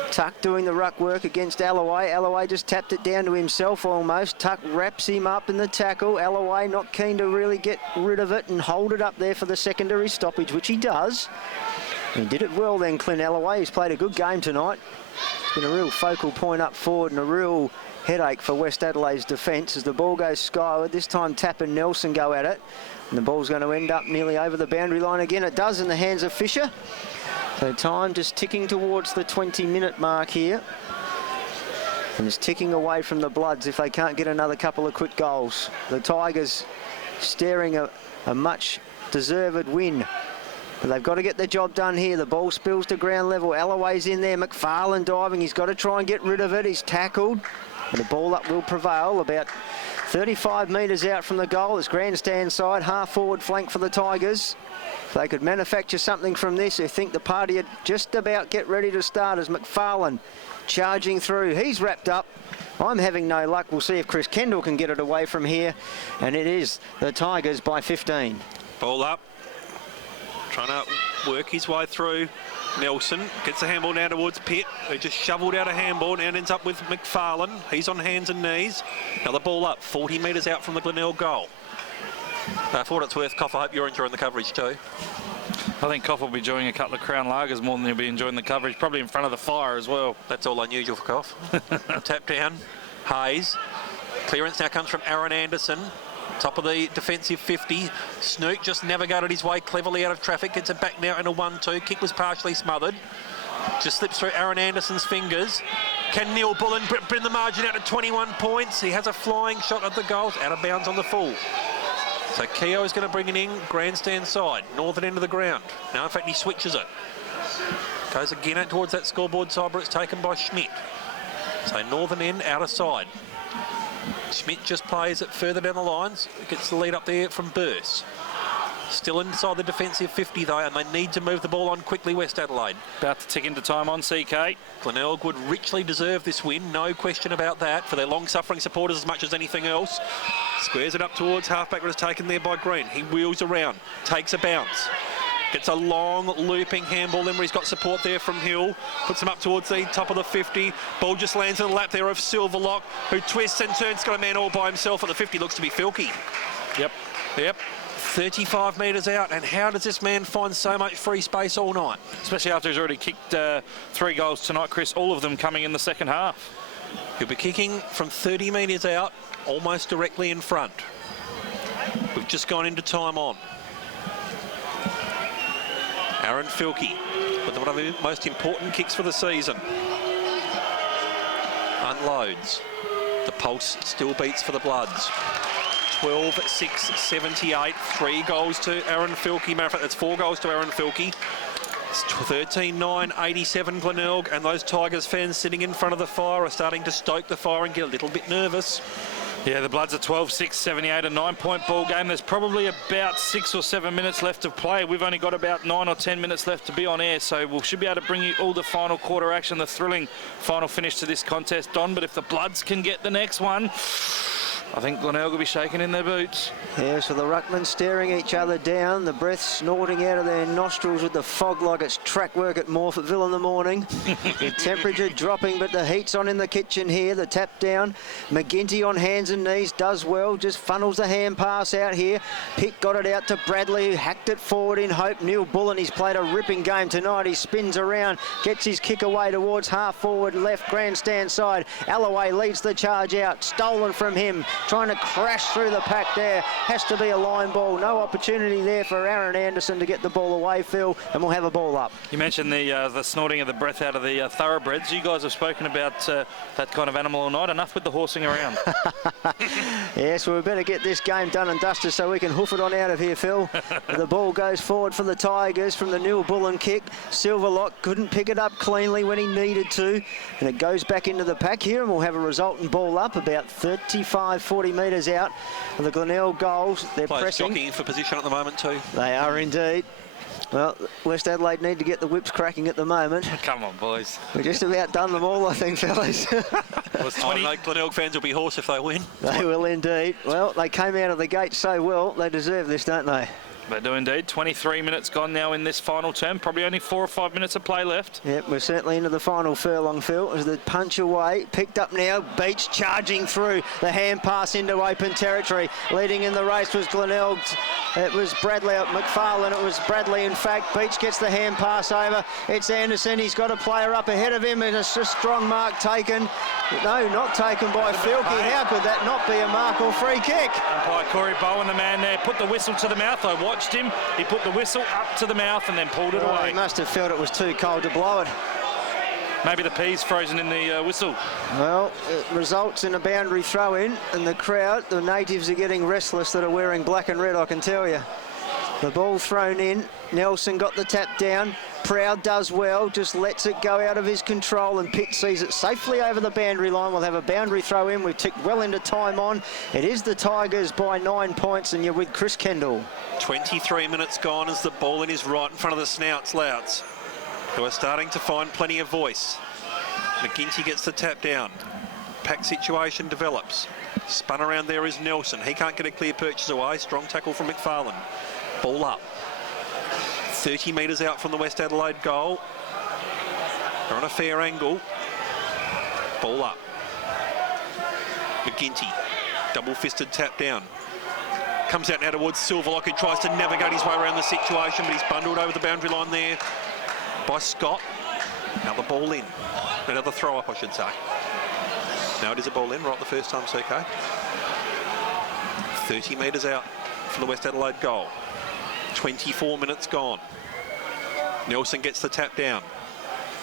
Tuck doing the ruck work against Alloway. Alloway just tapped it down to himself almost. Tuck wraps him up in the tackle. Alloway not keen to really get rid of it and hold it up there for the secondary stoppage, which he does. He did it well then, Clint Alloway. He's played a good game tonight. It's been a real focal point up forward and a real headache for West Adelaide's defence as the ball goes skyward. This time Tapp and Nelson go at it. And the ball's going to end up nearly over the boundary line again. It does in the hands of Fisher. So time just ticking towards the 20-minute mark here. And it's ticking away from the Bloods if they can't get another couple of quick goals. The Tigers staring a much deserved win. But they've got to get the job done here. The ball spills to ground level. Alloway's in there. McFarlane diving. He's got to try and get rid of it. He's tackled. And the ball up will prevail. About 35 metres out from the goal. It's grandstand side. Half forward flank for the Tigers. If they could manufacture something from this, I think the party would just about get ready to start as McFarlane charging through. He's wrapped up. I'm having no luck. We'll see if Chris Kendall can get it away from here. And it is the Tigers by 15. Ball up. Trying to work his way through. Nelson gets the handball now towards Pitt, who just shoveled out a handball and ends up with McFarlane. He's on hands and knees. Now the ball up, 40 metres out from the Glenelg goal. For what it's worth, Coff, I hope you're enjoying the coverage too. I think Coff will be enjoying a couple of Crown Lagers more than he'll be enjoying the coverage, probably in front of the fire as well. That's all unusual for Coff. Tap down, Hayes. Clearance now comes from Aaron Anderson. Top of the defensive 50. Snook just navigated his way cleverly out of traffic. Gets it back now in a 1-2. Kick was partially smothered. Just slips through Aaron Anderson's fingers. Can Neil Bullen bring the margin out to 21 points? He has a flying shot at the goals. Out of bounds on the full. So Keogh is going to bring it in. Grandstand side. Northern end of the ground. Now, in fact, he switches it. Goes again out towards that scoreboard side, but it's taken by Schmidt. So Northern End out of side. Schmidt just plays it further down the lines. Gets the lead up there from Burse. Still inside the defensive 50 though, and they need to move the ball on quickly, West Adelaide. About to tick into time on CK. Glenelg would richly deserve this win, no question about that, for their long-suffering supporters as much as anything else. Squares it up towards halfback, but it's taken there by Green. He wheels around, takes a bounce. Gets a long looping handball in where he's got support there from Hill. Puts him up towards the top of the 50. Ball just lands in the lap there of Silverlock, who twists and turns. Got a man all by himself at the 50. Looks to be Filkey. Yep. 35 metres out. And how does this man find so much free space all night? Especially after he's already kicked 3 goals tonight, Chris. All of them coming in the second half. He'll be kicking from 30 metres out, almost directly in front. We've just gone into time on. Aaron Filkey with one of the most important kicks for the season. Unloads. The pulse still beats for the Bloods. 12-6-78. 3 goals to Aaron Filkey. Matter of fact, that's 4 goals to Aaron Filkey. It's 13-9-87 Glenelg, and those Tigers fans sitting in front of the fire are starting to stoke the fire and get a little bit nervous. Yeah, the Bloods are 12-6-78, a 9-point ball game. There's probably about 6 or 7 minutes left to play. We've only got about 9 or 10 minutes left to be on air, so we should be able to bring you all the final quarter action, the thrilling final finish to this contest, Don. But if the Bloods can get the next one, I think Glenelg will be shaking in their boots. Yeah, so the ruckmen staring each other down, the breath snorting out of their nostrils with the fog like it's track work at Morphettville in the morning. The temperature dropping, but the heat's on in the kitchen here. The tap down. McGinty on hands and knees, does well, just funnels the hand pass out here. Pitt got it out to Bradley, who hacked it forward in hope. Neil Bullen, he's played a ripping game tonight. He spins around, gets his kick away towards half forward left grandstand side. Alloway leads the charge out, stolen from him. Trying to crash through the pack there. Has to be a line ball. No opportunity there for Aaron Anderson to get the ball away, Phil, and we'll have a ball up. You mentioned the snorting of the breath out of the thoroughbreds. You guys have spoken about that kind of animal all night. Enough with the horsing around. Yes, well, we better get this game done and dusted so we can hoof it on out of here, Phil. The ball goes forward for the Tigers from the Neil Bullen kick. Silverlock couldn't pick it up cleanly when he needed to, and it goes back into the pack here, and we'll have a resultant ball up about 35-40 metres out of the Glenelg goals. They're Players pressing. jockeying for position at the moment too. They are indeed. Well, West Adelaide need to get the whips cracking at the moment. Come on, boys. We've just about done them all, I think, fellas. I know Glenelg fans will be hoarse if they win. They will indeed. Well, they came out of the gate so well. They deserve this, don't they? They do indeed. 23 minutes gone now in this final term. Probably only 4 or 5 minutes of play left. Yep, we're certainly into the final furlong, Phil, as the punch away. Picked up now, Beach charging through. The hand pass into open territory. Leading in the race was Glenelg. It was Bradley at McFarlane. It was Bradley, in fact. Beach gets the hand pass over. It's Anderson. He's got a player up ahead of him, and it's a strong mark taken. No, not taken by Filkey. How could that not be a mark or free kick? Umpire Corey Bowen, the man there, put the whistle to the mouth. I watched him. He put the whistle up to the mouth and then pulled it away. He must have felt it was too cold to blow it. Maybe the pea's frozen in the whistle. Well, it results in a boundary throw-in, and the crowd, the natives are getting restless that are wearing black and red, I can tell you. The ball thrown in. Nelson got the tap down. Proud does well, just lets it go out of his control, and Pitt sees it safely over the boundary line. We'll have a boundary throw in. We've ticked well into time on. It is the Tigers by 9 points, and you're with Chris Kendall. 23 minutes gone as the ball in is right in front of the snouts, Louts, who are starting to find plenty of voice. McGinty gets the tap down. Pack situation develops. Spun around there is Nelson. He can't get a clear purchase away. Strong tackle from McFarlane. Ball up. 30 metres out from the West Adelaide goal. They're on a fair angle. Ball up. McGinty. Double-fisted tap down. Comes out now towards Silverlock, who tries to navigate his way around the situation, but he's bundled over the boundary line there by Scott. Another ball in. Another throw-up, I should say. Now it is a ball in, right the first time, CK. 30 metres out from the West Adelaide goal. 24 minutes gone. Nelson gets the tap down.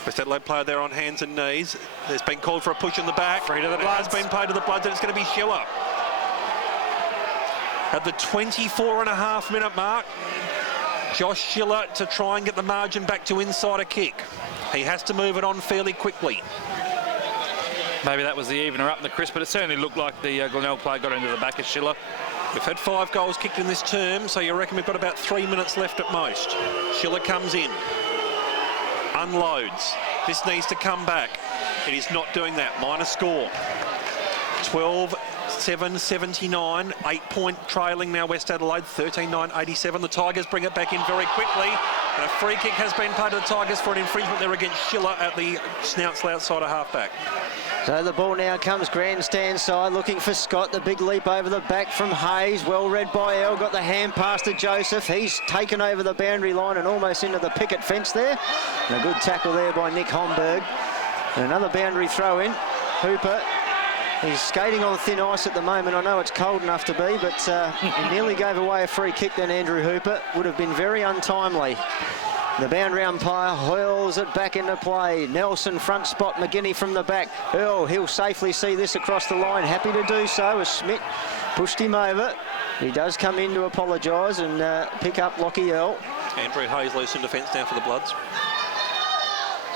West Adelaide player there on hands and knees. There's been called for a push in the back. Free to the Bloods. It has been paid to the Bloods, and it's going to be Schiller. At the 24.5-minute mark, Josh Schiller to try and get the margin back to inside a kick. He has to move it on fairly quickly. Maybe that was the evener up in the Chris, but it certainly looked like the Glenelg player got into the back of Schiller. We've had 5 goals kicked in this term, so you reckon we've got about 3 minutes left at most. Schiller comes in, unloads. This needs to come back. It is not doing that. Minor score. 12-7-79. 8-point trailing now West Adelaide. 13-9-87. The Tigers bring it back in very quickly. And a free kick has been paid to the Tigers for an infringement there against Schiller at the Snout-Slout side of half-back. So the ball now comes grandstand side, looking for Scott. The big leap over the back from Hayes. Well read by El. Got the hand pass to Joseph. He's taken over the boundary line and almost into the picket fence there. And a good tackle there by Nick Homburg. And another boundary throw in. Hooper. He's skating on thin ice at the moment. I know it's cold enough to be, but he nearly gave away a free kick then, Andrew Hooper. Would have been very untimely. The boundary umpire hurls it back into play. Nelson front spot, McGinney from the back. Earl, he'll safely see this across the line. Happy to do so as Schmidt pushed him over. He does come in to apologise and pick up Lockie Earl. Andrew Hayes loose in defence now for the Bloods.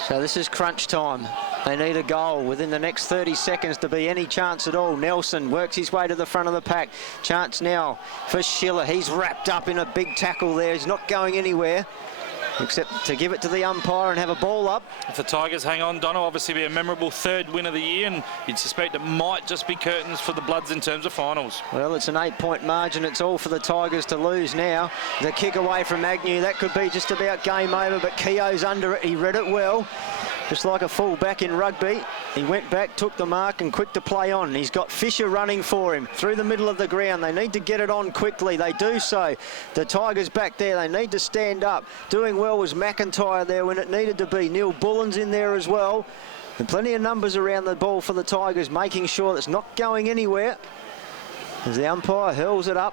So this is crunch time. They need a goal within the next 30 seconds to be any chance at all. Nelson works his way to the front of the pack. Chance now for Schiller. He's wrapped up in a big tackle there. He's not going anywhere, except to give it to the umpire and have a ball up. If the Tigers hang on, Don, will obviously be a memorable 3rd win of the year, and you'd suspect it might just be curtains for the Bloods in terms of finals. Well, it's an 8-point margin. It's all for the Tigers to lose now. The kick away from Agnew, that could be just about game over, but Keogh's under it. He read it well. Just like a full back in rugby, he went back, took the mark and quick to play on. He's got Fisher running for him through the middle of the ground. They need to get it on quickly. They do so. The Tigers back there, they need to stand up. Doing well was McIntyre there when it needed to be. Neil Bullen's in there as well. And plenty of numbers around the ball for the Tigers, making sure it's not going anywhere. As the umpire hurls it up.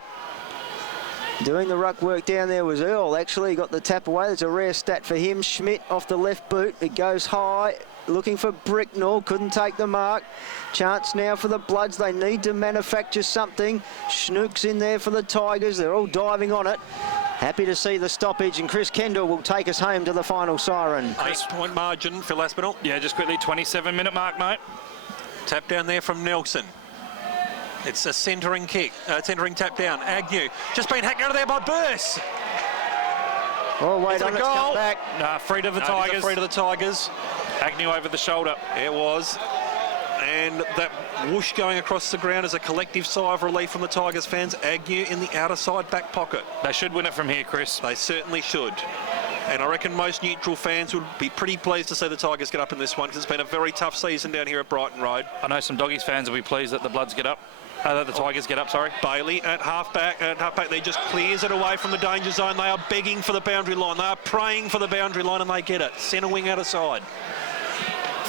Doing the ruck work down there was Earl. Actually got the tap away. There's a rare stat for him. Schmidt off the left boot. It goes high. Looking for Bricknell. Couldn't take the mark. Chance now for the Bloods. They need to manufacture something. Schnook's in there for the Tigers. They're all diving on it. Happy to see the stoppage, and Chris Kendall will take us home to the final siren. 8-point margin, Phil Aspinall. Yeah, just quickly, 27-minute mark, mate. Tap down there from Nelson. It's a centering kick, centering tap down. Agnew just been hacked out of there by Burse. Oh, wait on, it's come back. Nah, free to the Tigers. Free to the Tigers. Agnew over the shoulder. It was. And that whoosh going across the ground is a collective sigh of relief from the Tigers fans. Agnew in the outer side back pocket. They should win it from here, Chris. They certainly should. And I reckon most neutral fans would be pretty pleased to see the Tigers get up in this one, because it's been a very tough season down here at Brighton Road. I know some Doggies fans will be pleased that the Bloods get up. That the Tigers get up, sorry. Bailey at halfback. They just clears it away from the danger zone. They are begging for the boundary line. They are praying for the boundary line, and they get it. Centre wing out of side.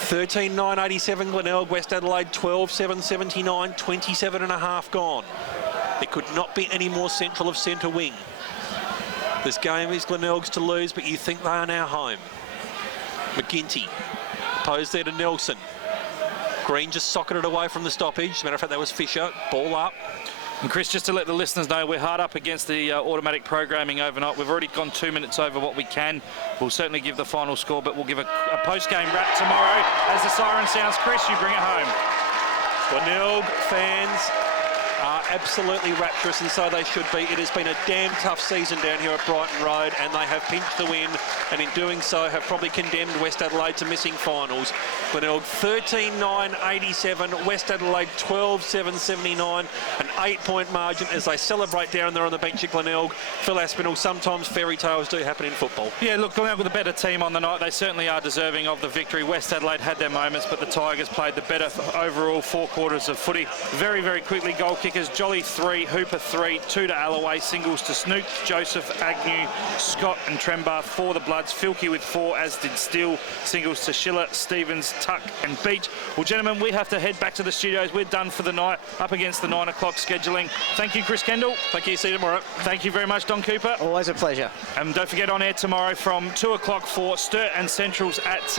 13-9-87 Glenelg, West Adelaide 12-7-79, 27 and a half gone. It could not be any more central of centre wing. This game is Glenelg's to lose, but you think they are now home. McGinty posed there to Nelson. Green just socketed away from the stoppage. As a matter of fact, that was Fisher. Ball up. And Chris, just to let the listeners know, we're hard up against the automatic programming overnight. We've already gone 2 minutes over what we can. We'll certainly give the final score, but we'll give a post-game wrap tomorrow. As the siren sounds, Chris, you bring it home. Glenelg fans are absolutely rapturous, and so they should be. It has been a damn tough season down here at Brighton Road, and they have pinched the win, and in doing so have probably condemned West Adelaide to missing finals. Glenelg 13-9-87, West Adelaide 12-7-79, an 8-point margin as they celebrate down there on the bench at Glenelg. Phil Aspinall, sometimes fairy tales do happen in football. Yeah, look, Glenelg with a better team on the night. They certainly are deserving of the victory. West Adelaide had their moments, but the Tigers played the better overall 4 quarters of footy. Very, very quickly, goal kickers. Jolly 3, Hooper 3, 2 to Alloway, singles to Snook, Joseph, Agnew, Scott and Trembar for the Bloods. Filkey with 4, as did Steele, singles to Schiller, Stevens, Tuck and Beach. Well, gentlemen, we have to head back to the studios. We're done for the night, up against the 9 o'clock scheduling. Thank you, Chris Kendall. Thank you. See you tomorrow. Thank you very much, Don Cooper. Always a pleasure. And don't forget, on air tomorrow from 2 o'clock for Sturt and Centrals at...